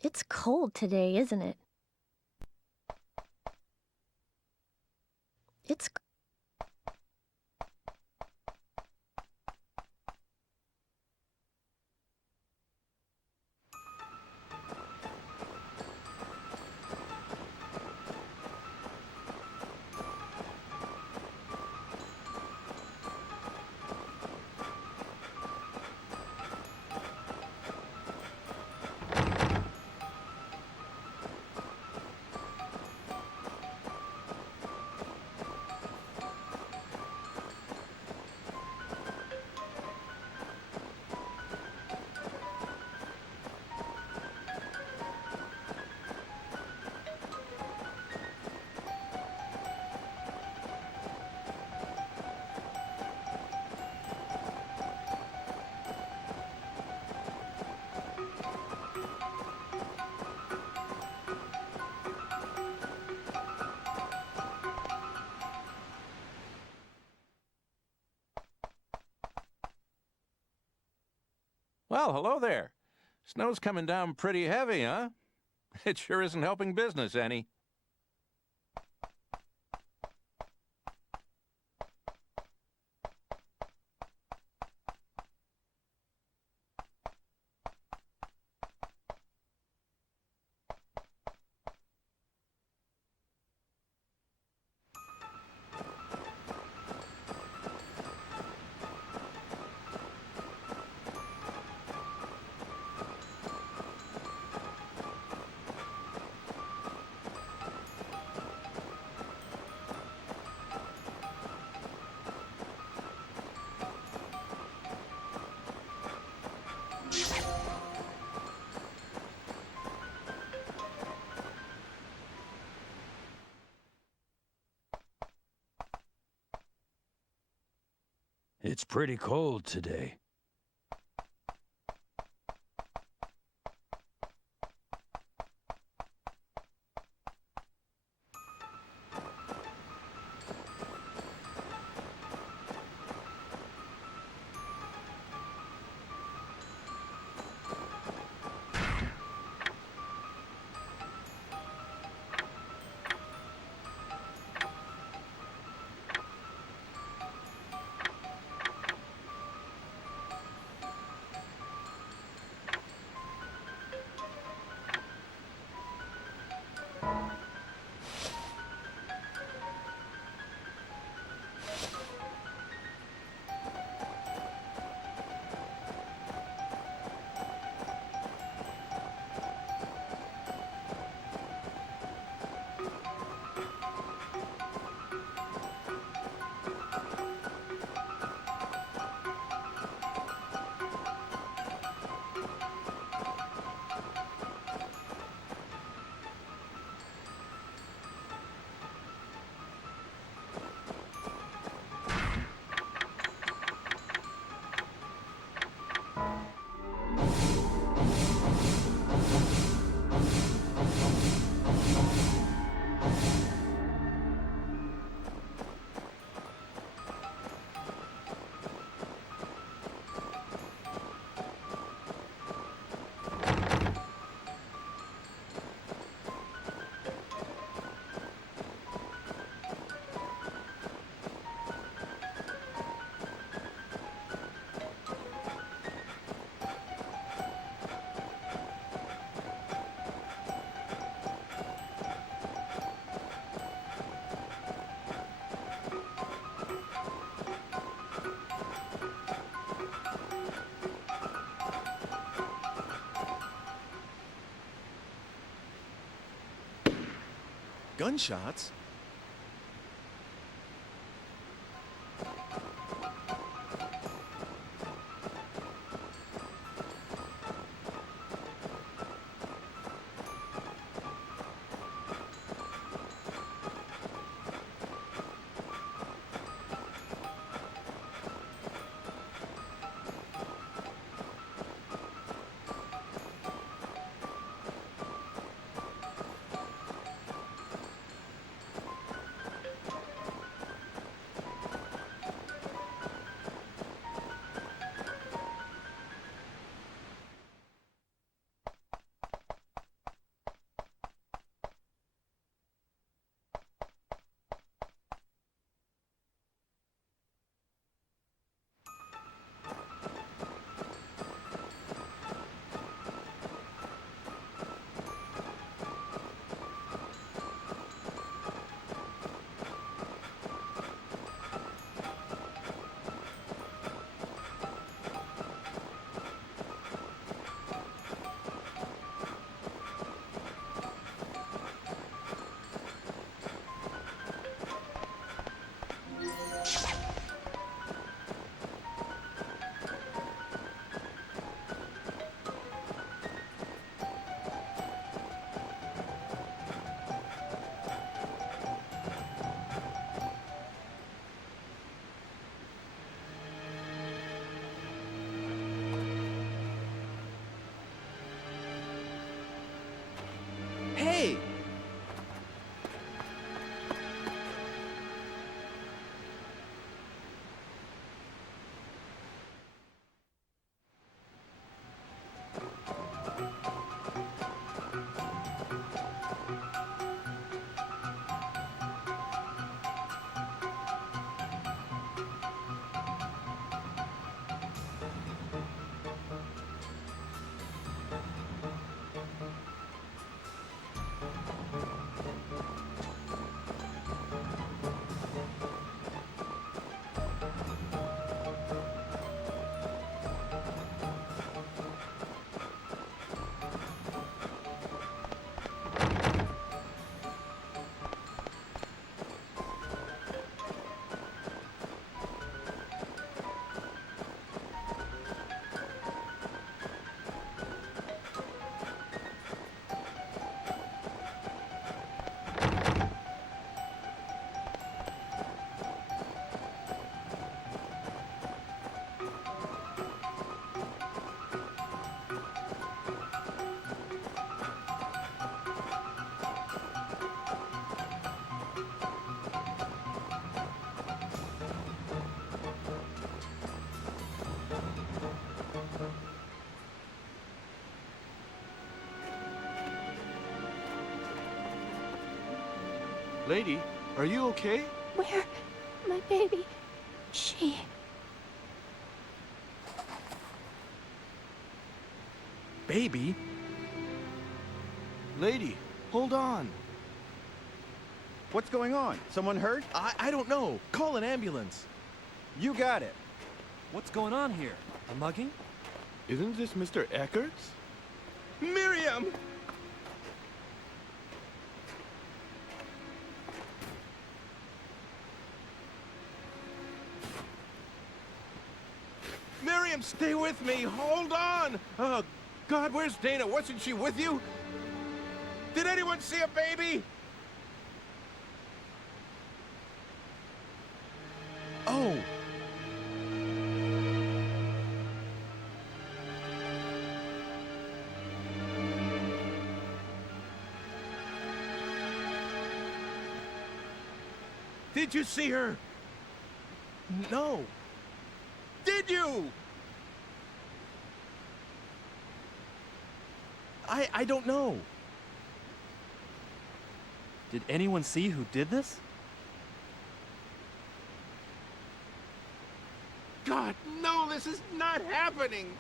It's cold today, isn't it? It's... Well, hello there. Snow's coming down pretty heavy, huh? It sure isn't helping business any. It's pretty cold today. Gunshots? Hey! Lady, are you okay? Where? My baby. She. Baby? Lady, hold on. What's going on? Someone hurt? I don't know. Call an ambulance. You got it. What's going on here? A mugging? Isn't this Mr. Eckert's? Miriam! Miriam, stay with me. Hold on. Oh, God, where's Dana? Wasn't she with you? Did anyone see a baby? Oh. Did you see her? No. Did you? I don't know. Did anyone see who did this? God, no, this is not happening.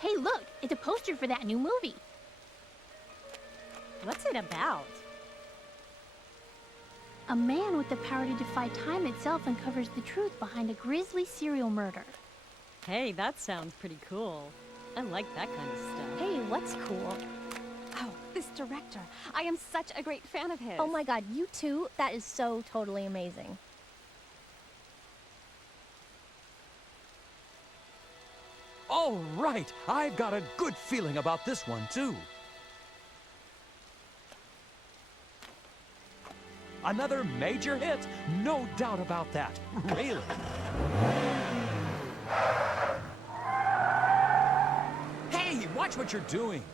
Hey, look, it's a poster for that new movie. What's it about? A man with the power to defy time itself uncovers the truth behind a grisly serial murder. Hey, that sounds pretty cool. I like that kind of stuff. Hey, what's cool? Oh, this director. I am such a great fan of his. Oh my god, you too? That is so totally amazing. All right, I've got a good feeling about this one, too. Another major hit, no doubt about that. Really. Hey, watch what you're doing.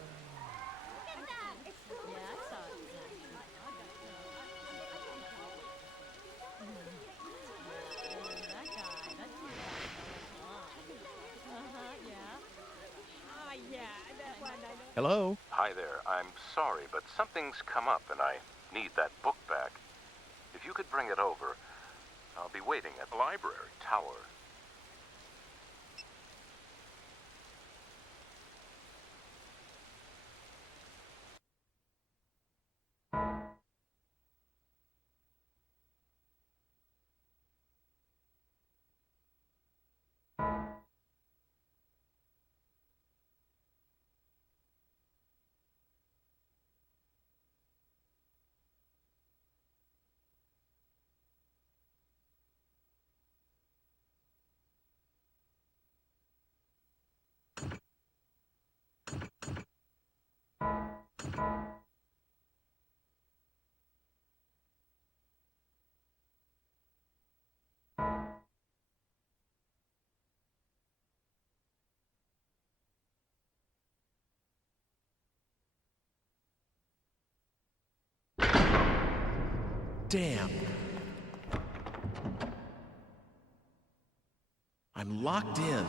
Hello? Hi there. I'm sorry, but something's come up and I need that book back. If you could bring it over, I'll be waiting at the library tower. Damn. I'm locked in.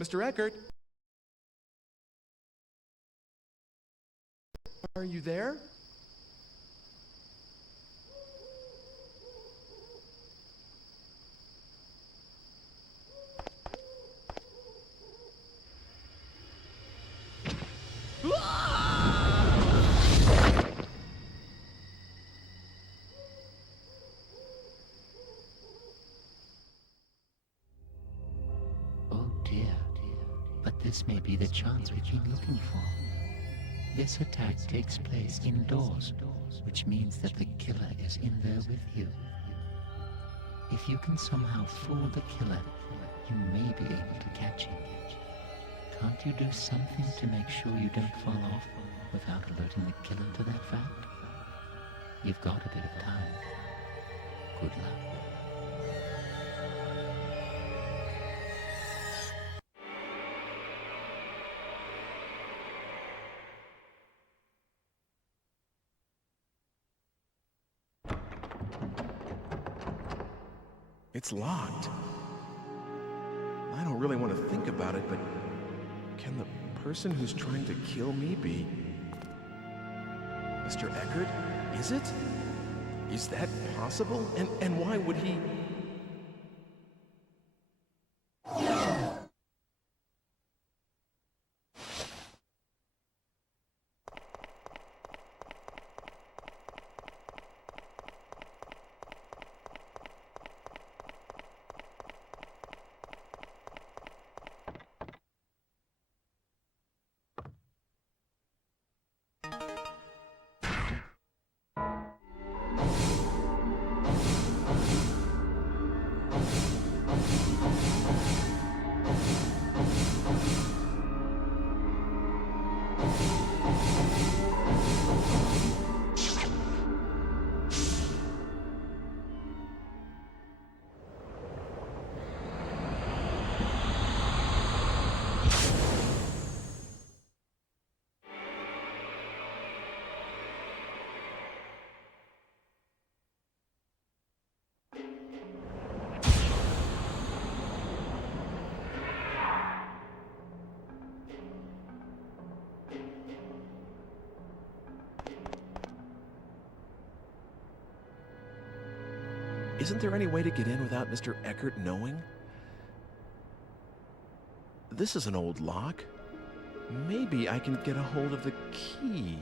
Mr. Eckert? Are you there? Oh dear. But this may be the chance we've been looking for. This attack takes place indoors, which means that the killer is in there with you. If you can somehow fool the killer, you may be able to catch him. Can't you do something to make sure you don't fall off without alerting the killer to that fact? You've got a bit of time. Good luck. It's locked. I don't really want to think about it, but can the person who's trying to kill me be Mr. Eckert? Is it? Is that possible? And why would he... Isn't there any way to get in without Mr. Eckert knowing? This is an old lock. Maybe I can get a hold of the key.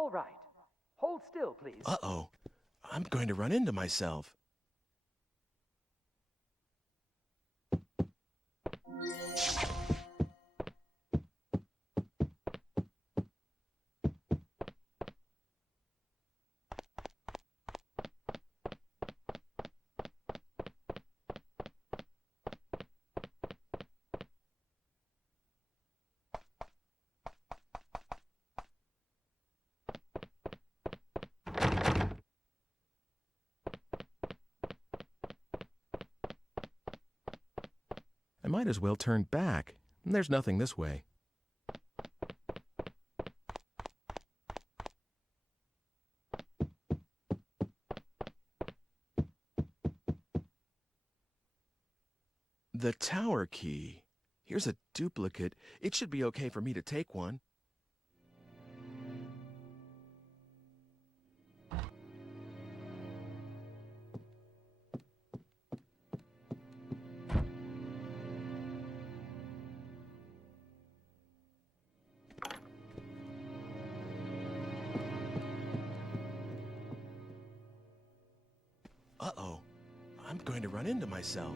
all right. Hold still, please. Uh-oh. I'm going to run into myself. I might as well turn back. There's nothing this way. The tower key. Here's a duplicate. It should be okay for me to take one. Uh-oh. I'm going to run into myself.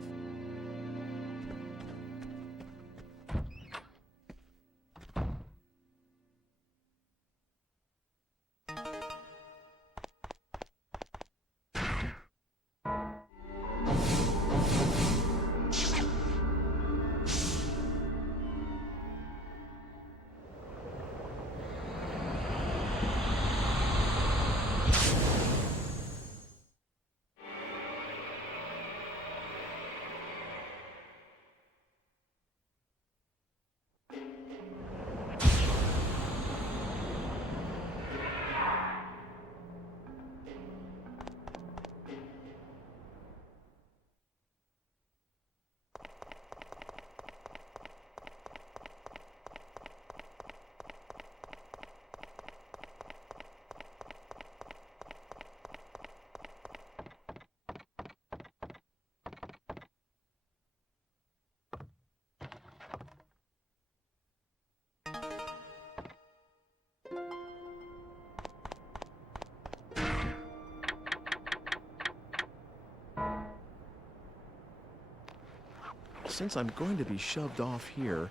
Since I'm going to be shoved off here,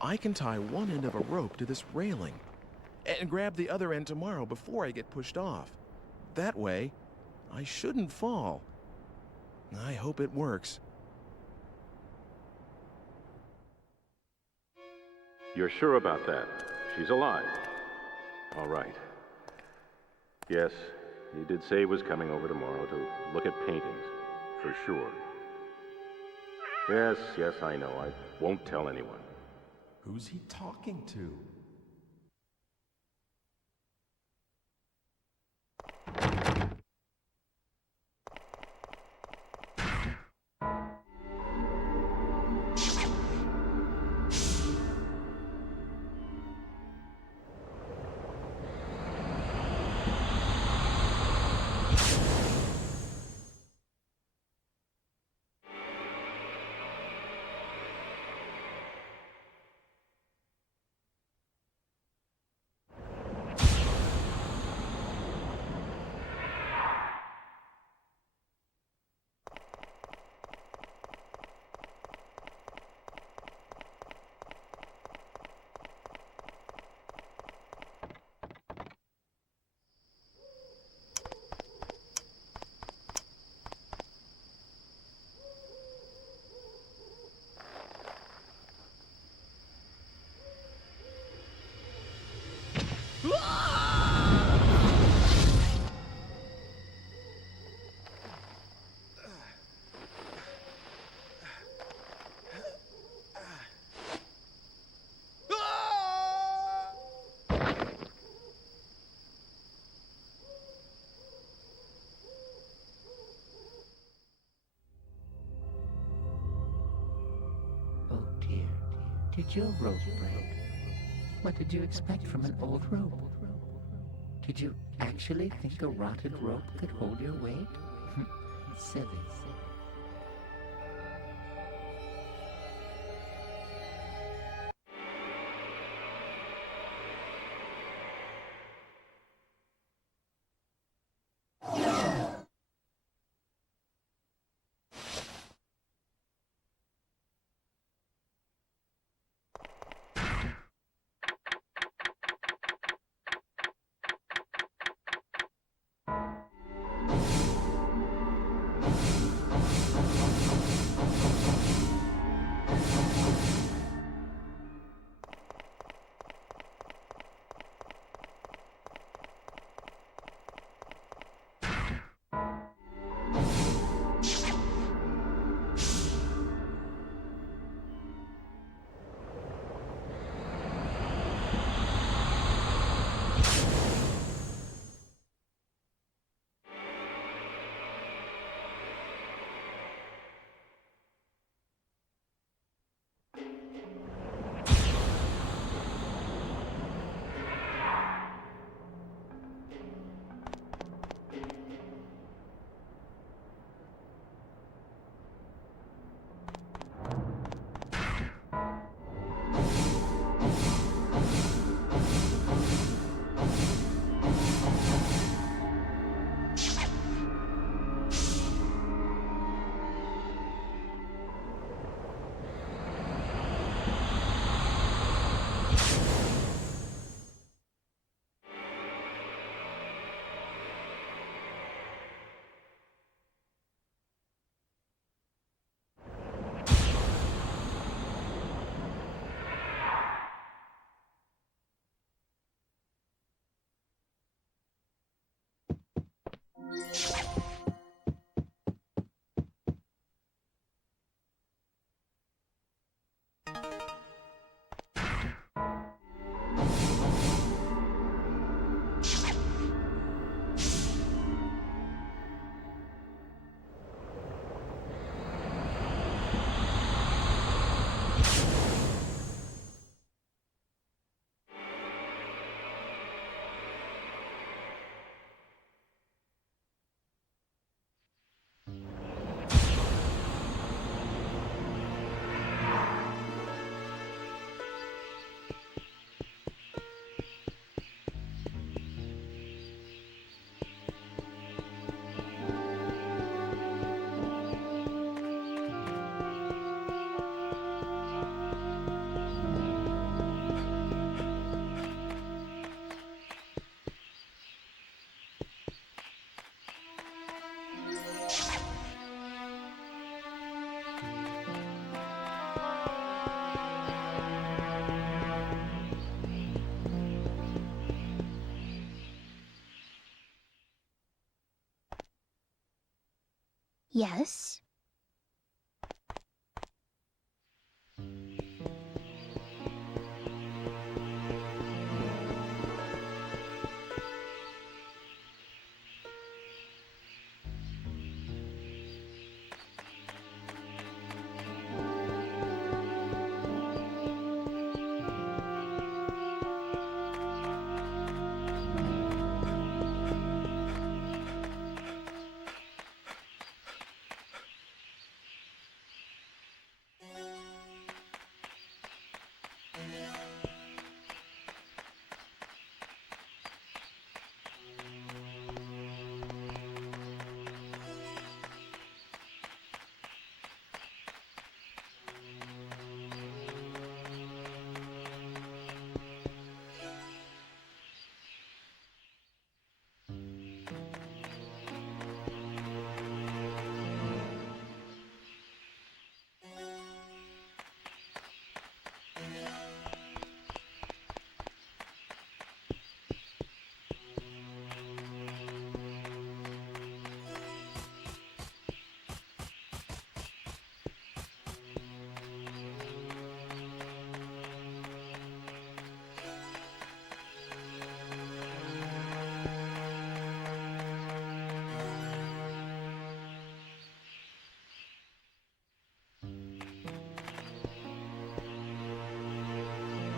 I can tie one end of a rope to this railing and grab the other end tomorrow before I get pushed off. That way, I shouldn't fall. I hope it works. You're sure about that? She's alive. All right. Yes, he did say he was coming over tomorrow to look at paintings, for sure. Yes, I know. I won't tell anyone. Who's he talking to? Oh dear, did your rope break? What did you expect from an old rope? Did you actually think a rotted rope could hold your weight? Silly. Yes?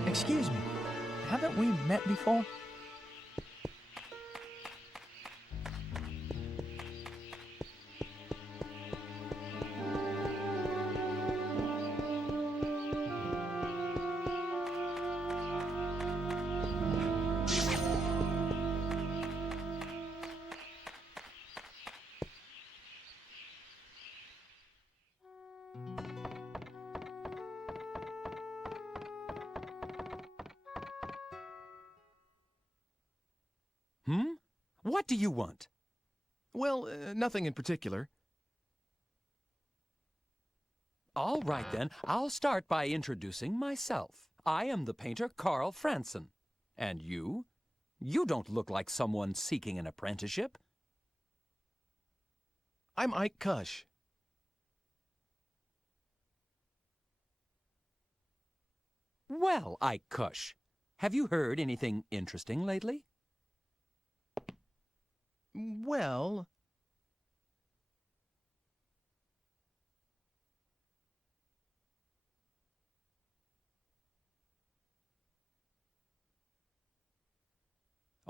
Excuse me, haven't we met before? Hmm? What do you want? Well, nothing in particular. All right, then. I'll start by introducing myself. I am the painter Carl Franson. And you? You don't look like someone seeking an apprenticeship. I'm Ike Kush. Well, Ike Kush, have you heard anything interesting lately? Well...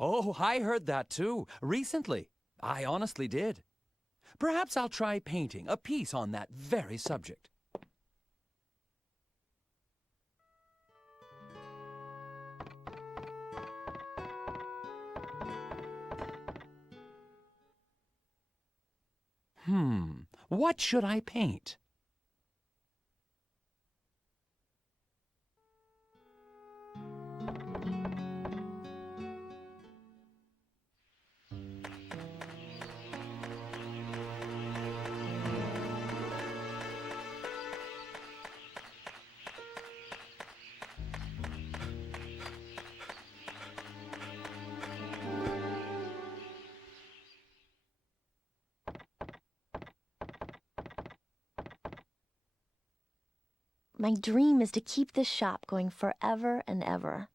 Oh, I heard that too, recently. I honestly did. Perhaps I'll try painting a piece on that very subject. What should I paint? My dream is to keep this shop going forever and ever.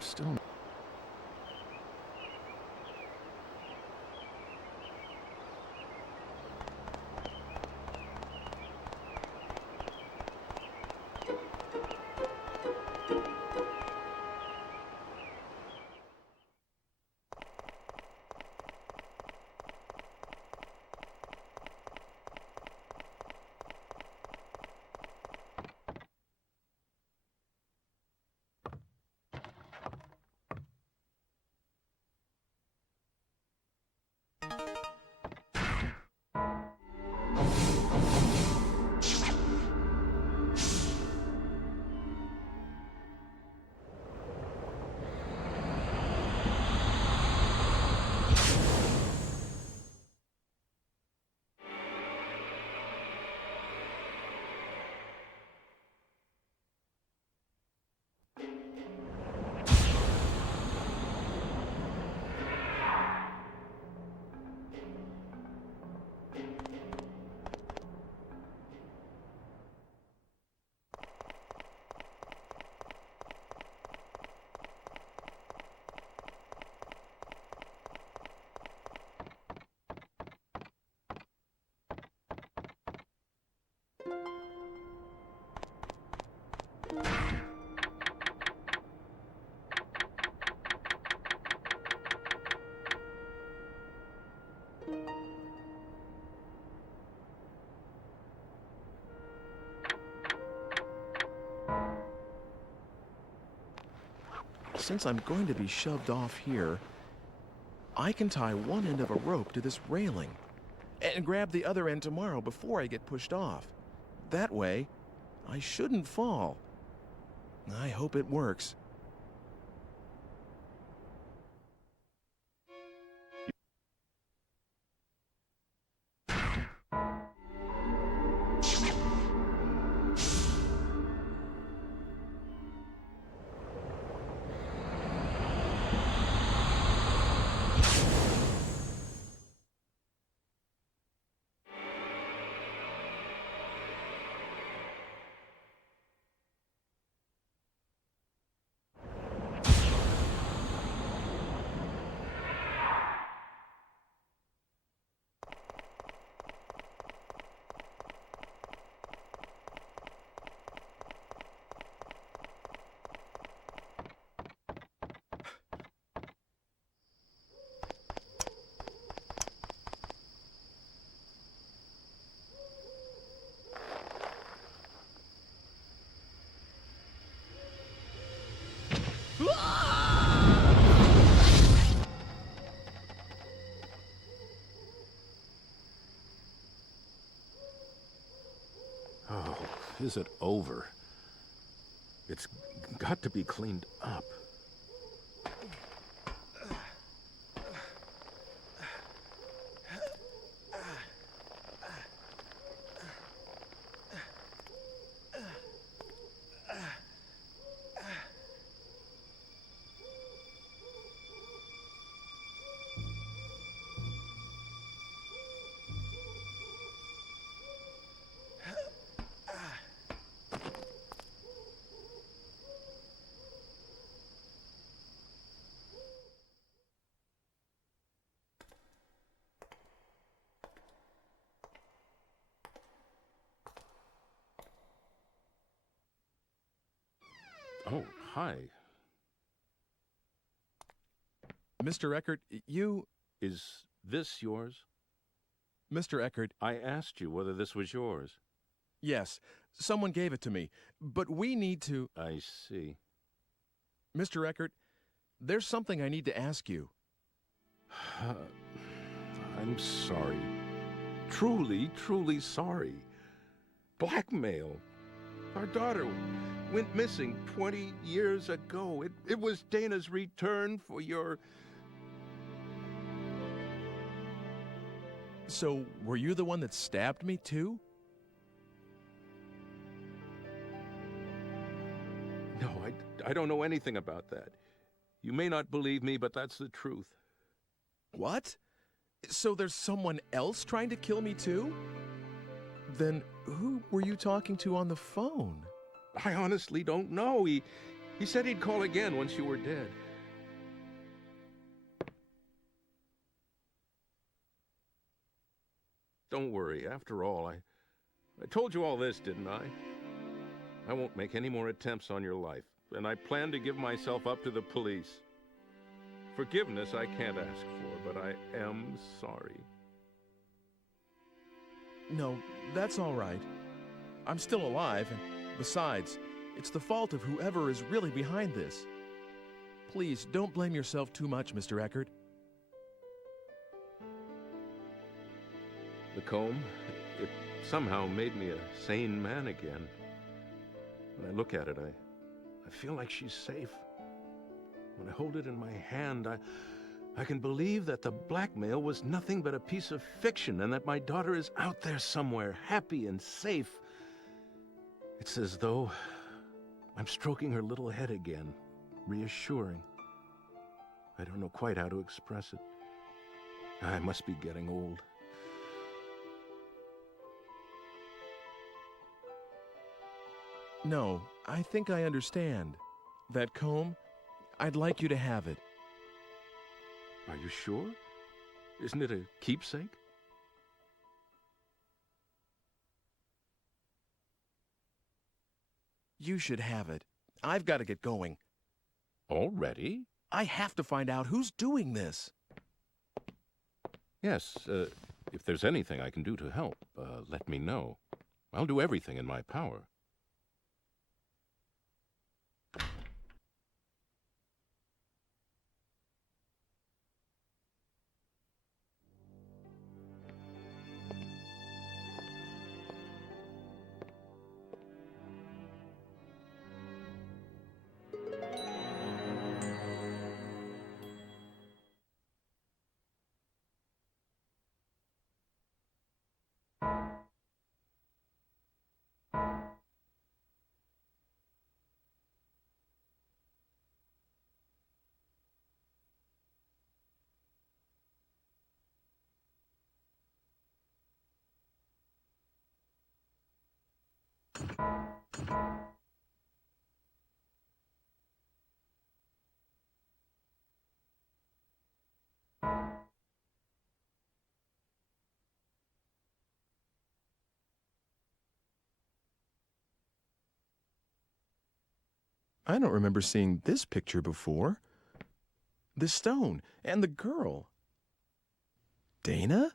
I'm still... Since I'm going to be shoved off here, I can tie one end of a rope to this railing and grab the other end tomorrow before I get pushed off. That way, I shouldn't fall. I hope it works. Oh, is it over? It's got to be cleaned up. Oh, hi. Mr. Eckert, you... Is this yours? Mr. Eckert... I asked you whether this was yours. Yes, someone gave it to me, but we need to... I see. Mr. Eckert, there's something I need to ask you. I'm sorry. Truly, truly sorry. Blackmail. Our daughter went missing 20 years ago. It was Dana's return for your... So, were you the one that stabbed me, too? No, I don't know anything about that. You may not believe me, but that's the truth. What? So there's someone else trying to kill me, too? Then who were you talking to on the phone? I honestly don't know. He He said he'd call again once you were dead. Don't worry. After all, I told you all this, didn't I? I won't make any more attempts on your life, and I plan to give myself up to the police. Forgiveness I can't ask for, but I am sorry. No, that's all right. I'm still alive, and besides, it's the fault of whoever is really behind this. Please, don't blame yourself too much, Mr. Eckert. The comb, it somehow made me a sane man again. When I look at it, I feel like she's safe. When I hold it in my hand, I can believe that the blackmail was nothing but a piece of fiction and that my daughter is out there somewhere, happy and safe. It's as though I'm stroking her little head again, reassuring. I don't know quite how to express it. I must be getting old. No, I think I understand. That comb, I'd like you to have it. Are you sure? Isn't it a keepsake? You should have it. I've got to get going. Already? I have to find out who's doing this. Yes, if there's anything I can do to help, let me know. I'll do everything in my power. I don't remember seeing this picture before. The stone and the girl. Dana?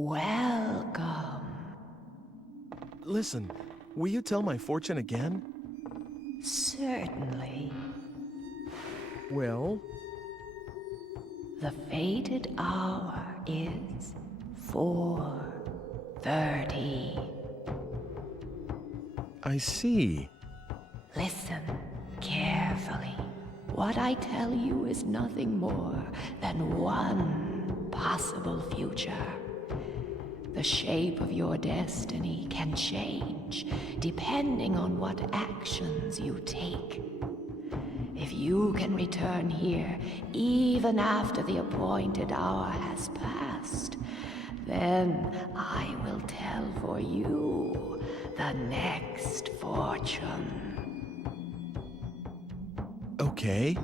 Welcome. Listen, will you tell my fortune again? Certainly. Well? The fated hour is 4:30. I see. Listen carefully. What I tell you is nothing more than one possible future. The shape of your destiny can change depending on what actions you take. If You can return here even after the appointed hour has passed. Then I will tell for you the next fortune. Okay.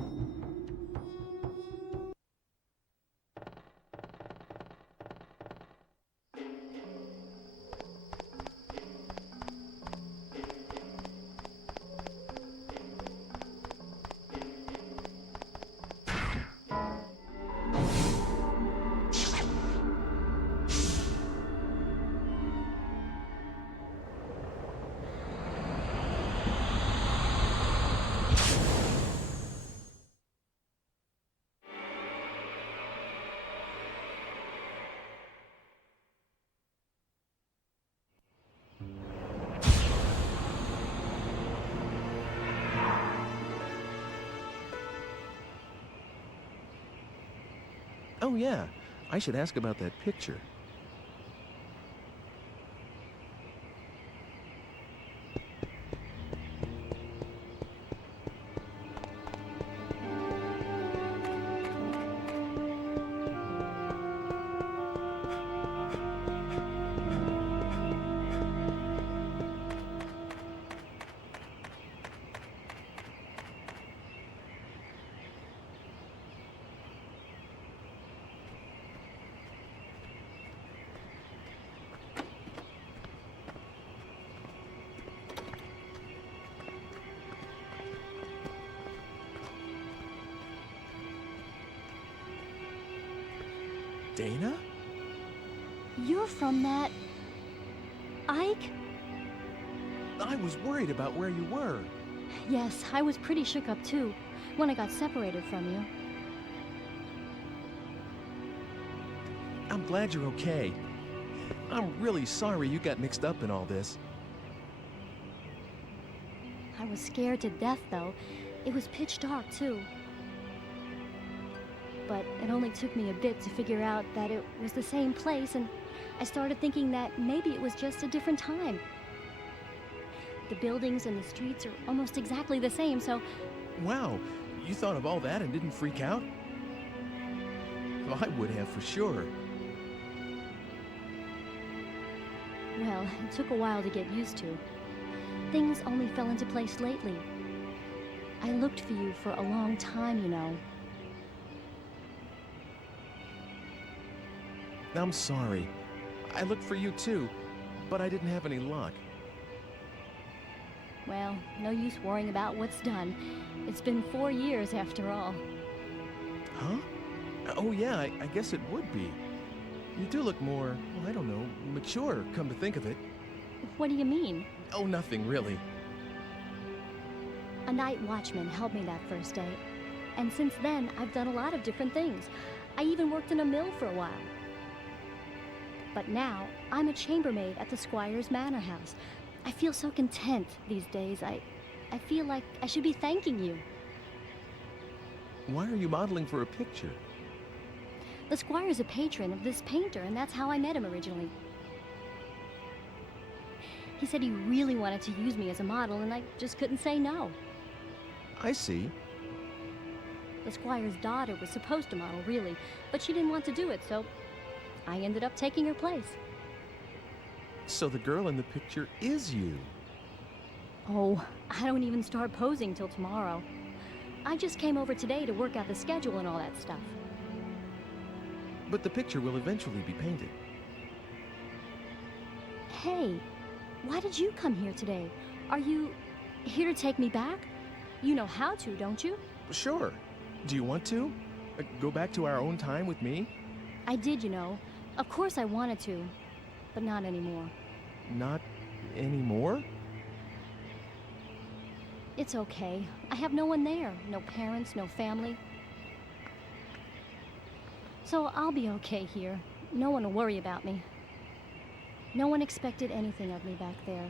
Oh, yeah. I should ask about that picture. Dana? You're from that... Ike? I was worried about where you were. Yes, I was pretty shook up too, when I got separated from you. I'm glad you're okay. I'm really sorry you got mixed up in all this. I was scared to death, though. It was pitch dark, too. But it only took me a bit to figure out that it was the same place, and I started thinking that maybe it was just a different time. The buildings and the streets are almost exactly the same, so... Wow, you thought of all that and didn't freak out? Well, I would have for sure. Well, it took a while to get used to. Things only fell into place lately. I looked for you for a long time, you know. I'm sorry. I looked for you too, but I didn't have any luck. Well, no use worrying about what's done. It's been 4 years after all. Huh? Oh yeah, I guess it would be. You do look more, well, I don't know, mature, come to think of it. What do you mean? Oh, nothing really. A night watchman helped me that first day. And since then, I've done a lot of different things. I even worked in a mill for a while. But now, I'm a chambermaid at the Squire's Manor House. I feel so content these days. I feel like I should be thanking you. Why are you modeling for a picture? The Squire's a patron of this painter, and that's how I met him originally. He said he really wanted to use me as a model, and I just couldn't say no. I see. The Squire's daughter was supposed to model, really, but she didn't want to do it, so I ended up taking her place. So the girl in the picture is you. Oh, I don't even start posing till tomorrow. I just came over today to work out the schedule and all that stuff. But the picture will eventually be painted. Hey, why did you come here today? Are you here to take me back? You know how to, don't you? Sure. Do you want to? Go back to our own time with me? I did, you know. Of course I wanted to, but not anymore. Not anymore? It's okay. I have no one there. No parents, no family. So I'll be okay here. No one will worry about me. No one expected anything of me back there.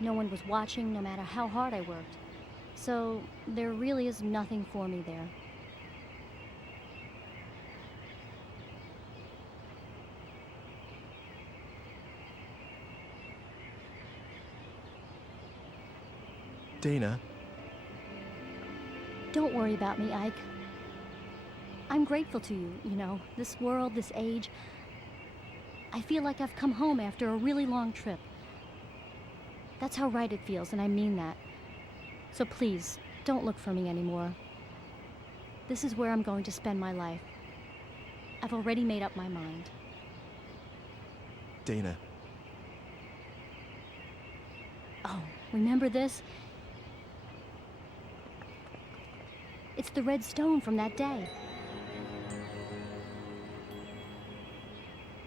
No one was watching, no matter how hard I worked. So there really is nothing for me there. Dana. Don't worry about me, Ike. I'm grateful to you, you know, this world, this age. I feel like I've come home after a really long trip. That's how right it feels, and I mean that. So please, don't look for me anymore. This is where I'm going to spend my life. I've already made up my mind. Dana. Oh, remember this? It's the red stone from that day.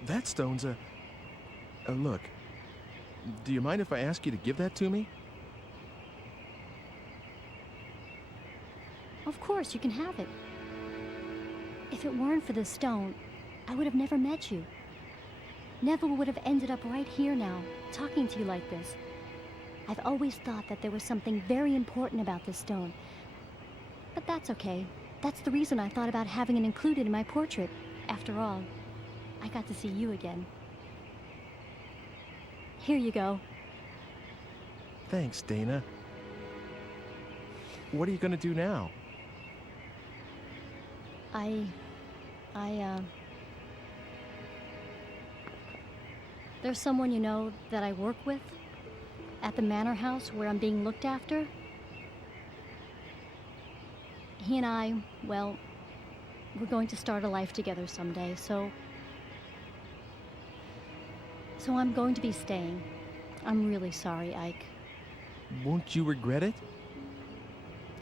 That stone's a look. Do you mind if I ask you to give that to me? Of course, you can have it. If it weren't for this stone, I would have never met you. Never would have ended up right here now, talking to you like this. I've always thought that there was something very important about this stone. But that's okay. That's the reason I thought about having it included in my portrait. After all, I got to see you again. Here you go. Thanks, Dana. What are you gonna do now? There's someone you know that I work with at the manor house where I'm being looked after. He and I, well, we're going to start a life together someday, so I'm going to be staying. I'm really sorry, Ike. Won't you regret it?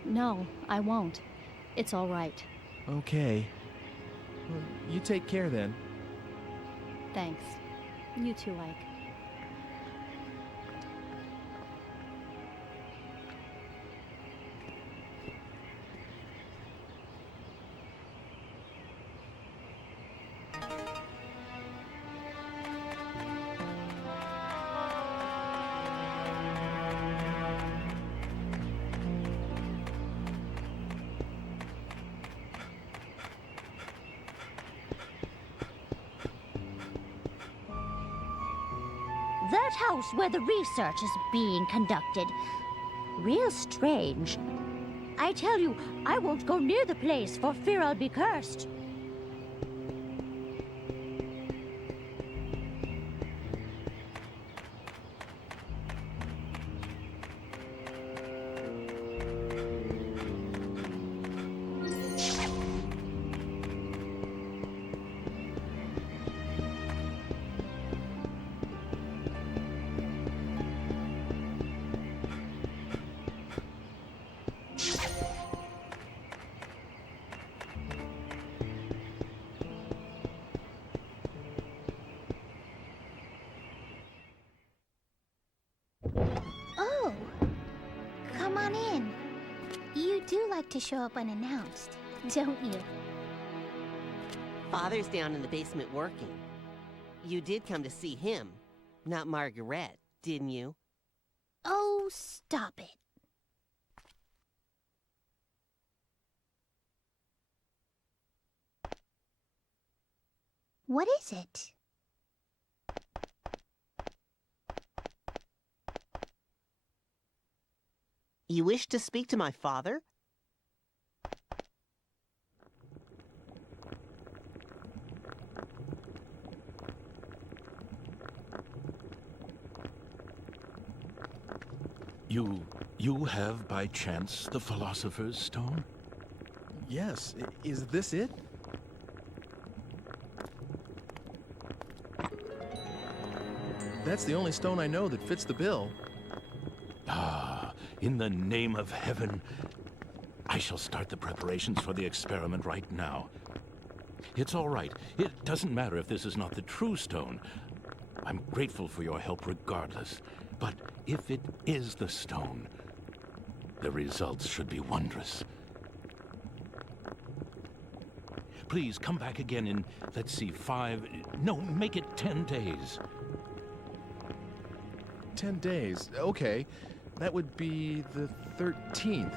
No, I won't. It's all right. Okay. Well, you take care then. Thanks. You too, Ike. That house where the research is being conducted. Real strange. I tell you, I won't go near the place for fear I'll be cursed. Oh, come on in. You do like to show up unannounced, don't you? Father's down in the basement working. You did come to see him, not Margaret, didn't you? Oh, stop it. What is it? You wish to speak to my father? You have by chance the Philosopher's Stone? Yes. Is this it? That's the only stone I know that fits the bill. Ah, in the name of heaven, I shall start the preparations for the experiment right now. It's all right. It doesn't matter if this is not the true stone. I'm grateful for your help regardless. But if it is the stone, the results should be wondrous. Please come back again in, let's see, make it 10 days. 10 days. Okay. That would be the 13th.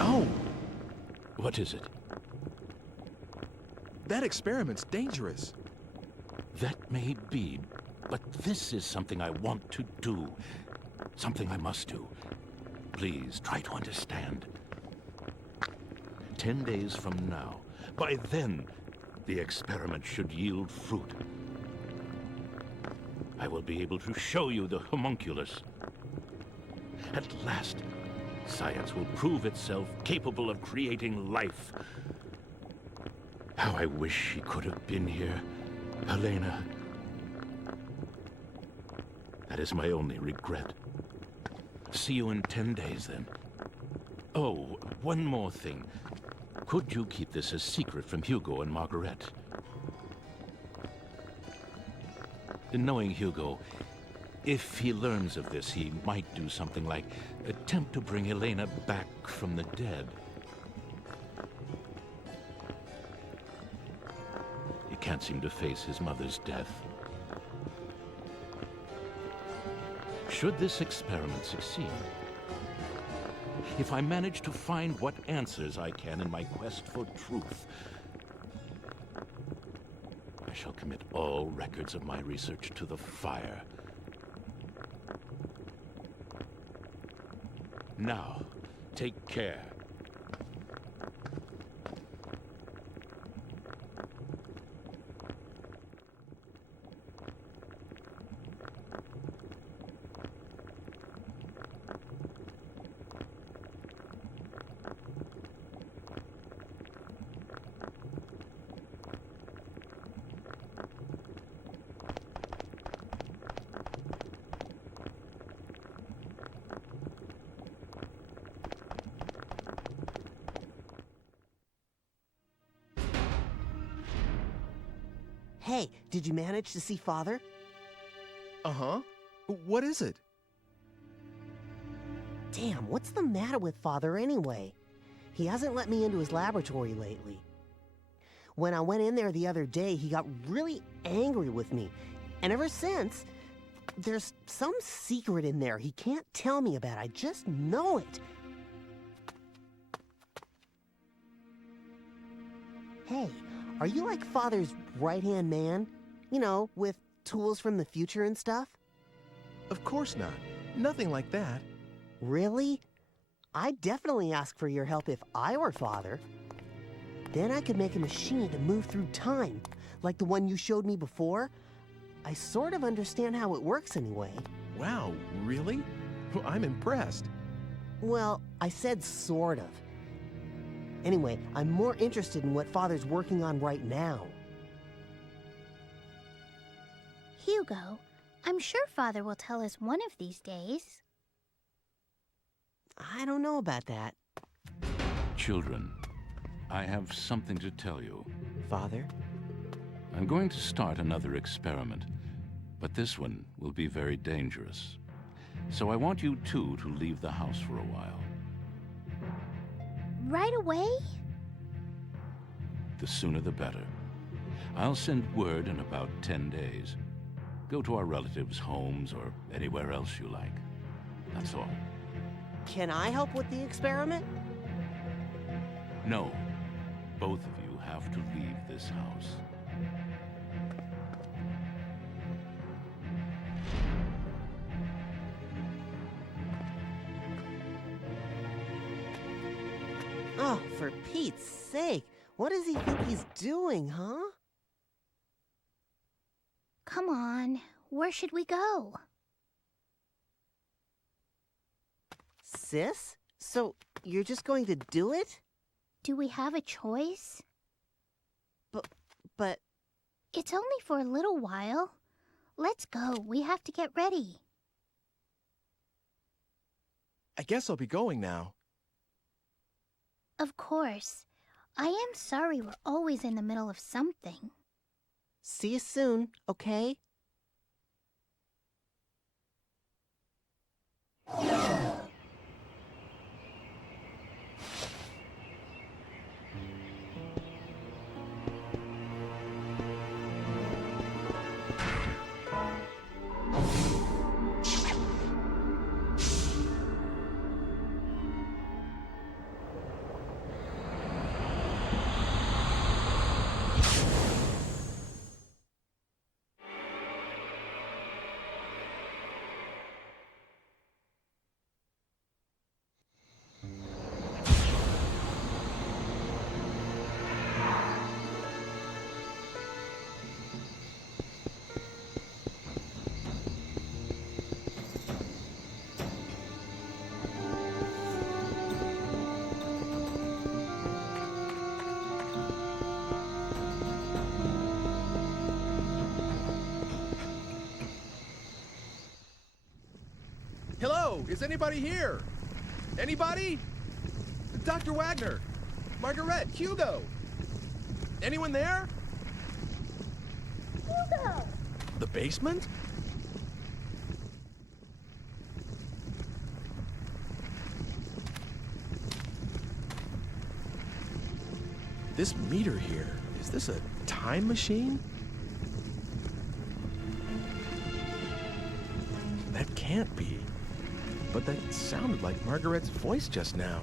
Oh! What is it? That experiment's dangerous. That may be, But this is something I want to do. Something I must do. Please try to understand. 10 days from now, by then, the experiment should yield fruit. I will be able to show you the homunculus. At last, science will prove itself capable of creating life. How I wish she could have been here, Helena. That is my only regret. See you in 10 days, then. Oh, one more thing. Could you keep this a secret from Hugo and Margaret? Knowing Hugo, if he learns of this, he might do something like attempt to bring Helena back from the dead. He can't seem to face his mother's death. Should this experiment succeed, if I manage to find what answers I can in my quest for truth, I shall commit all records of my research to the fire. Now, take care. Hey, did you manage to see Father? Uh-huh. What is it? Damn, what's the matter with Father anyway? He hasn't let me into his laboratory lately. When I went in there the other day, he got really angry with me. And ever since, there's some secret in there he can't tell me about. I just know it. Hey, are you like Father's right-hand man? You know, with tools from the future and stuff? Of course not. Nothing like that. Really? I'd definitely ask for your help if I were Father. Then I could make a machine to move through time, like the one you showed me before. I sort of understand how it works anyway. Wow, really? I'm impressed. Well, I said sort of. Anyway, I'm more interested in what Father's working on right now. Hugo, I'm sure Father will tell us one of these days. I don't know about that. Children, I have something to tell you. Father? I'm going to start another experiment, but this one will be very dangerous. So I want you two to leave the house for a while. Right away? The sooner the better. I'll send word in about 10 days. Go to our relatives' homes or anywhere else you like. That's all. Can I help with the experiment? No. Both of you have to leave this house. Oh, for Pete's sake. What does he think he's doing, huh? Come on, where should we go? Sis? So, you're just going to do it? Do we have a choice? But... It's only for a little while. Let's go, we have to get ready. I guess I'll be going now. Of course. I am sorry we're always in the middle of something. See you soon, okay? Hello, is anybody here? Anybody? Dr. Wagner, Margaret, Hugo. Anyone there? Hugo! The basement? This meter here, is this a time machine? That can't be. But that sounded like Margaret's voice just now.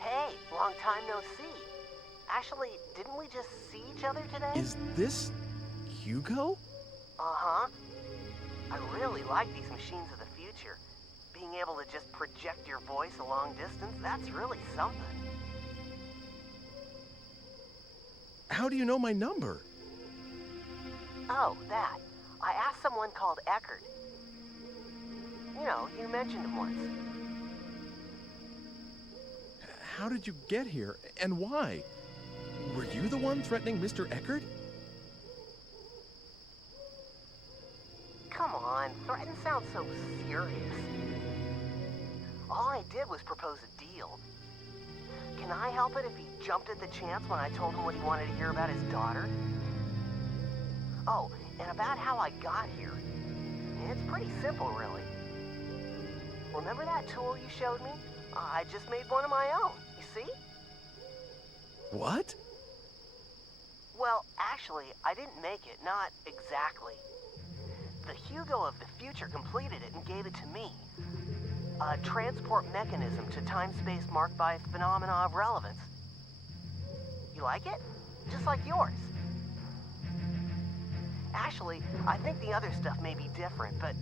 Hey, long time no see. Actually, didn't we just see each other today? Is this Hugo? Uh-huh. I really like these machines of the future. Being able to just project your voice a long distance, that's really something. How do you know my number? Oh, that. I asked someone called Eckert. You know, you mentioned him once. How did you get here, and why? Were you the one threatening Mr. Eckert? Come on, threaten sounds so serious. All I did was propose a deal. Can I help it if he jumped at the chance when I told him what he wanted to hear about his daughter? Oh, and about how I got here. It's pretty simple, really. Remember that tool you showed me? I just made one of my own, you see? What? Well, actually, I didn't make it, not exactly. The Hugo of the future completed it and gave it to me. A transport mechanism to time-space marked by phenomena of relevance. You like it? Just like yours. Actually, I think the other stuff may be different, but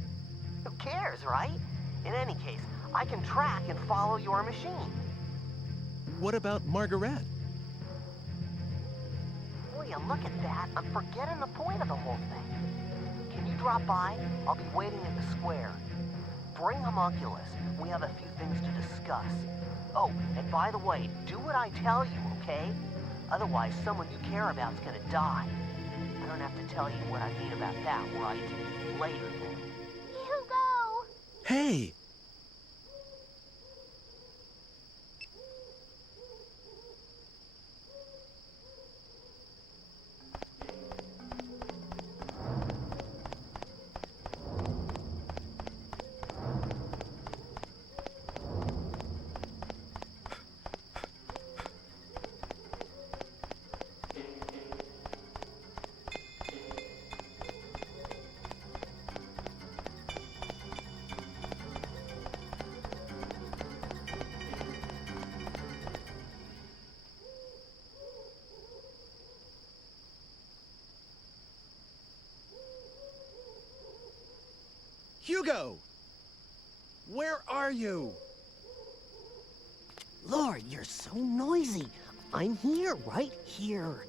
who cares, right? In any case, I can track and follow your machine. What about Margaret? Will you look at that? I'm forgetting the point of the whole thing. Can you drop by? I'll be waiting at the square. Bring Homunculus. We have a few things to discuss. Oh, and by the way, do what I tell you, okay? Otherwise, someone you care about's gonna die. I don't have to tell you what I mean about that, right? Later, then. Hugo! Hey! Hugo! Where are you? Lord, you're so noisy. I'm here, right here.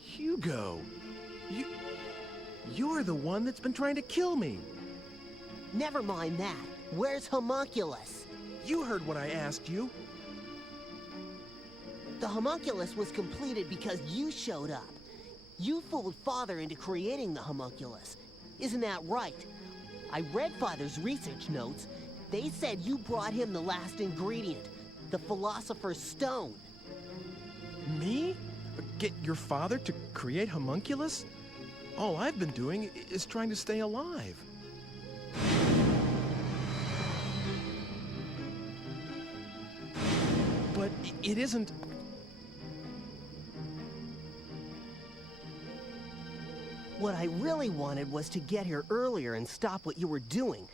Hugo! You're the one that's been trying to kill me. Never mind that. Where's Homunculus? You heard what I asked you. The Homunculus was completed because you showed up. You fooled Father into creating the Homunculus. Isn't that right? I read Father's research notes. They said you brought him the last ingredient, the Philosopher's Stone. Me? Get your father to create homunculus? All I've been doing is trying to stay alive. But it isn't... What I really wanted was to get here earlier and stop what you were doing.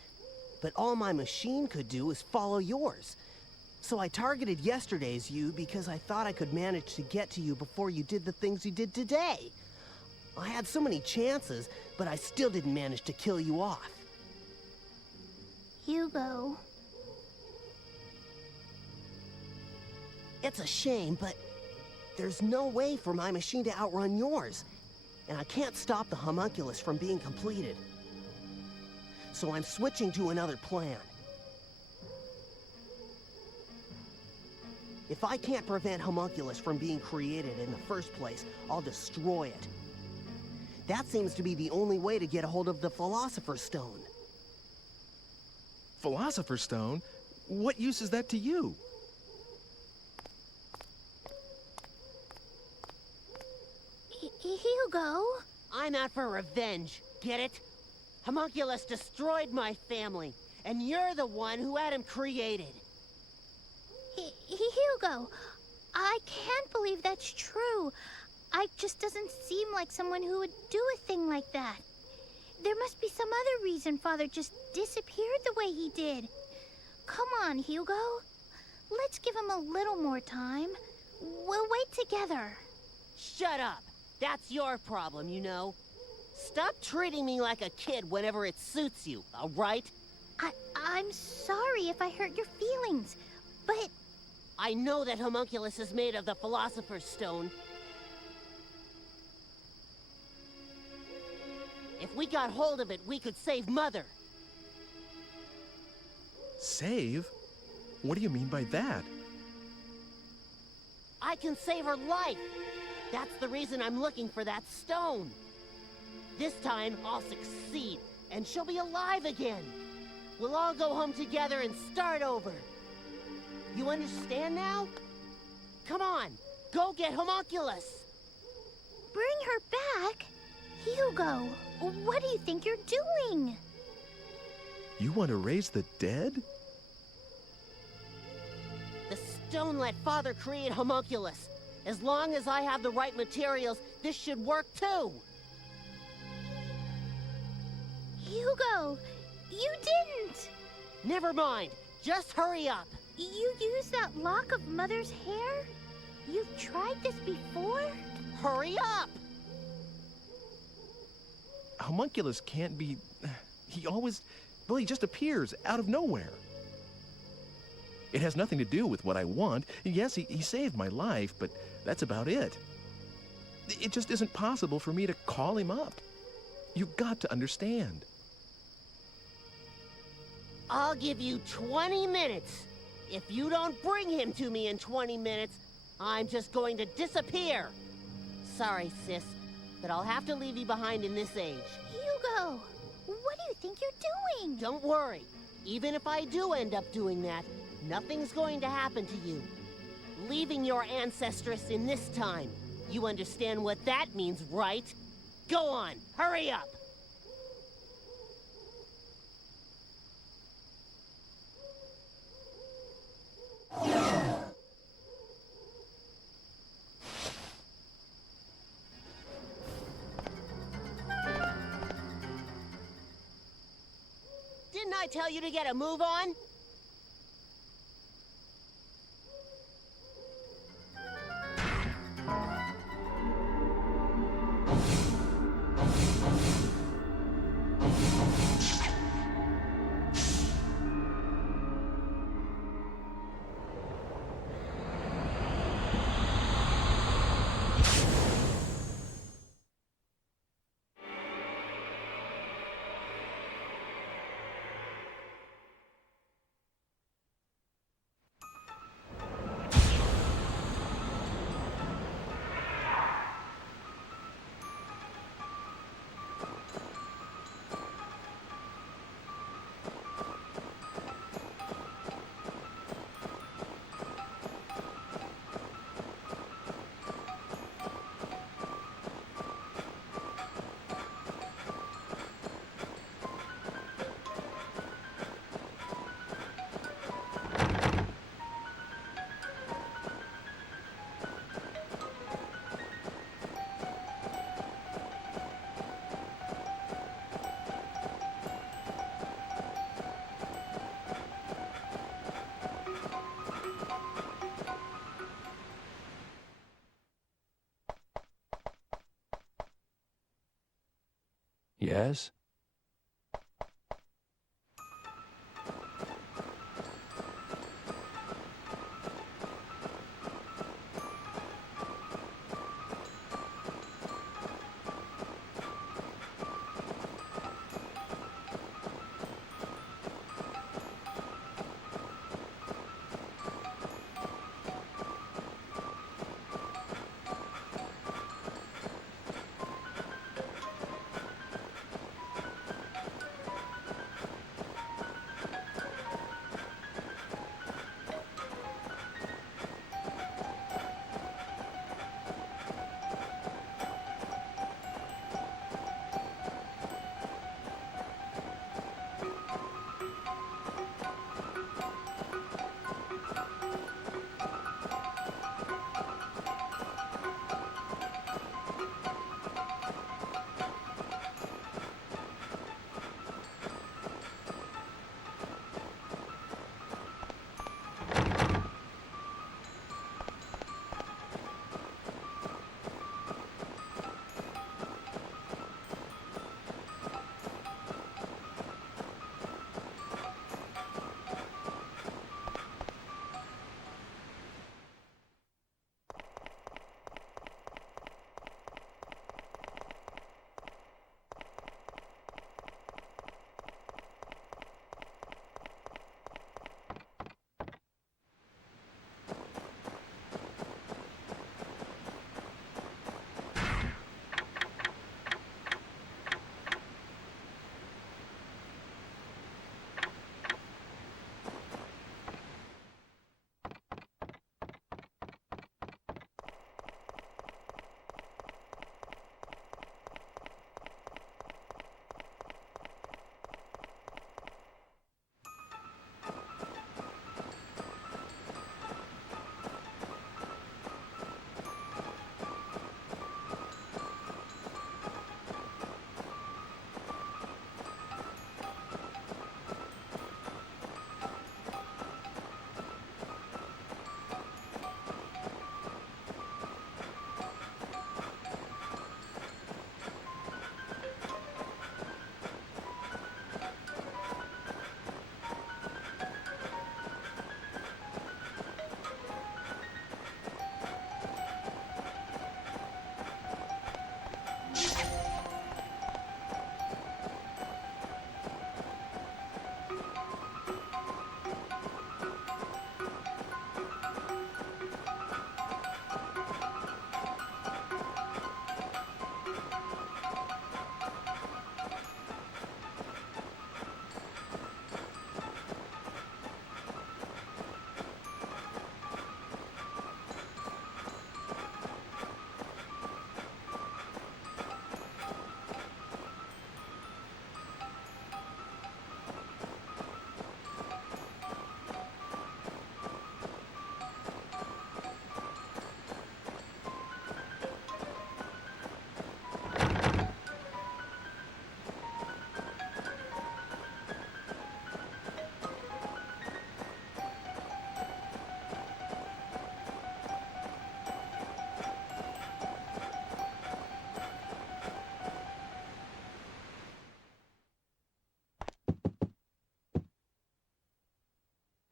But all my machine could do was follow yours. So I targeted yesterday's you because I thought I could manage to get to you before you did the things you did today. I had so many chances, but I still didn't manage to kill you off. Hugo. It's a shame, but there's no way for my machine to outrun yours. And I can't stop the homunculus from being completed. So I'm switching to another plan. If I can't prevent homunculus from being created in the first place, I'll destroy it. That seems to be the only way to get a hold of the Philosopher's Stone. Philosopher's Stone? What use is that to you? Hugo? I'm out for revenge, get it? Homunculus destroyed my family, and you're the one who had him created. Hugo, I can't believe that's true. Ike just doesn't seem like someone who would do a thing like that. There must be some other reason Father just disappeared the way he did. Come on, Hugo. Let's give him a little more time. We'll wait together. Shut up. That's your problem, you know. Stop treating me like a kid whenever it suits you, all right? I'm sorry if I hurt your feelings, but... I know that homunculus is made of the Philosopher's Stone. If we got hold of it, we could save Mother. Save? What do you mean by that? I can save her life. That's the reason I'm looking for that stone. This time, I'll succeed, and she'll be alive again. We'll all go home together and start over. You understand now? Come on, go get homunculus. Bring her back? Hugo, what do you think you're doing? You want to raise the dead? The stone let Father create homunculus. As long as I have the right materials, this should work too. Hugo, you didn't! Never mind, just hurry up. You used that lock of Mother's hair? You've tried this before? Hurry up! Homunculus can't be... He always... Well, he just appears out of nowhere. It has nothing to do with what I want. Yes, he saved my life, but that's about it. It just isn't possible for me to call him up. You've got to understand. I'll give you 20 minutes. If you don't bring him to me in 20 minutes, I'm just going to disappear. Sorry, sis, but I'll have to leave you behind in this age. Hugo, what do you think you're doing? Don't worry. Even if I do end up doing that, nothing's going to happen to you. Leaving your ancestress in this time. You understand what that means, right? Go on, hurry up! Didn't I tell you to get a move on? Yes?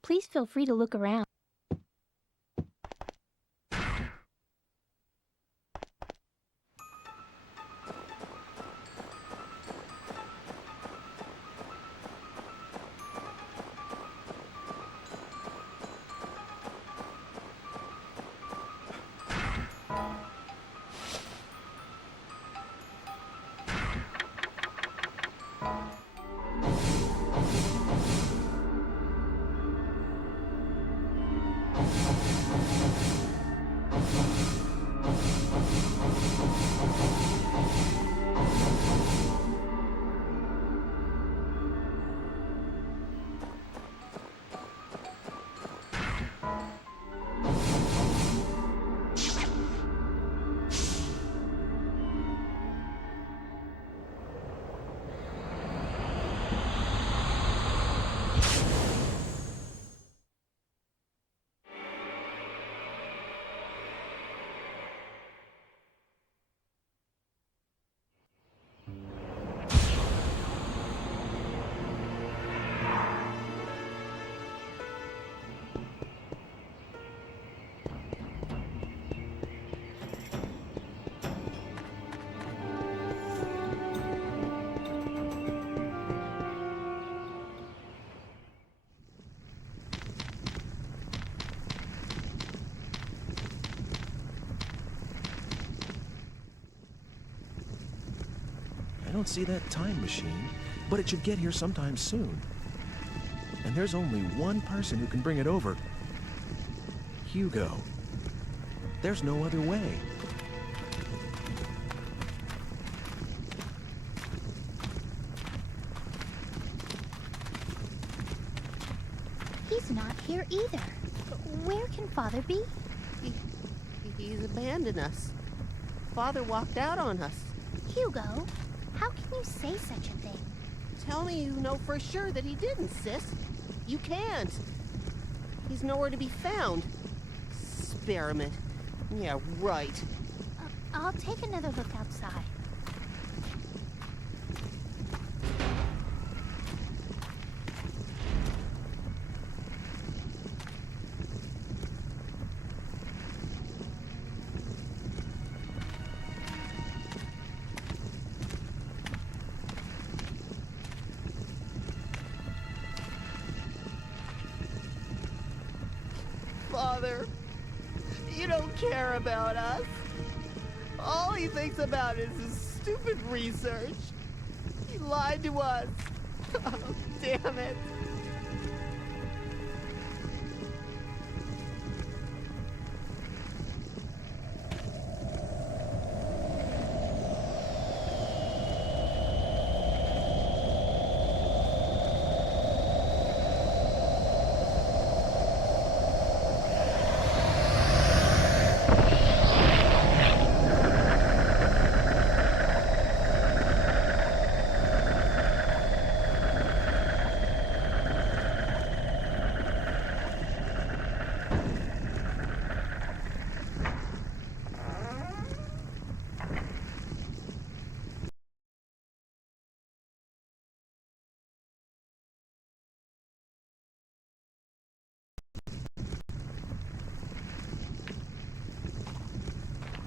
Please feel free to look around. don't see that time machine, but it should get here sometime soon. And there's only one person who can bring it over. Hugo. There's no other way. He's not here either. Where can Father be? He's abandoned us. Father walked out on us. Hugo, how can you say such a thing? Tell me you know for sure that he didn't, sis. You can't. He's nowhere to be found. Experiment. Yeah, right. I'll take another look outside. Father, you don't care about us. All he thinks about is his stupid research. He lied to us. Oh, damn it.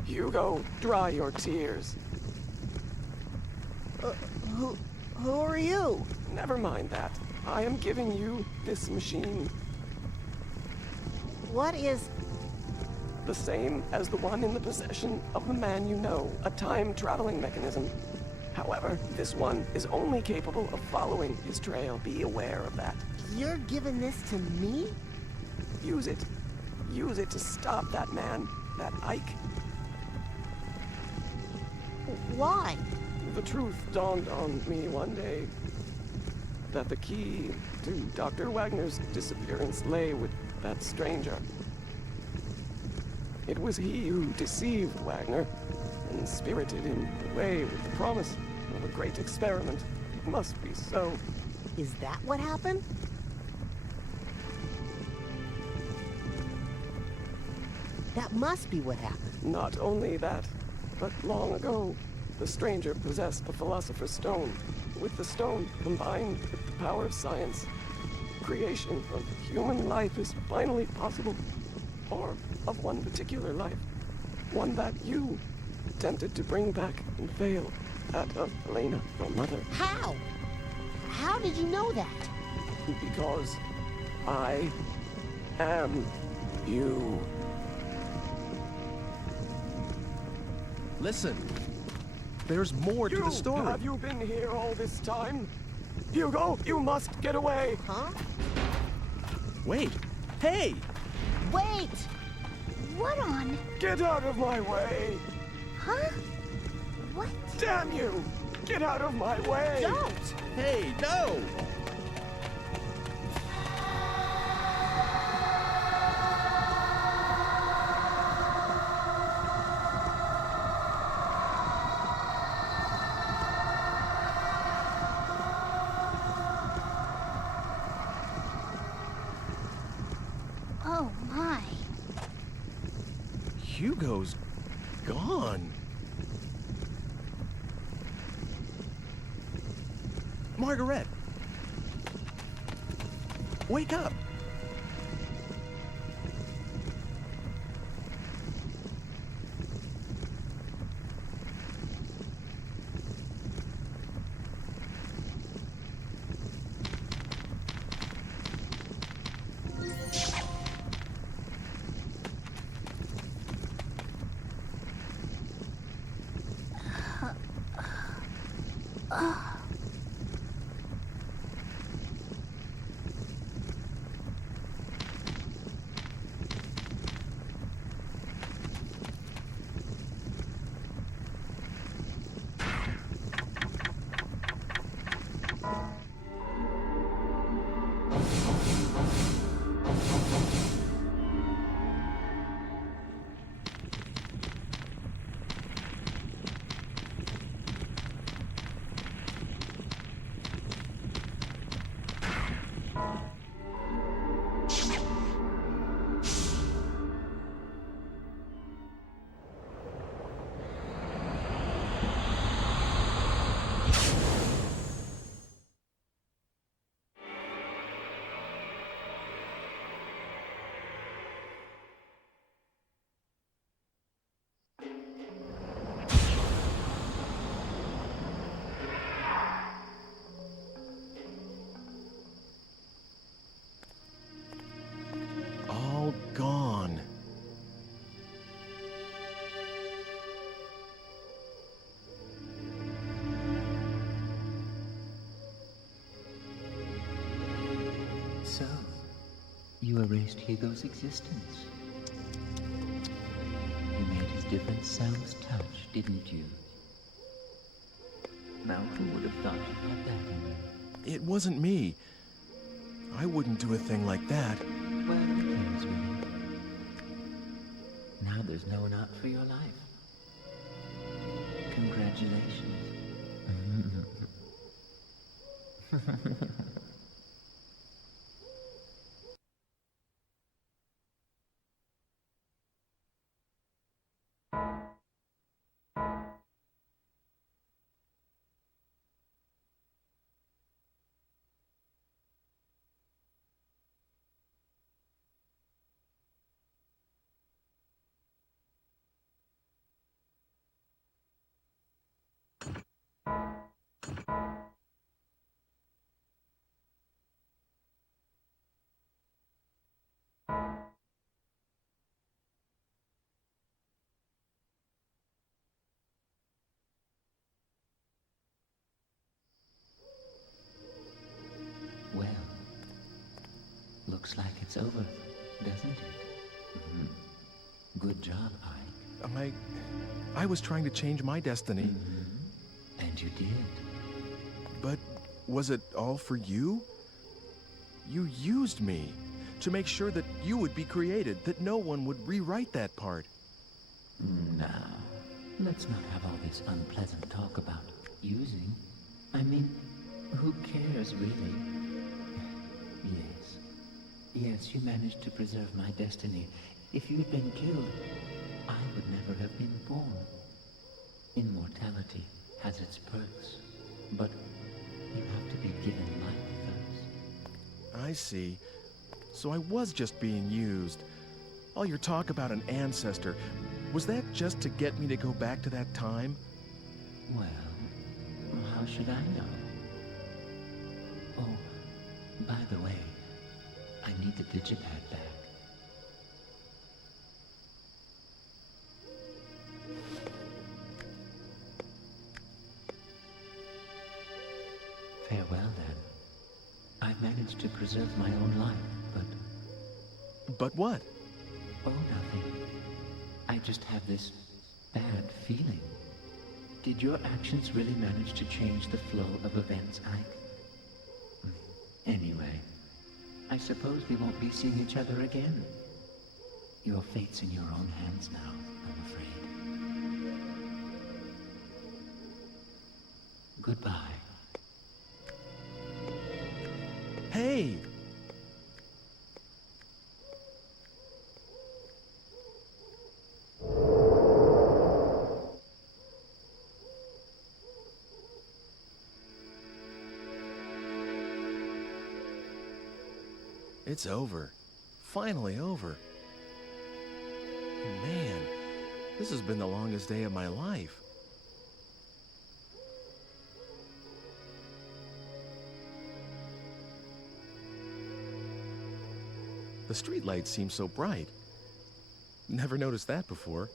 Hugo, dry your tears. Who are you? Never mind that. I am giving you this machine. What is... The same as the one in the possession of the man you know, a time-traveling mechanism. However, this one is only capable of following his trail. Be aware of that. You're giving this to me? Use it. Use it to stop that man, that Ike. Why? The truth dawned on me one day that the key to Dr. Wagner's disappearance lay with that stranger. It was he who deceived Wagner and spirited him away with the promise of a great experiment. It must be so. Is that what happened? That must be what happened. Not only that, but long ago, the stranger possessed the Philosopher's Stone. With the stone combined with the power of science, creation of human life is finally possible. Or of one particular life. One that you attempted to bring back and failed. That of Elena, your mother. How? How did you know that? Because I am you. Listen, there's more to the story. Have you been here all this time? Hugo, you must get away. Huh? Wait. Hey! Wait! What on? Get out of my way! Huh? What? Damn you! Get out of my way! Don't! Hey, no! Oh my. Hugo's gone. Margaret! Wake up! You erased Hugo's existence. You made his different selves touch, didn't you? Now who would have thought you had that in you? It wasn't me. I wouldn't do a thing like that. Well, who cares, really? Now there's no one out for your life. Congratulations. Well, looks like it's over, doesn't it? Good job, Ike. I was trying to change my destiny. And you did. But was it all for you? You used me to make sure that you would be created, that no one would rewrite that part. Now, let's not have all this unpleasant talk about using. I mean, who cares, really? Yes, you managed to preserve my destiny. If you'd been killed, I would never have been born. Immortality has its perks, but you have to be given life first. I see. So I was just being used. All your talk about an ancestor, was that just to get me to go back to that time? Well, how should I know? Oh, by the way, I need the digipad back. Farewell, then. I've managed to preserve my own life, but... But what? Oh, nothing. I just have this bad feeling. Did your actions really manage to change the flow of events, Ike? Anyway, I suppose we won't be seeing each other again. Your fate's in your own hands now, I'm afraid. Goodbye. Hey! It's over. Finally over. Man, this has been the longest day of my life. The streetlights seem so bright. Never noticed that before.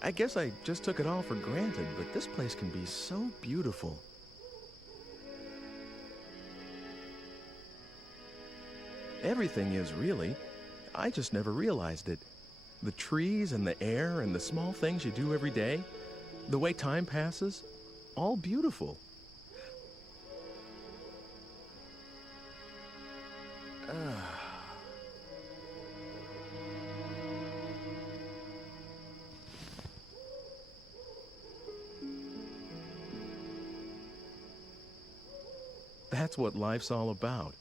I guess I just took it all for granted, but this place can be so beautiful. Everything is, really. I just never realized it. The trees and the air and the small things you do every day, the way time passes, all beautiful. That's what life's all about.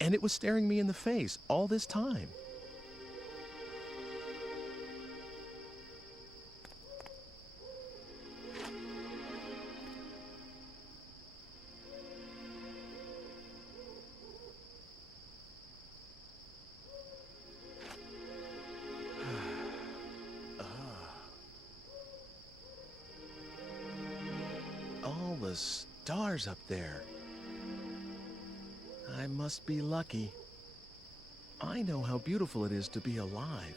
And it was staring me in the face all this time. All the stars up there. I must be lucky. I know how beautiful it is to be alive.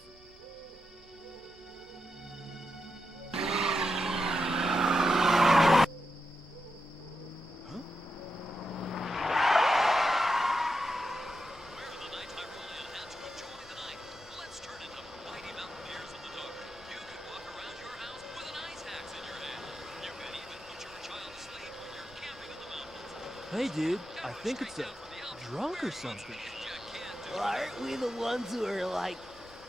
Hey, dude, I think it's a drunk or something. Aren't we the ones who are like,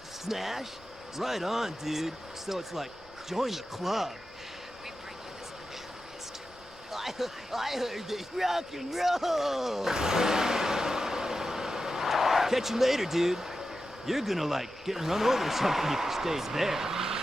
smashed? Right on, dude. So it's like, join the club. I heard this rock and roll! Catch you later, dude. You're gonna, like, get run over or something if you stay there.